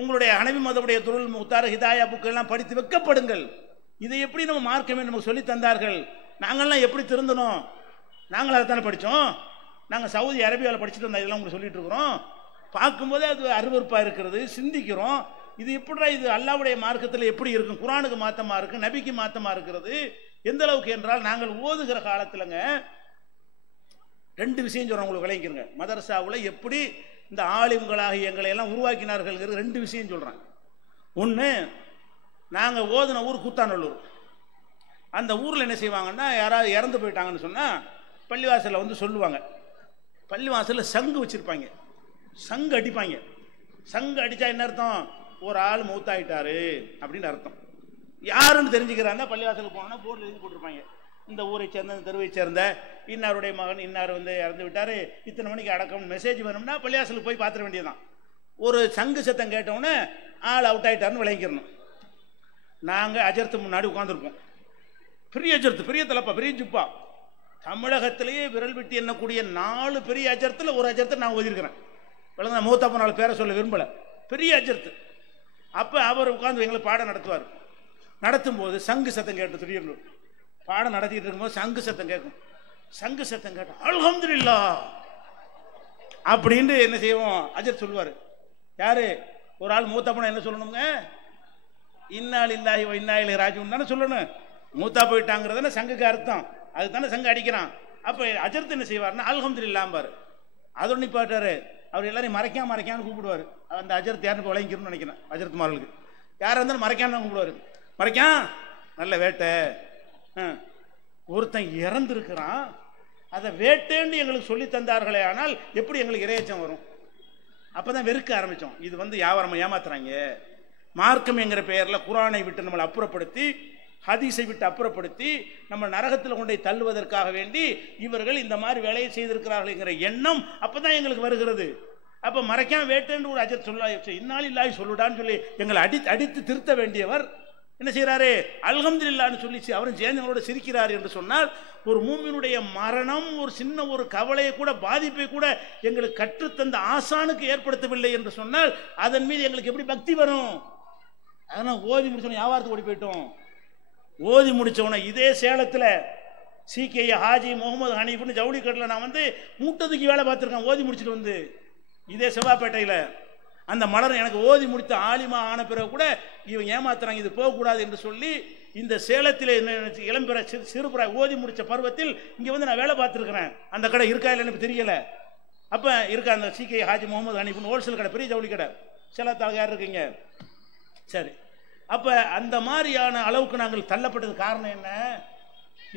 உங்களுடைய ஹனபி மதுஹபுடைய துருல் முக்தார், ஹிதாயா புக்கு எல்லாம் படித்து வெக்கப்படுங்கள். இதை எப்படி நம்ம மார்க்கமே நமக்கு சொல்லி தந்தார்கள்? நாங்கள்லாம் எப்படி திருந்தணும்? நாங்களும் அதை தானே படித்தோம். நாங்கள் சவுதி அரேபியாவில் படிச்சுட்டு வந்தோம். இதெல்லாம் உங்களுக்கு சொல்லிட்டு இருக்கிறோம். பார்க்கும்போதே அது அருவருப்பாக இருக்கிறது, சிந்திக்கிறோம். இது எப்படிடா இது அல்லாஹ்வுடைய மார்க்கத்தில் எப்படி இருக்கும்? குர்ஆனுக்கு மாத்தமா இருக்கு, நபிக்கு மாத்தமா இருக்கிறது. எந்த அளவுக்கு என்றால், நாங்கள் ஓதுகிற காலத்துலங்க 2 விஷயம் சொல்றோம், உங்களுக்கு விளங்கிக்கிறங்க. மதரசாவில் எப்படி இந்த ஆலிம்களாக எங்களை எல்லாம் உருவாக்கினார்கள் 2 விஷயம் சொல்றாங்க. ஒன்று, நாங்கள் ஓதுன ஊர் கூத்தாநல்லூர். அந்த ஊரில் என்ன செய்வாங்கன்னா, யாராவது இறந்து போயிட்டாங்கன்னு சொன்னால் பள்ளிவாசலில் வந்து சொல்லுவாங்க. பள்ளிவாசலில் சங்கு வச்சுருப்பாங்க, சங்கு அடிப்பாங்க. சங்கு அடித்தா என்ன அர்த்தம்? ஒரு ஆள் மௌத்தாயிட்டாரு அப்படின்னு அர்த்தம். யாருன்னு தெரிஞ்சுக்கிறாங்க. பள்ளிவாசலுக்கு போனோன்னா போர்டில் எழுதி போட்டிருப்பாங்க, இந்த ஊரை சேர்ந்த, இந்த தெருவை சேர்ந்த இன்னாருடைய மகன் இன்னார் வந்து இறந்து விட்டார், இத்தனை மணிக்கு அடக்கம், மெசேஜ் வேணும்னா பள்ளிவாசலுக்கு போய் பார்த்துட வேண்டியதுதான். ஒரு சங்கு சத்தம் கேட்டவுடனே ஆள் அவுட் ஆகிட்டாருன்னு விளங்கிக்கிறணும். நாங்கள் அஜர்த்து முன்னாடி உட்காந்துருப்போம். பெரிய அஜர்த்து, பெரிய தலப்பா, பெரிய ஜுப்பா. தமிழகத்திலேயே விரல் விட்டு எண்ணக்கூடிய 4 பெரிய அஜர்த்தில் ஒரு அஜர்த்தை நான் ஓதிருக்கிறேன். விளங்க, மூத்தப்ப 4 பேரை சொல்ல விரும்பலை. பெரிய அஜர்த்து. அப்போ அவர் உட்காந்து எங்களை பாடம் நடத்துவார். நடத்தும் போது சங்கு சத்தம் கேட்டு, திடீர்னு பாடம் நடத்திட்டு இருக்கும்போது சங்கு சத்தம் கேட்கும். சங்கு சத்தம் கேட்டோம், அல்ஹம்துலில்லாஹ் அப்படின்னு என்ன செய்வோம்? அஜர் சொல்லுவார். யாரு? ஒரு ஆள் மூத்தா போனா என்ன சொல்லணுங்க? இன்னா லில்லாஹி வ இன்னா இலைஹி ராஜிஊன் தானே சொல்லணும். மூத்தா போயிட்டாங்கிறதானே சங்குக்கு அர்த்தம். அதுக்கு தானே சங்கு அடிக்கிறான். அப்ப அஜர்த் என்ன செய்வார்னா அல்ஹம்துலில்லாஹ் பாரு, அதோட நிப்பாட்டாரு. அவர் எல்லாரையும் மறைக்கான்னு கூப்பிடுவார். அந்த அஜர்த் யாருன்னு விளங்கிக்கணும்னு நினைக்கிறேன். அஜர்த் மார்களுக்கு யாரா இருந்தாலும் மறைக்கான்னு தான் கூப்பிடுவாரு. மறைக்கான் நல்ல வேட்டை. ஒருத்தன் இறந்துருக்கிறான், அதை வேட்டேன்னு எங்களுக்கு சொல்லி தந்தார்களே, ஆனால் எப்படி எங்களுக்கு இரையச்சம் வரும்? அப்பதான் வெறுக்க ஆரம்பிச்சோம். இது வியாபாரம் ஏமாத்துறாங்க. மார்க்கம் என்கிற பெயர்ல குரானை விட்டு நம்மளை அப்புறப்படுத்தி, ஹதீஸை விட்டு அப்புறப்படுத்தி நம்ம நரகத்தில் கொண்டை தள்ளுவதற்காக வேண்டி இவர்கள் இந்த மாதிரி வேலையை செய்திருக்கிறார்கள் என்கிற எண்ணம் அப்பதான் எங்களுக்கு வருகிறது. அப்ப மறைக்காம வேட்டேன்னு ஒரு அஜர் சொல்ல இன்னாலில்லாஹி சொல்லுடான்னு சொல்லி எங்களை அடித்து திருத்த வேண்டியவர் என்ன செய்யறாரு? அல்ஹம்துலில்லாஹ்னு சொல்லி அவரும் சேர்ந்தவங்களோட சிரிக்கிறார் என்று சொன்னால், ஒரு மூமினுடைய மரணம் ஒரு சின்ன ஒரு கவலையை கூட, பாதிப்பை கூட எங்களுக்கு கற்றுத்தந்த ஆசானுக்கு ஏற்படுத்தவில்லை என்று சொன்னால் அதன் மீது எங்களுக்கு எப்படி பக்தி வரும்? அதனால் ஓதி முடிச்சோம், வியாபாரத்துக்கு ஓடி போயிட்டோம். ஓதி முடிச்சவன இதே சேலத்தில் சிகே ஹாஜி முகமது ஹனீஃப்னு ஜவுளி கட்டில் நான் மூட்டதுக்கு வேலை பார்த்துருக்கேன். ஓதி முடிச்சுட்டு இதே செவ்வாப்பேட்டையில் அந்த மலர் எனக்கு ஓதி முடித்த ஆலிமா ஆன பிறகு கூட இவங்க ஏமாத்துறாங்க, இது போகக்கூடாது என்று சொல்லி இந்த சேலத்தில் இளம்பெற சிறுபுற ஓதி முடித்த பருவத்தில் இங்கே நான் வேலை பார்த்துருக்கிறேன். அந்த கடை இருக்கா இல்லைன்னு எனக்கு தெரியல. அப்போ இருக்கா அந்த சிகே ஹாஜி முகமது ஹனீஃப்னு ஹோல்சேல் கடை, பெரிய ஜவுளி கடை, சேலத்தாக யார் இருக்கீங்க? சரி. அப்போ அந்த மாதிரியான அளவுக்கு நாங்கள் தள்ளப்பட்டது காரணம் என்ன?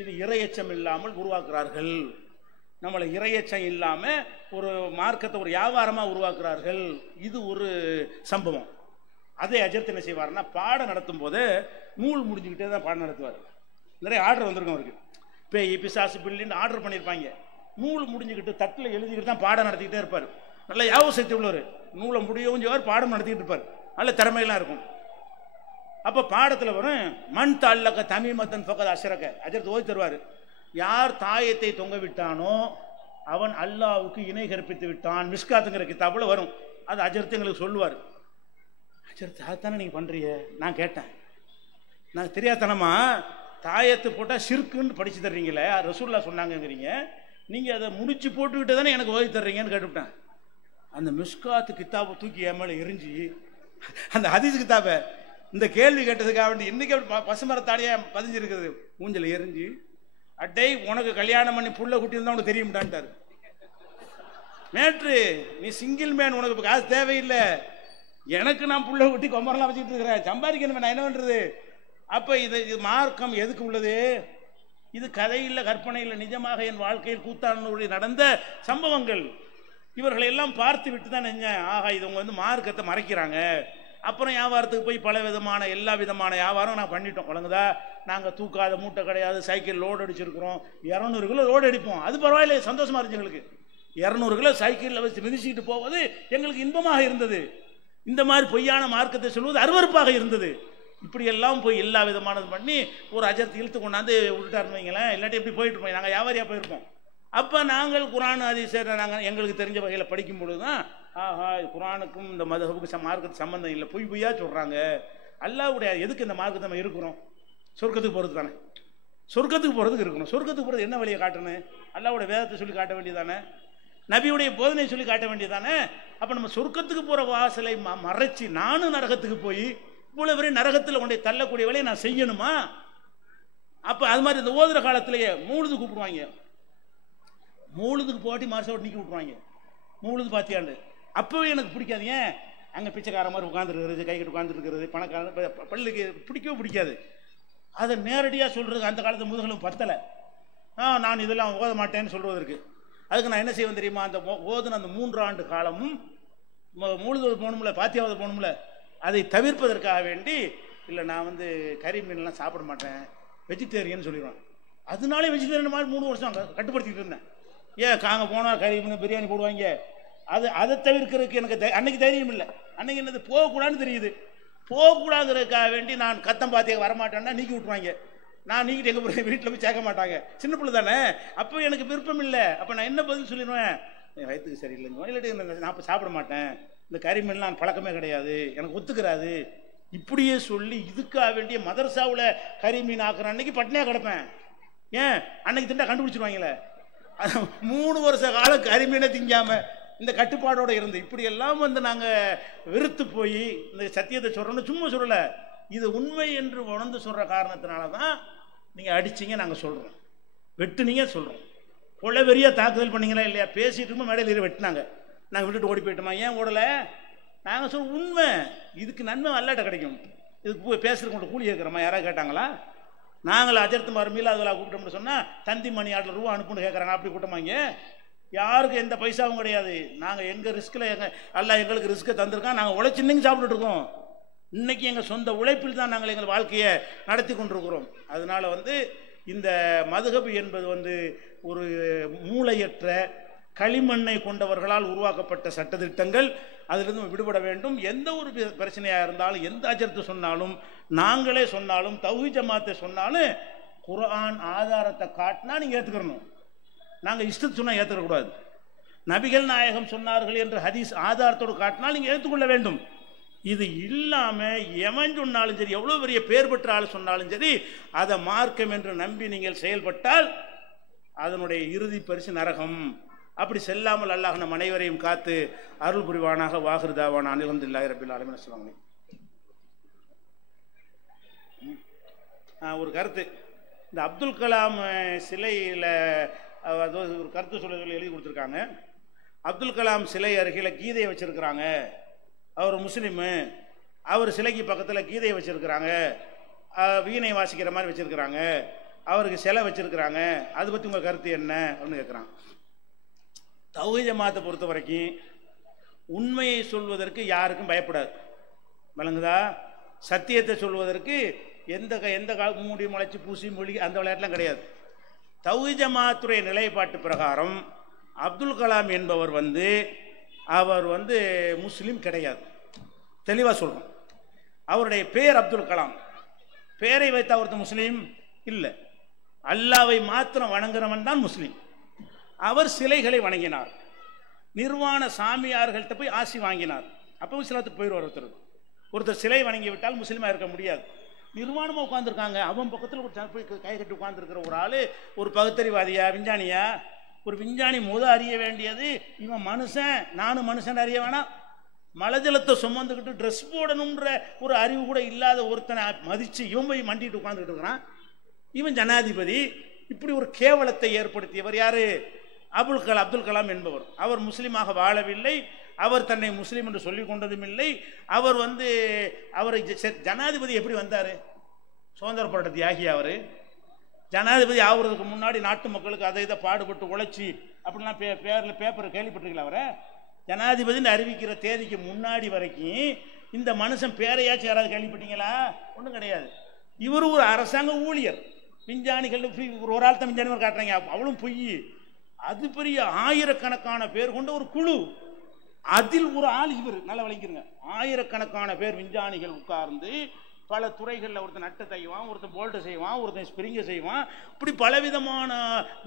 இது இரையச்சம் இல்லாமல் உருவாக்குறார்கள். நம்மளை இரையச்சம் இல்லாமல் ஒரு மார்க்கத்தை ஒரு வியாபாரமாக உருவாக்குறார்கள். இது ஒரு சம்பவம். அதே அஜர்த் என்ன செய்வார்னா, பாடம் நடத்தும் போது நூல் முடிஞ்சுக்கிட்டே தான் பாடம் நடத்துவார். நிறைய ஆர்டர் வந்திருக்கும் அவருக்கு. பேய் பிசாசு பில்லின்னு ஆர்டர் பண்ணியிருப்பாங்க. நூல் முடிஞ்சுக்கிட்டு தட்டில் எழுதிக்கிட்டு தான் பாடம் நடத்திக்கிட்டே இருப்பார். நல்ல யாவும் சக்தி உள்ளவர். நூலை முடியவும் செய்வார், பாடம் நடத்திக்கிட்டு இருப்பார். நல்ல திறமையெல்லாம் இருக்கும். அப்போ பாடத்தில் வரும், மண் தாழ்லக்க தமிமத்தன் ஃபகத் அஷ்ரக. அஜர்த் ஓதி தருவார். யார் தாயத்தை தொங்க விட்டானோ அவன் அல்லாவுக்கு இணை கற்பித்து விட்டான். மிஸ்காத்துங்கிற கிதாபில் வரும். அது அஜர்த் எங்களுக்கு சொல்லுவார். அஜர்த் அதானே நீங்கள் பண்ணுறீங்க? நான் கேட்டேன், நான் தெரியாதனமா தாயத்து போட்டால் ஷிர்க்குன்னு படித்து தர்றீங்களே, ரசூல்லா சொன்னாங்கங்கிறீங்க, நீங்கள் அதை முடிச்சு போட்டுக்கிட்டு தானே எனக்கு ஓதி தர்றீங்கன்னு கேட்டுவிட்டேன். அந்த மிஸ்காத்து கித்தாபை தூக்கி என் மேலே எரிஞ்சு, அந்த ஹதீஸ் கித்தாபை இந்த கேள்வி கேட்டதுக்காக வேண்டி இன்னைக்கு பசுமரத்தாடியா பதிஞ்சிருக்குது மூஞ்சல் எரிஞ்சு, அட்டை உனக்கு கல்யாணம் பண்ணி புள்ள குட்டி இருந்தால் உனக்கு தெரியும்டான்ட்டார். மேட்ரு நீ சிங்கிள் மேன், உனக்கு இப்போ காசு தேவையில்லை, எனக்கு நான் புள்ள குட்டி கொம்பரெல்லாம் வச்சுக்கிட்டு இருக்கிறேன், சம்பாதிக்கணும், நான் என்ன பண்ணுறது? அப்போ இது மார்க்கம் எதுக்கு உள்ளது? இது கதையில் கற்பனையில் நிஜமாக என் வாழ்க்கையில் கூத்தானூரில் நடந்த சம்பவங்கள். இவர்களை எல்லாம் பார்த்து விட்டு தான் நினைஞ்சேன், ஆகா இவங்க மார்க்கத்தை மறைக்கிறாங்க. அப்புறம் வியாபாரத்துக்கு போய் பல விதமான எல்லா விதமான வியாபாரம் நான் பண்ணிட்டோம். வழங்குதா? நாங்கள் தூக்காத மூட்டை கிடையாது, சைக்கிள் லோடு அடிச்சிருக்கிறோம், 200 கிலோ லோடு அடிப்போம். அது பரவாயில்ல, சந்தோஷமா இருந்துச்சு எங்களுக்கு. 200 கிலோ சைக்கிளில் வச்சு மிதிச்சுட்டு போவது எங்களுக்கு இன்பமாக இருந்தது. இந்த மாதிரி பொய்யான மார்க்கத்தை சொல்வது அருவருப்பாக இருந்தது. இப்படியெல்லாம் போய் எல்லா விதமானது பண்ணி ஒரு அஜர்த்து இழுத்து கொண்டாந்து விட்டுட்டாருன்னு வைங்களேன். இல்லாட்டி எப்படி போயிட்டு இருப்போம், நாங்கள் வியாபாரியாக போயிருப்போம். அப்போ நாங்கள் குரான் ஹதீஸை நாங்கள் எங்களுக்கு தெரிஞ்ச வகையில் படிக்கும் பொழுது தான், ஆஹா குரானுக்கும் இந்த மதஹபுக்கு மார்க்கத்துக்கு சம்மந்தம் இல்லை, பொய்யா சொல்கிறாங்க. அல்லாஹ்வுடைய எதுக்கு இந்த மார்க்கத்தை நம்ம இருக்கிறோம்? சொர்க்கத்துக்கு போகிறது தானே. சொர்க்கத்துக்கு போகிறதுக்கு இருக்கணும். சொர்க்கத்துக்கு போகிறது என்ன வழியை காட்டணும்? அல்லாஹ்வுடைய வேதத்தை சொல்லி காட்ட வேண்டியதானே, நபியுடைய போதனை சொல்லி காட்ட வேண்டியதானே. அப்போ நம்ம சொர்க்கத்துக்கு போகிற வாசலை மறைச்சி நானும் நரகத்துக்கு போய் இவ்வளோ வரை நரகத்தில் கொண்டே தள்ளக்கூடிய வேலையை நான் செய்யணுமா? அப்போ அது மாதிரி இந்த ஓதுற காலத்திலேயே மூழுது கூப்பிடுவாங்க. மூழுதுக்கு போட்டி மாசோட்டு நீக்கி விட்டுருவாங்க. மூழுது பாத்தியாண்டு அப்பவே எனக்கு பிடிக்காது. ஏன் அங்கே பிச்சைக்கார மாதிரி உட்காந்துருக்கிறது, கை கட்டு உட்காந்துருக்கிறது, பணக்கார பள்ளிக்கு பிடிக்கவே பிடிக்காது. அதை நேரடியாக சொல்கிறது அந்த காலத்து முதுகலும் பத்தலை. நான் இதெல்லாம் ஓத மாட்டேன்னு சொல்வதற்கு அதுக்கு நான் என்ன செய்வேன் தெரியுமா? அந்த ஓதுன அந்த 3 ஆண்டு காலமும் மூழுது போகணும்ல, பாத்தியாவது போகணும்ல, அதை தவிர்ப்பதற்காக வேண்டி இல்லை நான் கறி மீன்லாம் சாப்பிட மாட்டேன், வெஜிடேரியன் சொல்லிடுவேன். அதனாலே வெஜிடேரியன் மாதிரி 3 வருஷம் கட்டுப்படுத்திக்கிட்டு இருந்தேன். ஏன் அங்கே போனால் கறி மீன் பிரியாணி போடுவாங்க, அதை தவிர்க்கிறதுக்கு எனக்கு அன்னைக்கு தைரியம் இல்லை. அன்னைக்கு என்னது போகக்கூடாதுன்னு தெரியுது. போகக்கூடாதுங்கிறதுக்காக வேண்டி நான் கத்தம் பாத்தியாக வரமாட்டேன்னா நீக்கி விட்டுருவாங்க. நான் நீக்கிட்டு எங்கே போய் வீட்டில் போய் சேர்க்க மாட்டாங்க, சின்ன பிள்ளை தானே. அப்போ எனக்கு விருப்பம் இல்லை. அப்போ நான் என்ன பதில் சொல்லிடுவேன்? வயிற்றுக்கு சரியில்லைங்க, இல்லாட்டி நான் அப்போ சாப்பிட மாட்டேன், இந்த கறிமீன்லாம் நான் பழக்கமே கிடையாது, எனக்கு ஒத்துக்கிறாது. இப்படியே சொல்லி இதுக்காக வேண்டிய மதரசாவில் கறி மீன் ஆக்குற அன்னைக்கு பட்னியாக கிடப்பேன். ஏன் அன்னைக்கு திண்டா கண்டுபிடிச்சிருவாங்களே. 3 வருஷ காலம் கறி மீனை திங்காம இந்த கட்டுப்பாடோட இருந்து இப்படி எல்லாம் வந்து நாங்கள் வெறுத்து போய் இந்த சத்தியத்தை சொல்கிறோன்னு சும்மா சொல்லலை, இது உண்மை என்று உணர்ந்து சொல்கிற காரணத்தினால தான் நீங்கள் அடிச்சிங்க நாங்கள் சொல்கிறோம், வெட்டுனீங்க சொல்கிறோம். கொலைவெறியாக தாக்குதல் பண்ணீங்களா இல்லையா? பேசிட்டு இருக்கும் மேடையில் வெட்டினாங்க, நாங்கள் விட்டுட்டு ஓடி போயிட்டோமா? ஏன் ஓடலை? நாங்கள் சொல்ல உண்மை, இதுக்கு நன்மை அல்லாட்ட கிடைக்கும், இதுக்கு பேசுறதுக்கு கூலி இருக்கிறோமா? யாராவது கேட்டாங்களா? நாங்கள் அஜர்த்து மறுமையில் அதில் கூப்பிட்டோம்னு சொன்னால் தந்தி மணி ஆட்டில் ரூபா அனுப்புன்னு கேட்குறாங்க, அப்படி கூட்டமாங்க. யாருக்கும் எந்த பைசாவும் கிடையாது. நாங்கள் எங்கள் ரிஸ்கில் அல்ல எங்களுக்கு ரிஸ்க்கை தந்திருக்கோம், நாங்கள் உழைச்சி இன்னைக்கு சாப்பிட்டுட்டு இருக்கோம். இன்னைக்கு எங்கள் சொந்த உழைப்பில் தான் நாங்கள் எங்கள் வாழ்க்கையை நடத்தி கொண்டிருக்கிறோம். அதனால வந்து இந்த மதுஹப் என்பது வந்து ஒரு மூளையற்ற களிமண்ணை கொண்டவர்களால் உருவாக்கப்பட்ட சட்டத்திட்டங்கள், அதிலிருந்து விடுபட வேண்டும். எந்த ஒரு பிரச்சனையாக இருந்தாலும், எந்த அஜர்த்து சொன்னாலும், நாங்களே சொன்னாலும், தௌஹீத் ஜமாத்தை சொன்னாலும் குர்ஆன் ஆதாரத்தை காட்டினா நீங்கள் ஏற்றுக்கணும். நாங்கள் இஷ்டத்து சொன்னால் ஏற்றுக்கக்கூடாது. நபிகள் நாயகம் சொன்னார்கள் என்று ஹதீஸ் ஆதாரத்தோடு காட்டினால் நீங்கள் ஏற்றுக்கொள்ள வேண்டும். இது இல்லாமல் எவன் சொன்னாலும் சரி, எவ்வளோ பெரிய பேர் பெற்ற ஆள் சொன்னாலும் சரி, அதை மார்க்கம் என்று நம்பி நீங்கள் செயல்பட்டால் அதனுடைய இறுதி பரிசு நரகம். அப்படி செல்லாமல் அல்லாஹ் நம் அனைவரையும் காத்து அருள் புரிவானாக. வாஹிர் தாவானா அல்ஹம்துலில்லாஹி ரப்பில் ஆலமீன். அஸ்ஸலாமு அலைக்கும். ஒரு கருத்து, இந்த அப்துல் கலாம் சிலையில் ஒரு கருத்து சொல்ல எழுதி கொடுத்துருக்காங்க. அப்துல் கலாம் சிலை அருகில் கீதையை வச்சிருக்கிறாங்க, அவர் முஸ்லீமு, அவர் சிலைக்கு பக்கத்தில் கீதையை வச்சிருக்கிறாங்க, வீணை வாசிக்கிற மாதிரி வச்சிருக்கிறாங்க, அவருக்கு சிலை வச்சிருக்கிறாங்க, அதை பற்றி உங்கள் கருத்து என்ன அப்படின்னு கேட்குறான். தௌஹீத் ஜமாத்தை பொறுத்த வரைக்கும் உண்மையை சொல்வதற்கு யாருக்கும் பயப்படாது, விளங்குதா? சத்தியத்தை சொல்வதற்கு எந்த மூடி முளைச்சி பூசி மொழி அந்த விளையாட்டுலாம் கிடையாது. தௌஹீத் ஜமாத்துடைய நிலைப்பாட்டு பிரகாரம் அப்துல் கலாம் என்பவர் அவர் முஸ்லீம் கிடையாது, தெளிவாக சொல்கிறோம். அவருடைய பேர் அப்துல் கலாம், பேரை வைத்த ஒருத்தர் முஸ்லீம் இல்லை. அல்லாவை மாத்திரம் வணங்குறவன் தான் முஸ்லீம். அவர் சிலைகளை வணங்கினார், நிர்வாண சாமியார்கள்ட்ட போய் ஆசி வாங்கினார். அப்போ இஸ்லாத்துக்கு போயிடுவார். ஒருத்தர் சிலை வணங்கி விட்டால் முஸ்லீமாக இருக்க முடியாது. நிர்வாணமாக உட்காந்துருக்காங்க, அவன் பக்கத்தில் ஒரு போய் கை கட்டி உட்காந்துருக்கிற ஒரு ஆள் ஒரு பகுத்தறிவாதியா, விஞ்ஞானியா? ஒரு விஞ்ஞானி அறிய வேண்டியது இவன் மனுஷன், நானும் மனுஷன் அறிய வேணாம். மலஜலத்தை சுமந்துக்கிட்டு ட்ரெஸ் போடணுன்ற ஒரு அறிவு கூட இல்லாத ஒருத்தனை மதித்து இவன் போய் மண்டிட்டு உட்காந்துக்கிட்டு இருக்கிறான். இவன் ஜனாதிபதி. இப்படி ஒரு கேவலத்தை ஏற்படுத்தியவர் யாரு? அப்துல் கலாம் என்பவர். அவர் முஸ்லீமாக வாழவில்லை, அவர் தன்னை முஸ்லீம் என்று சொல்லிக் கொண்டதும் இல்லை. அவர் அவர் ஜனாதிபதி எப்படி வந்தார்? சுதந்திர போராட்ட தியாகி. அவர் ஜனாதிபதி ஆகுறதுக்கு முன்னாடி நாட்டு மக்களுக்கு அதை இதை பாடுபட்டு உழைச்சி அப்படிலாம் பேரில் பேப்பர் கேள்விப்பட்டிருக்கீங்களா? அவரை ஜனாதிபதினு அறிவிக்கிற தேதிக்கு முன்னாடி வரைக்கும் இந்த மனுஷன் பேரையாச்சும் யாராவது கேள்விப்பட்டீங்களா? ஒன்றும் கிடையாது. இவர் ஒரு அரசாங்க ஊழியர். விஞ்ஞானிகள் ஒரு ஆள் தான் விஞ்ஞானி காட்டுறாங்க, அவ்வளவு பொய். அது பெரிய ஆயிரக்கணக்கான பேர் கொண்ட ஒரு குழு, அதில் ஒரு ஆள் இவர். நல்லா விளங்கிருங்க, ஆயிரக்கணக்கான பேர் விஞ்ஞானிகள் உட்கார்ந்து பல துறைகளில் ஒருத்தன் நட்டை செய்வான், ஒருத்தன் போல்ட்டை செய்வான், ஒருத்தன் ஸ்பிரிங்கை செய்வான். இப்படி பலவிதமான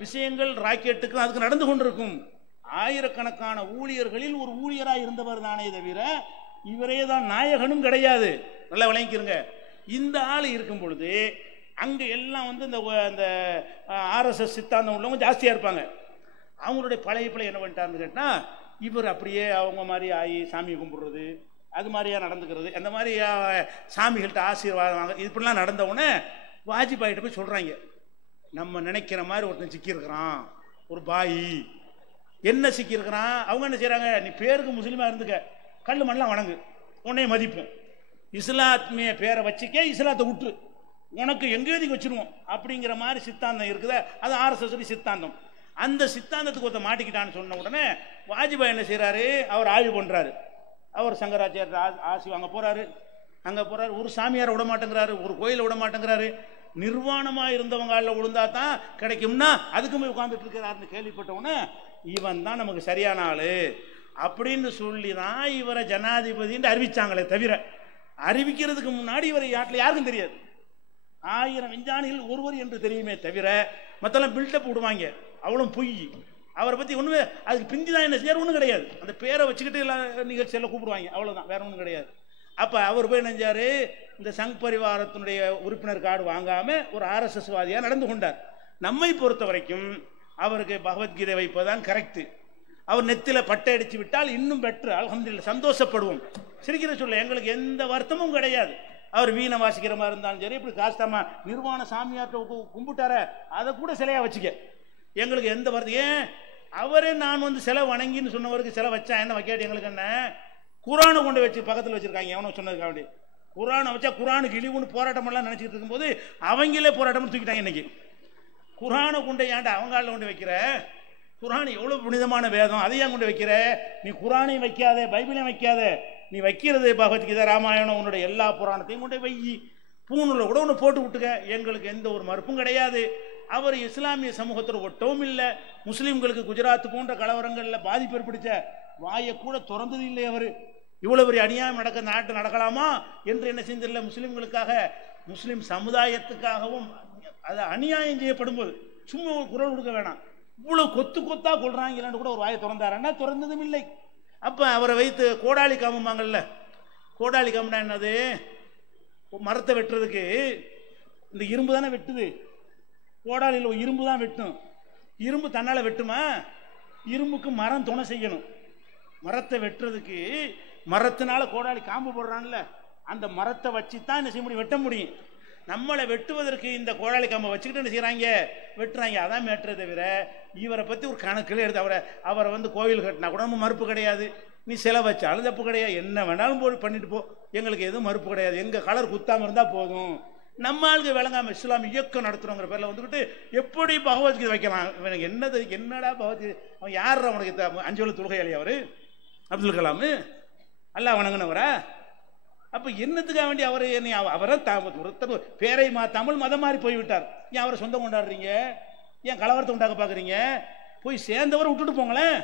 விஷயங்கள் ராக்கெட்டுக்கு அதுக்கு நடந்து கொண்டிருக்கும். ஆயிரக்கணக்கான ஊழியர்களில் ஒரு ஊழியராக இருந்தவர் தானே தவிர இவரே தான் நாயகனும் கிடையாது. நல்லா விளங்கிருங்க. இந்த ஆள் இருக்கும் பொழுது அங்கே எல்லாம் இந்த ஆர்எஸ்எஸ் சித்தாந்தம் உள்ளவங்க ஜாஸ்தியாக இருப்பாங்க. அவங்களுடைய பழைய என்ன பண்ணிட்டாருன்னு கேட்டால், இவர் அப்படியே அவங்க மாதிரி ஆகி சாமியை கும்பிடுறது, அது மாதிரியா நடந்துக்கிறது, அந்த மாதிரி சாமிகள்கிட்ட ஆசீர்வாதம் வாங்க, இப்படிலாம் நடந்தவுடனே வாஜ்பாயிட்ட போய் சொல்கிறாங்க, நம்ம நினைக்கிற மாதிரி ஒருத்தன் சிக்கியிருக்கிறான், ஒரு பாயி. என்ன சிக்கியிருக்கிறான்? அவங்க என்ன செய்கிறாங்க, நீ பேருக்கு முஸ்லீமாக இருந்துக்க, கல் மண்ணெலாம் வணங்கு, உன்னைய மதிப்போம், இஸ்லாத்மிய பேரை வச்சுக்க, இஸ்லாத்தை விட்டு உனக்கு எங்கேயும் வச்சிருவோம் அப்படிங்கிற மாதிரி சித்தாந்தம் இருக்குதா? அது ஆர்எஸ்எஸ் சித்தாந்தம். அந்த சித்தாந்தத்துக்கு ஒருத்த மாட்டிக்கிட்டான்னு சொன்ன உடனே வாஜ்பாய் என்ன செய்கிறாரு, அவர் ஆய்வு பண்ணுறாரு. அவர் சங்கராச்சாரிய ஆசி வாங்க போகிறாரு. அங்கே போகிறாரு, ஒரு சாமியாரை விட மாட்டேங்கிறாரு, ஒரு கோயிலை விட மாட்டேங்கிறாரு. நிர்வாணமாக இருந்தவங்க விழுந்தா தான் கிடைக்கும்னா அதுக்கு போய் உட்காந்துட்டு இருக்கிறாருன்னு கேள்விப்பட்டவுடனே இவன் தான் நமக்கு சரியான ஆள் அப்படின்னு சொல்லி தான் இவரை ஜனாதிபதின்னு அறிவிச்சாங்களே தவிர, அறிவிக்கிறதுக்கு முன்னாடி இவரை நாட்டில் யாருக்கும் தெரியாது. 1000 விஞ்ஞானிகள் ஒருவர் என்று தெரியுமே தவிர மற்றெல்லாம் பில்டப் விடுவாங்க, அவ்வளோ பொய். அவரை பற்றி ஒன்றுமே அதுக்கு பிந்தி தான் என்ன செய்யார் ஒன்றும் கிடையாது. அந்த பேரை வச்சுக்கிட்டு எல்லா நிகழ்ச்சியெல்லாம் கூப்பிடுவாங்க, அவ்வளோதான், வேற ஒன்றும் கிடையாது. அப்போ அவர் போய் நினைஞ்சார், இந்த சங் பரிவாரத்தினுடைய உறுப்பினர் கார்டு வாங்காமல் ஒரு ஆர்எஸ்எஸ் வாதியாக நடந்து கொண்டார். நம்மை பொறுத்த வரைக்கும் அவருக்கு பகவத்கீதை வைப்பதுதான் கரெக்டு. அவர் நெத்தில பட்டை அடிச்சு விட்டால் இன்னும் பெற்று அல்ஹம்துலில்லாஹ் சந்தோஷப்படுவோம். சிரிக்கிற சொல்ல எங்களுக்கு எந்த வருத்தமும் கிடையாது. அவர் வீணை வாசிக்கிற மாதிரி இருந்தாலும் சரி, இப்படி காஸ்தாமா நிர்வாண சாமியார்ட்ட கும்பிட்டார அதை கூட சிலையா வச்சுக்க, எங்களுக்கு எந்த வருத்தம். ஏன் அவரே நான் வந்து சிலை வணங்கின்னு சொன்னவருக்கு சிலை வச்சா என்ன, வைக்காட்டி எங்களுக்கு என்ன? குரானை கொண்டு வச்சு பக்கத்தில் வச்சிருக்காங்க, எவனோ சொன்னதுக்காக வேண்டி. குரானை வச்சா குரானுக்கு இழிவுன்னு போராட்டம் எல்லாம் நினைச்சிட்டு இருக்கும்போது அவங்களே போராட்டம் தூக்கிட்டாங்க. இன்னைக்கு குரானை கொண்டு ஏன்டா அவங்கால கொண்டு வைக்கிற? குரான் எவ்வளவு புனிதமான வேதம், அதையும் கொண்டு வைக்கிற? நீ குரானையும் வைக்காத, பைபிளையும் வைக்காத, நீ வைக்கிறது பகவத்கீதை, ராமாயணம், உன்னுடைய எல்லா புராணத்தையும் கொண்டு வை, பூணூல கூட ஒன்று போட்டு விட்டுக்க, எங்களுக்கு எந்த ஒரு மறுப்பும் கிடையாது. அவர் இஸ்லாமிய சமூகத்தில் ஒட்டவும் இல்லை. முஸ்லீம்களுக்கு குஜராத் போன்ற கலவரங்களில் பாதிப்பு ஏற்படுத்த வாயை கூட திறந்தது இல்லை. அவர் இவ்வளவு பெரிய அநியாயம் நாட்டு நடக்கலாமா என்று என்ன செஞ்சிடல. முஸ்லீம்களுக்காக, முஸ்லீம் சமுதாயத்துக்காகவும் அது அநியாயம் செய்யப்படும் போது சும்மா குரல் கொடுக்க வேணாம், இவ்வளவு கொத்து கொத்தா கொள்றாங்கன்னு கூட ஒரு வாயை திறந்தாருன்னா திறந்ததும் இல்லை. அப்ப அவரை வைத்து கோடாலி காமுமாங்கல்ல, கோடாலி காமுனா என்னது? மரத்தை வெட்டுறதுக்கு இந்த இரும்பு தானே வெட்டுது, கோடாலியில் இரும்பு தான் வெட்டும். இரும்பு தன்னால வெட்டுமா? இரும்புக்கு மரம் துணை செய்யணும். மரத்தை வெட்டுறதுக்கு மரத்தினால கோடாலி காம்பு போடுறான்ல, அந்த மரத்தை வச்சு தான் என்ன செய்ய முடியும், வெட்ட முடியும். நம்மளை வெட்டுவதற்கு இந்த கோடாலி காம்பை வச்சுக்கிட்டு என்ன செய்யறாங்க, வெட்டுறாங்க. அதான் வெட்டுறதை தவிர இவரை பத்தி ஒரு கணக்கில் எடுத்து அவரை வந்து கோவில் கட்டினா கூட நம்ம மறுப்பு கிடையாது. நீ சிலை வச்சாலும் தப்பு கிடையாது, என்ன வேணாலும் போய் பண்ணிட்டு போ, எங்களுக்கு எதுவும் மறுப்பு கிடையாது. எங்க கலர் குத்தாம இருந்தா போதும். நம்ம ஆளுக்கு விளங்காம இஸ்லாம் இயக்கம் நடத்துறோங்கிற பேர்ல வந்துக்கிட்டு எப்படி பகவத்கீதை வைக்கலாம்? இவனுக்கு என்னடா பகவத்கீதை? அவன் யார் அவனுக்கு 5 வேளை தொழுகையாளி? அவரு அப்துல் கலாம் அல்லாஹ் வணங்கினவரா? அப்ப என்னத்துக்காக வேண்டி அவரை பேரை மாத்தாமல் மதம் மாறி போய்விட்டார். ஏன் அவரை சொந்தம் கொண்டாடுறீங்க? ஏன் கலவரத்தை உண்டாக்க பாக்குறீங்க? போய் சேர்ந்தவரை விட்டுட்டு போங்களேன்.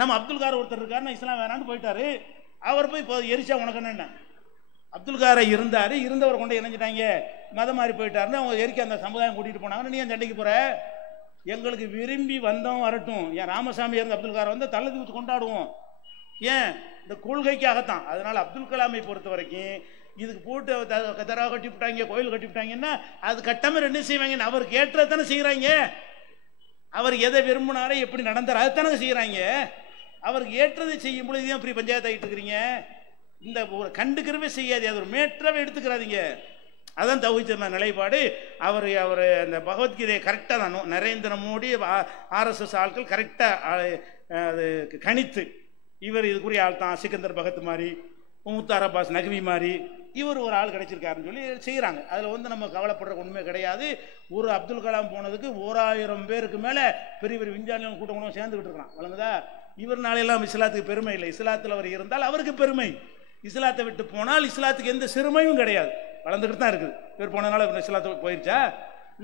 நம்ம அப்துல் கார் ஒருத்தர் இருக்காரு, இஸ்லாம் வேணான்னு போயிட்டாரு, அவர் போய் எரிச்சா உனக்கு என்ன? அப்துல் காரை இருந்தவர் கொண்டு இணைஞ்சிட்டாங்க, மதம் மாறி போயிட்டாருன்னு அவங்க எரிக்க அந்த சமுதாயம் கூட்டிட்டு போனாங்கன்னு நீ ஏன் சண்டைக்கு போற? எங்களுக்கு விரும்பி வந்தோம் வரட்டும். ஏன் ராமசாமி இருந்த அப்துல் காரை வந்து தள்ளி வச்சு கொண்டாடுவோம். ஏன்? இந்த கொள்கைக்காகத்தான். அதனால அப்துல் கலாமை பொறுத்த வரைக்கும் இதுக்கு போட்டு தரா கட்டி விட்டாங்க, கோயில் கட்டி விட்டாங்கன்னா அது கட்டாம என்ன செய்வாங்க? அவருக்கு ஏற்றத்தானே செய்யறாங்க. அவர் எதை விரும்பினாரோ எப்படி நடந்தார் அதைத்தானே செய்யறாங்க. அவருக்கு ஏற்றதை செய்யும் பொழுது ஏன் இப்படி பஞ்சாயத்து ஆகிட்டு இருக்கிறீங்க? இந்த ஒரு கண்டுக்கிறவே செய்யாது, அது ஒரு மேற்றாவே எடுத்துக்கிறாதீங்க. அதான் தௌஹீத் நிலைப்பாடு. அவர் அந்த பகவத்கீதையை கரெக்டாக தான் நரேந்திர மோடி RSS ஆட்கள் கரெக்டாக அது கணித்து இவர் இதுக்குரிய ஆள் தான், சிக்கந்தர் பகத் மாதிரி, முக்தார் அப்பாஸ் நக்வி மாதிரி இவர் ஒரு ஆள் கிடைச்சிருக்காருன்னு சொல்லி செய்கிறாங்க. அதில் வந்து நம்ம கவலைப்படுற உண்மை கிடையாது. ஒரு அப்துல் கலாம் போனதுக்கு 1000 பேருக்கு மேலே பெரிய பெரிய விஞ்ஞானிகள் கூட்டம் சேர்ந்துக்கிட்டு இருக்கிறான். வழங்குதா? இவர் நாளையெல்லாம் இஸ்லாத்துக்கு பெருமை இல்லை. இஸ்லாத்தில் அவர் இருந்தால் அவருக்கு பெருமை. இஸ்லாத்தை விட்டு போனால் இஸ்லாத்துக்கு எந்த சிறுமையும் கிடையாது, வளர்ந்துக்கிட்டு தான் இருக்குது. இவர் போனதுனால இஸ்லாத்துக்கு போயிடுச்சா?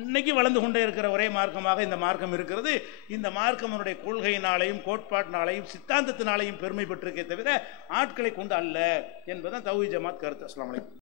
இன்னைக்கு வளர்ந்து கொண்டே இருக்கிற ஒரே மார்க்கமாக இந்த மார்க்கம் இருக்கிறது. இந்த மார்க்கம் அவருடைய கொள்கையினாலையும் கோட்பாட்டினாலையும் சித்தாந்தத்தினாலையும் பெருமை பெற்றிருக்கே தவிர ஆட்களை கொண்டு அல்ல என்பதுதான் தௌஹீத் ஜமாத் கருத்து. அஸ்ஸலாமு அலைக்கும்.